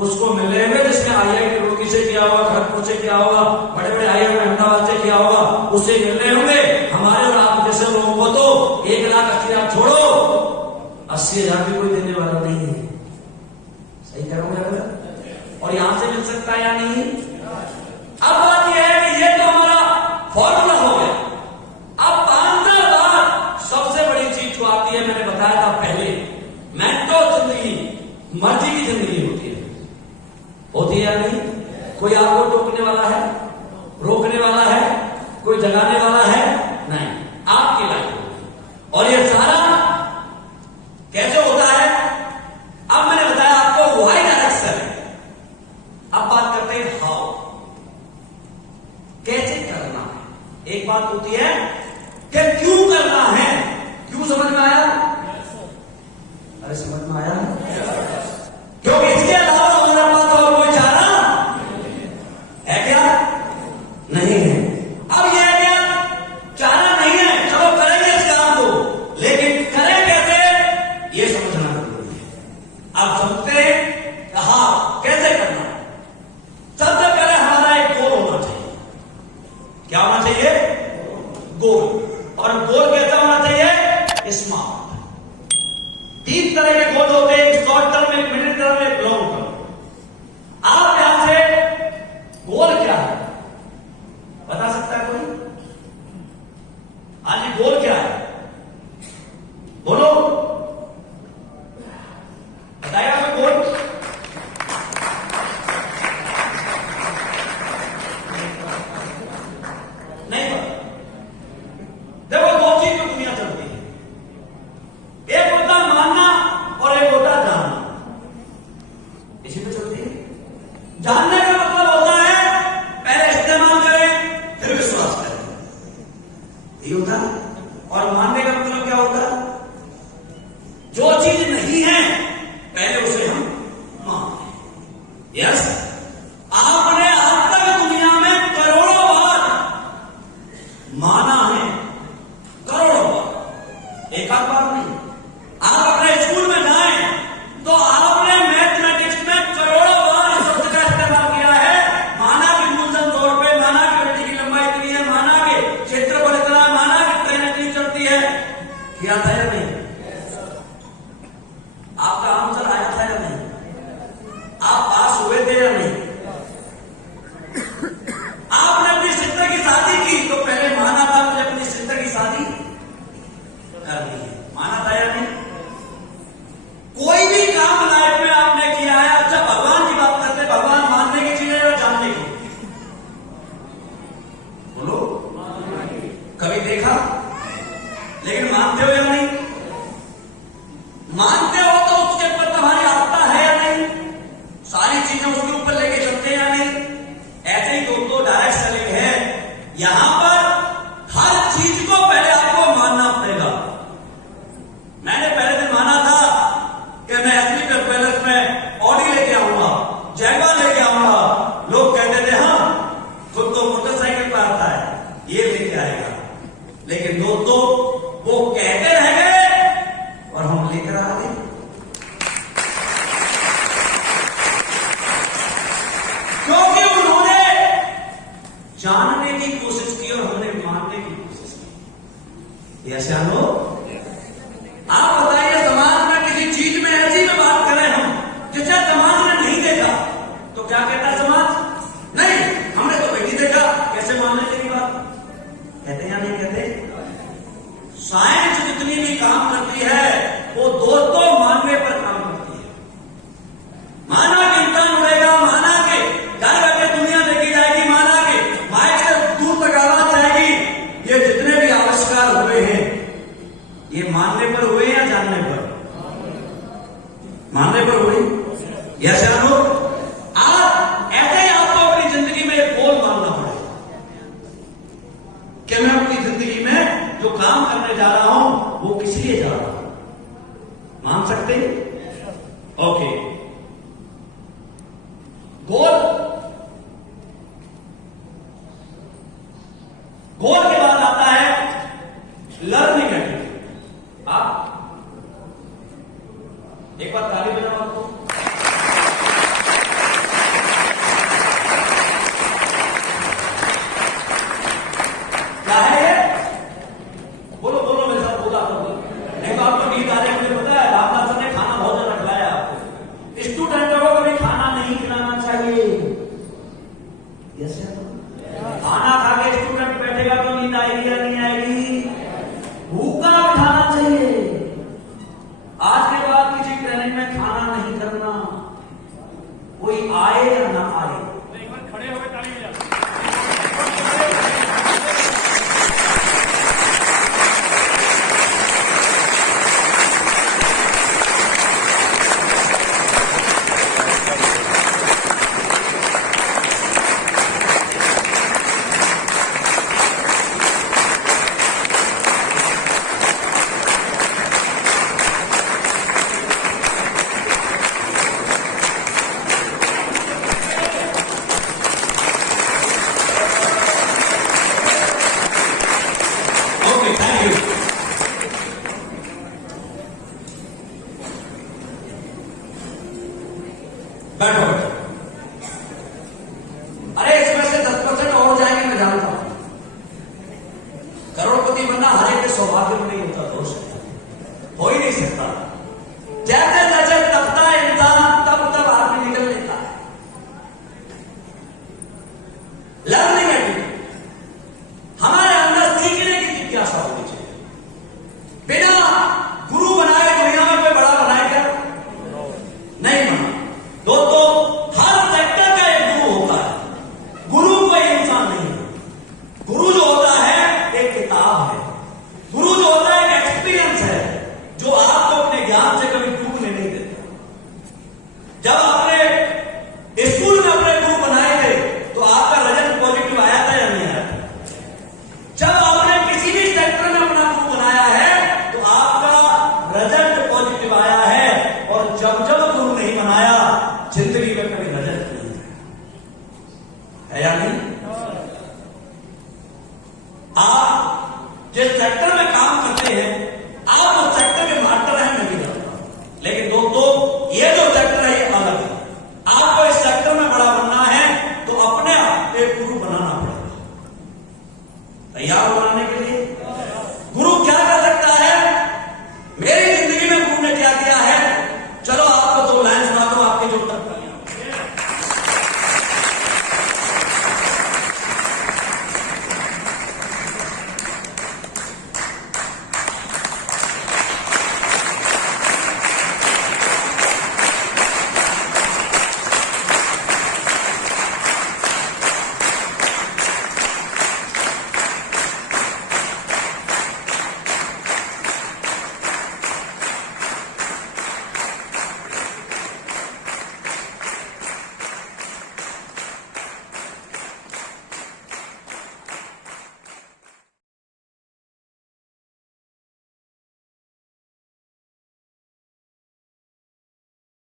उसको मिल रहे हैं जिसने IIT रुड़की से किया होगा, खड़गपुर से किया होगा, बड़े बड़े IIM अहमदाबाद से किया होगा, उससे मिल रहे होंगे। हमारे और आप जैसे लोगों को तो 1,80,000 छोड़ो, 80,000 भी कोई देने वाला नहीं है। सही कह रहा हूं मैं? और यहां से मिल सकता है या नहीं? अब बात यह है कि ये तो हमारा फॉर्मूला हो गया। अब 5 साल बाद सबसे बड़ी चीज जो आती है, मैंने बताया था पहले, मेंटो जिंदगी, मर्जी की जिंदगी होती है। होती है या नहीं? कोई आपको टोकने वाला है, रोकने वाला है, कोई जगाने वाला है नहीं, आपकी लाइफ। और ये सारा कैसे होता है? अब मैंने बताया आपको वाई डायरेक्शन है। अब समझ में आया? क्योंकि इसके अलावा हमारे पास और कोई चारा है क्या? नहीं है। अब यह है क्या? चारा नहीं है, चलो करेंगे इस काम को, लेकिन करें कैसे ये समझना जरूरी है। अब समझते हैं कहा कैसे करना। सबसे पहले हमारा एक गोल होना चाहिए। क्या होना चाहिए? गोल। और गोल कैसा होना चाहिए? स्मार्ट। 3 तरह के गोल होते हैं, एक शॉर्ट टर्म, एक मिडिल टर्म, एक लॉन्ग टर्म। आप यहां से गोल क्या है बता सकता है कोई? हाँ जी, गोल क्या है बोलो, बताएगा कोई गोल? नहीं पता। देखो, 2 चीज में दुनिया चलती है, एक होता मानना और एक होता जानना। इसी पे चलती है। जानने का मतलब होता है पहले इस्तेमाल करें फिर विश्वास करें, यही होता है। और मानने का मतलब क्या होता है? जो चीज नहीं है पहले उसे हम माने। यस, आपने अब तक दुनिया में करोड़ों बार माना है, करोड़ों बार, एक आध बार नहीं। आप अपने स्कूल में जाएं तो आपने मैथमेटिक्स में करोड़ों बार इस शब्द का इस्तेमाल किया है। माना कि मूलधन तौर पे, माना कि गड्ढे की लंबाई इतनी है, माना कि क्षेत्रफल इतना है, माना कि ट्रेन इतनी चलती है। किया था या नहीं? आपका आंसर आया था या नहीं? आप पास हुए थे या नहीं? आपने अपनी सिस्टर की शादी की तो पहले माना था मुझे अपनी सिस्टर की शादी करनी है, माना था या नहीं? कोई भी काम लाइफ में आपने किया है। अच्छा, भगवान की बात करते, भगवान मानने की चीज है या जानने की? बोलो, कभी देखा लेकिन मानते हो या नहीं? मानते हो तो उसके ऊपर तुम्हारी आस्था है या नहीं? सारी चीजें उसके ऊपर लेके चलते हैं या नहीं? ऐसे ही दोस्तों डायरेक्ट सेलिंग है। यहां पर हर चीज को पहले आपको मानना पड़ेगा। मैंने पहले दिन माना था कि मैं एसपी पैलेस में ऑडी लेके आऊंगा, जैगवार लेके आऊंगा। लोग कहते थे हाँ खुद तो मोटरसाइकिल पर आता है, ये लेके आएगा। लेकिन दोस्तों वो कहते रह गए और हम लेकर आ गए। क्योंकि उन्होंने जानने की कोशिश की और हमने मानने की कोशिश की। ऐसे हम लोग, आप बताइए, समाज में किसी चीज में ऐसी में बात करें हम जिसे समाज ने नहीं देखा तो क्या कहता है समाज? नहीं, हमने तो नहीं देखा, कैसे मान लेते की बात? कहते हैं या नहीं कहते? साइंस जितनी भी काम करती है वो दोस्तों मानने पर काम करती है। माना कि इंसान उड़ेगा, माना कि घर बैठे दुनिया देखी जाएगी, माना कि माइक से दूर तक आवाज जाएगी, ये जितने भी आविष्कार हुए हैं ये मानने पर हुए या जानने पर? मानने पर हुए। यस या नो? आप ऐसे ही आपको अपनी जिंदगी में एक गोल मानना पड़ेगा कि मैं अपनी जिंदगी में जो काम करने जा रहा हूं वो किस लिए जा रहा हूं। मान सकते हैं? ओके। गोल, गोल के बाद आता है लर्निंग एटिट्यूड। आप एक बार ताली बजाओ आपको। क्या है ये? बोलो बोलो मेरे साथ, बोला करो। नहीं तो आपको नींद आ रही है, मुझे पता है। रामनाथ सर ने खाना बहुत ज्यादा खिलाया आपको। स्टूडेंटों को कभी खाना नहीं खिलाना चाहिए। Yes sir? खाना खा के स्टूडेंट बैठेगा तो नींद आएगी या नहीं आएगी? भूखा उठाना चाहिए। आज के बाद किसी ट्रेनिंग में खाना नहीं करना, कोई आए या ना आए। एक बार खड़े होकर ताली बजाओ। बैठो